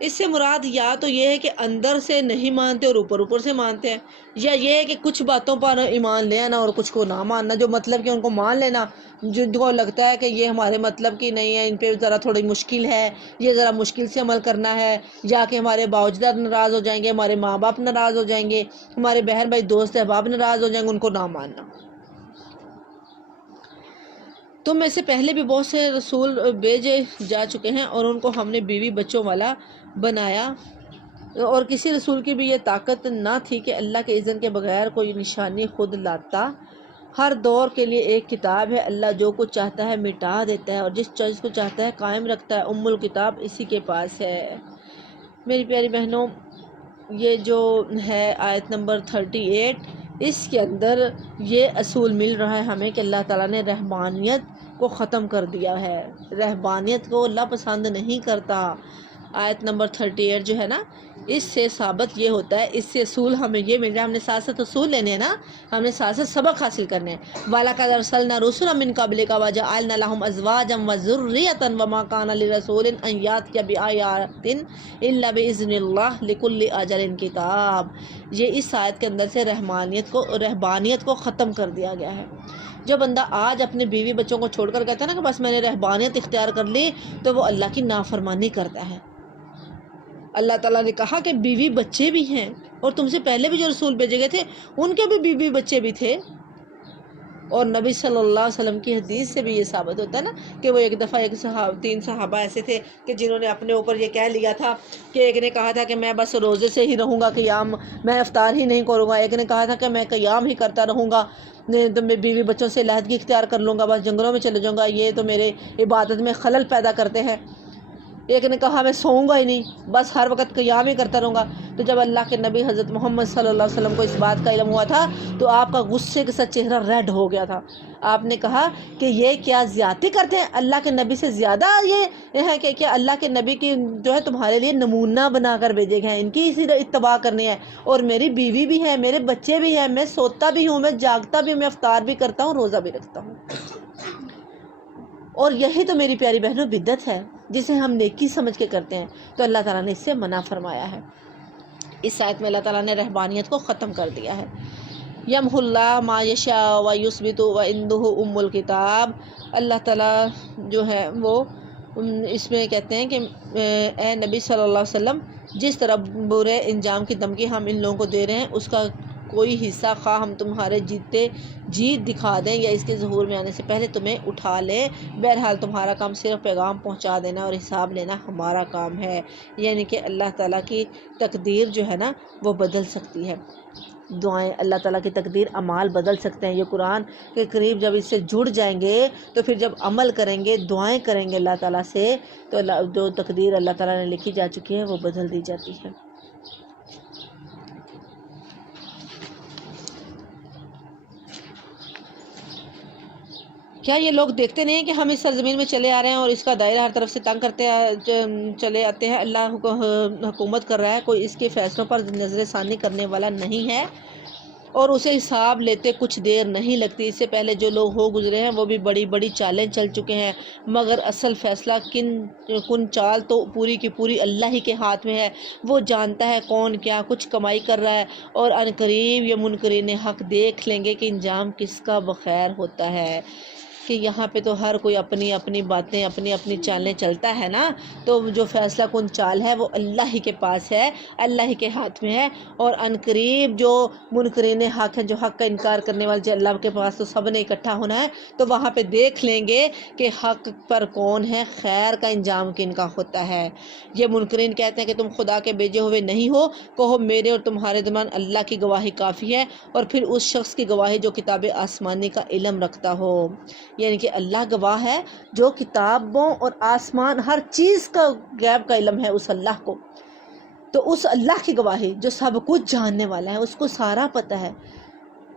اس سے مراد یا تو یہ ہے کہ اندر سے نہیں مانتے اور اوپر سے مانتے ہیں، یا یہ ہے کہ کچھ باتوں پر ایمان لے آنا اور کچھ کو نہ ماننا، جو مطلب کہ ان کو مان لینا، جن کو لگتا ہے کہ یہ ہمارے مطلب کی نہیں ہے، ان پہ ذرا تھوڑی مشکل ہے، یہ ذرا مشکل سے عمل کرنا ہے، یا کہ ہمارے باوجداد ناراض ہو جائیں گے، ہمارے ماں باپ ناراض ہو جائیں گے، ہمارے بہن بھائی دوست احباب ناراض ہو جائیں گے، ان کو نہ ماننا۔ تم میں سے پہلے بھی بہت سے رسول بھیجے جا چکے ہیں اور ان کو ہم نے بیوی بچوں والا بنایا، اور کسی رسول کی بھی یہ طاقت نہ تھی کہ اللہ کے اذن کے بغیر کوئی نشانی خود لاتا۔ ہر دور کے لیے ایک کتاب ہے، اللہ جو کچھ چاہتا ہے مٹا دیتا ہے اور جس چیز کو چاہتا ہے قائم رکھتا ہے۔ ام الکتاب اسی کے پاس ہے۔ میری پیاری بہنوں، یہ جو ہے آیت نمبر 38، اس کے اندر یہ اصول مل رہا ہے ہمیں کہ اللہ تعالیٰ نے رہبانیت کو ختم کر دیا ہے، رہبانیت کو اللہ پسند نہیں کرتا۔ آیت نمبر 38 جو ہے نا، اس سے ثابت یہ ہوتا ہے، اس سے اصول ہمیں یہ مل رہا ہے، ہم نے ساتھ اصول لینے ہیں نا، ہم نے ساتھ سبق حاصل کرنے ہیں۔ وَلَقَدْ أَرْسَلْنَا رُسُلًا مِّن قَبْلِكَ وَجَعَلْنَا لَهُمْ أَزْوَاجًا وَذُرِّيَّةً وَمَا كَانَ لِرَسُولٍ أَن يَأْتِيَ بِآيَةٍ إِلَّا بِإِذْنِ اللَّهِ لِكُلِّ أَجَلٍ كِتَابٌ۔ یہ اس آیت کے اندر سے رہبانیت کو ختم کر دیا گیا ہے۔ جو بندہ آج اپنے بیوی بچوں کو چھوڑ کر کہتا ہے نا کہ بس میں نے رہبانیت اختیار کر لی، تو وہ اللہ کی نافرمانی کرتا ہے۔ اللہ تعالیٰ نے کہا کہ بیوی بچے بھی ہیں، اور تم سے پہلے بھی جو رسول بھیجے گئے تھے ان کے بھی بیوی بچے بھی تھے، اور نبی صلی اللہ علیہ وسلم کی حدیث سے بھی یہ ثابت ہوتا ہے نا کہ وہ ایک دفعہ تین صحابہ ایسے تھے کہ جنہوں نے اپنے اوپر یہ کہہ لیا تھا کہ ایک نے کہا تھا کہ میں بس روزے سے ہی رہوں گا، قیام، میں افطار ہی نہیں کروں گا، ایک نے کہا تھا کہ میں قیام ہی کرتا رہوں گا، تو میں بیوی بچوں سے علیحدگی اختیار کر لوں گا، بس جنگلوں میں چلے جاؤں گا، یہ تو میرے عبادت میں خلل پیدا کرتے ہیں، ایک نے کہا میں سوؤں گا ہی نہیں، بس ہر وقت قیام ہی کرتا رہوں گا۔ تو جب اللہ کے نبی حضرت محمد صلی اللہ علیہ وسلم کو اس بات کا علم ہوا تھا تو آپ کا غصے کے ساتھ چہرہ ریڈ ہو گیا تھا۔ آپ نے کہا کہ یہ کیا زیادتی کرتے ہیں، اللہ کے نبی سے زیادہ یہ ہے کہ کیا اللہ کے نبی کی جو ہے تمہارے لیے نمونہ بنا کر بھیجے گئے ہیں، ان کی اسی اتباع کرنی ہے، اور میری بیوی بھی ہے، میرے بچے بھی ہیں، میں سوتا بھی ہوں، میں جاگتا بھی ہوں، میں افطار بھی کرتا ہوں، روزہ بھی رکھتا ہوں، اور یہی تو میری پیاری بہنوں بدعت ہے جسے ہم نیکی سمجھ کے کرتے ہیں، تو اللہ تعالیٰ نے اس سے منع فرمایا ہے۔ اس آیت میں اللہ تعالیٰ نے رہبانیت کو ختم کر دیا ہے۔ یمحو اللہ ما یشاء و یثبت و عنده ام الکتاب، اللہ تعالیٰ جو ہے وہ اس میں کہتے ہیں کہ اے نبی صلی اللہ علیہ وسلم، جس طرح برے انجام کی دھمکی ہم ان لوگوں کو دے رہے ہیں اس کا کوئی حصہ خواہ ہم تمہارے جیت دکھا دیں یا اس کے ظہور میں آنے سے پہلے تمہیں اٹھا لیں، بہرحال تمہارا کام صرف پیغام پہنچا دینا اور حساب لینا ہمارا کام ہے۔ یعنی کہ اللہ تعالیٰ کی تقدیر جو ہے نا وہ بدل سکتی ہے، دعائیں اللہ تعالیٰ کی تقدیر اعمال بدل سکتے ہیں۔ یہ قرآن کے قریب جب اس سے جڑ جائیں گے تو پھر جب عمل کریں گے، دعائیں کریں گے اللہ تعالیٰ سے، تو جو تقدیر اللہ تعالیٰ نے لکھی جا چکی ہے وہ بدل دی جاتی ہے۔ کیا یہ لوگ دیکھتے نہیں کہ ہم اس سرزمین میں چلے آ رہے ہیں اور اس کا دائرہ ہر طرف سے تنگ کرتے چلے آتے ہیں؟ اللہ حکومت کر رہا ہے، کوئی اس کے فیصلوں پر نظر ثانی کرنے والا نہیں ہے، اور اسے حساب لیتے کچھ دیر نہیں لگتی۔ اس سے پہلے جو لوگ ہو گزرے ہیں وہ بھی بڑی بڑی چالیں چل چکے ہیں، مگر اصل فیصلہ کن چال تو پوری کی پوری اللہ ہی کے ہاتھ میں ہے، وہ جانتا ہے کون کیا کچھ کمائی کر رہا ہے، اور عنقریب یہ منکرین حق دیکھ لیں گے کہ انجام کس کا بخیر ہوتا ہے۔ کہ یہاں پہ تو ہر کوئی اپنی اپنی باتیں، اپنی اپنی چالیں چلتا ہے نا، تو جو فیصلہ کن چال ہے وہ اللہ ہی کے پاس ہے، اللہ ہی کے ہاتھ میں ہے، اور عنقریب جو منکرین حق ہیں، جو حق کا انکار کرنے والے، جو اللہ کے پاس تو سب نے اکٹھا ہونا ہے، تو وہاں پہ دیکھ لیں گے کہ حق پر کون ہے، خیر کا انجام کن کا ہوتا ہے۔ یہ منکرین کہتے ہیں کہ تم خدا کے بھیجے ہوئے نہیں ہو، کہو میرے اور تمہارے درمیان اللہ کی گواہی کافی ہے، اور پھر اس شخص کی گواہی جو کتاب آسمانی کا علم رکھتا ہو۔ یعنی کہ اللہ گواہ ہے، جو کتابوں اور آسمان ہر چیز کا غیب کا علم ہے اس اللہ کو، تو اس اللہ کی گواہی جو سب کچھ جاننے والا ہے، اس کو سارا پتہ ہے،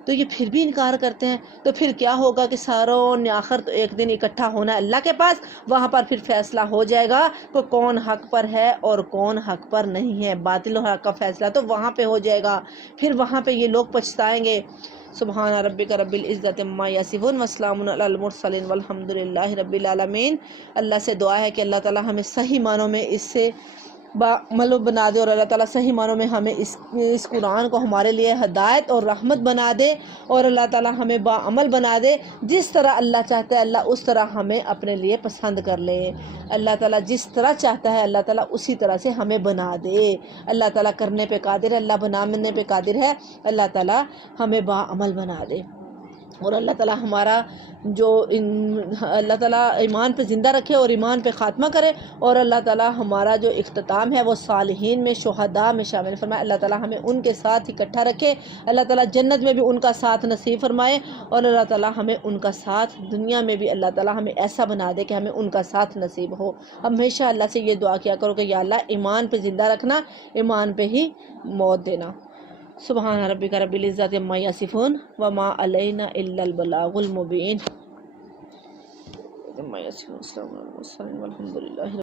تو یہ پھر بھی انکار کرتے ہیں، تو پھر کیا ہوگا کہ ساروں نے آخر تو ایک دن اکٹھا ہونا ہے اللہ کے پاس، وہاں پر پھر فیصلہ ہو جائے گا کہ کون حق پر ہے اور کون حق پر نہیں ہے، باطل و حق کا فیصلہ تو وہاں پہ ہو جائے گا، پھر وہاں پہ یہ لوگ پچھتائیں گے۔ سبحان ربک رب العزت عما یصفون وسلام علی المرسلین والحمد للہ رب العالمین۔ اللہ سے دعا ہے کہ اللہ تعالی ہمیں صحیح معنوں میں اس سے عمل بنا دے، اور اللہ تعالیٰ صحیح معنوں میں ہمیں اس قرآن کو ہمارے لیے ہدایت اور رحمت بنا دے، اور اللہ تعالیٰ ہمیں باعمل بنا دے، جس طرح اللہ چاہتا ہے اللہ اس طرح ہمیں اپنے لیے پسند کر لے، اللہ تعالیٰ جس طرح چاہتا ہے اللہ تعالیٰ اسی طرح سے ہمیں بنا دے۔ اللہ تعالیٰ کرنے پہ قادر ہے، اللہ بنانے پہ قادر ہے، اللہ تعالیٰ ہمیں باعمل بنا دے، اور اللہ تعالیٰ ہمارا اللہ تعالیٰ ایمان پہ زندہ رکھے اور ایمان پہ خاتمہ کرے، اور اللہ تعالیٰ ہمارا جو اختتام ہے وہ صالحین میں، شہداء میں شامل فرمائے، اللہ تعالیٰ ہمیں ان کے ساتھ اکٹھا رکھے، اللہ تعالیٰ جنت میں بھی ان کا ساتھ نصیب فرمائے، اور اللہ تعالیٰ ہمیں ان کا ساتھ دنیا میں بھی اللہ تعالیٰ ہمیں ایسا بنا دے کہ ہمیں ان کا ساتھ نصیب ہو۔ ہمیشہ اللہ سے یہ دعا کیا کرو کہ یا اللہ ایمان پہ زندہ رکھنا، ایمان پہ ہی موت دینا۔ سبحان ربک رب العزت عما یصفون وما علینا الا البلاغ المبین۔ الحمد للہ۔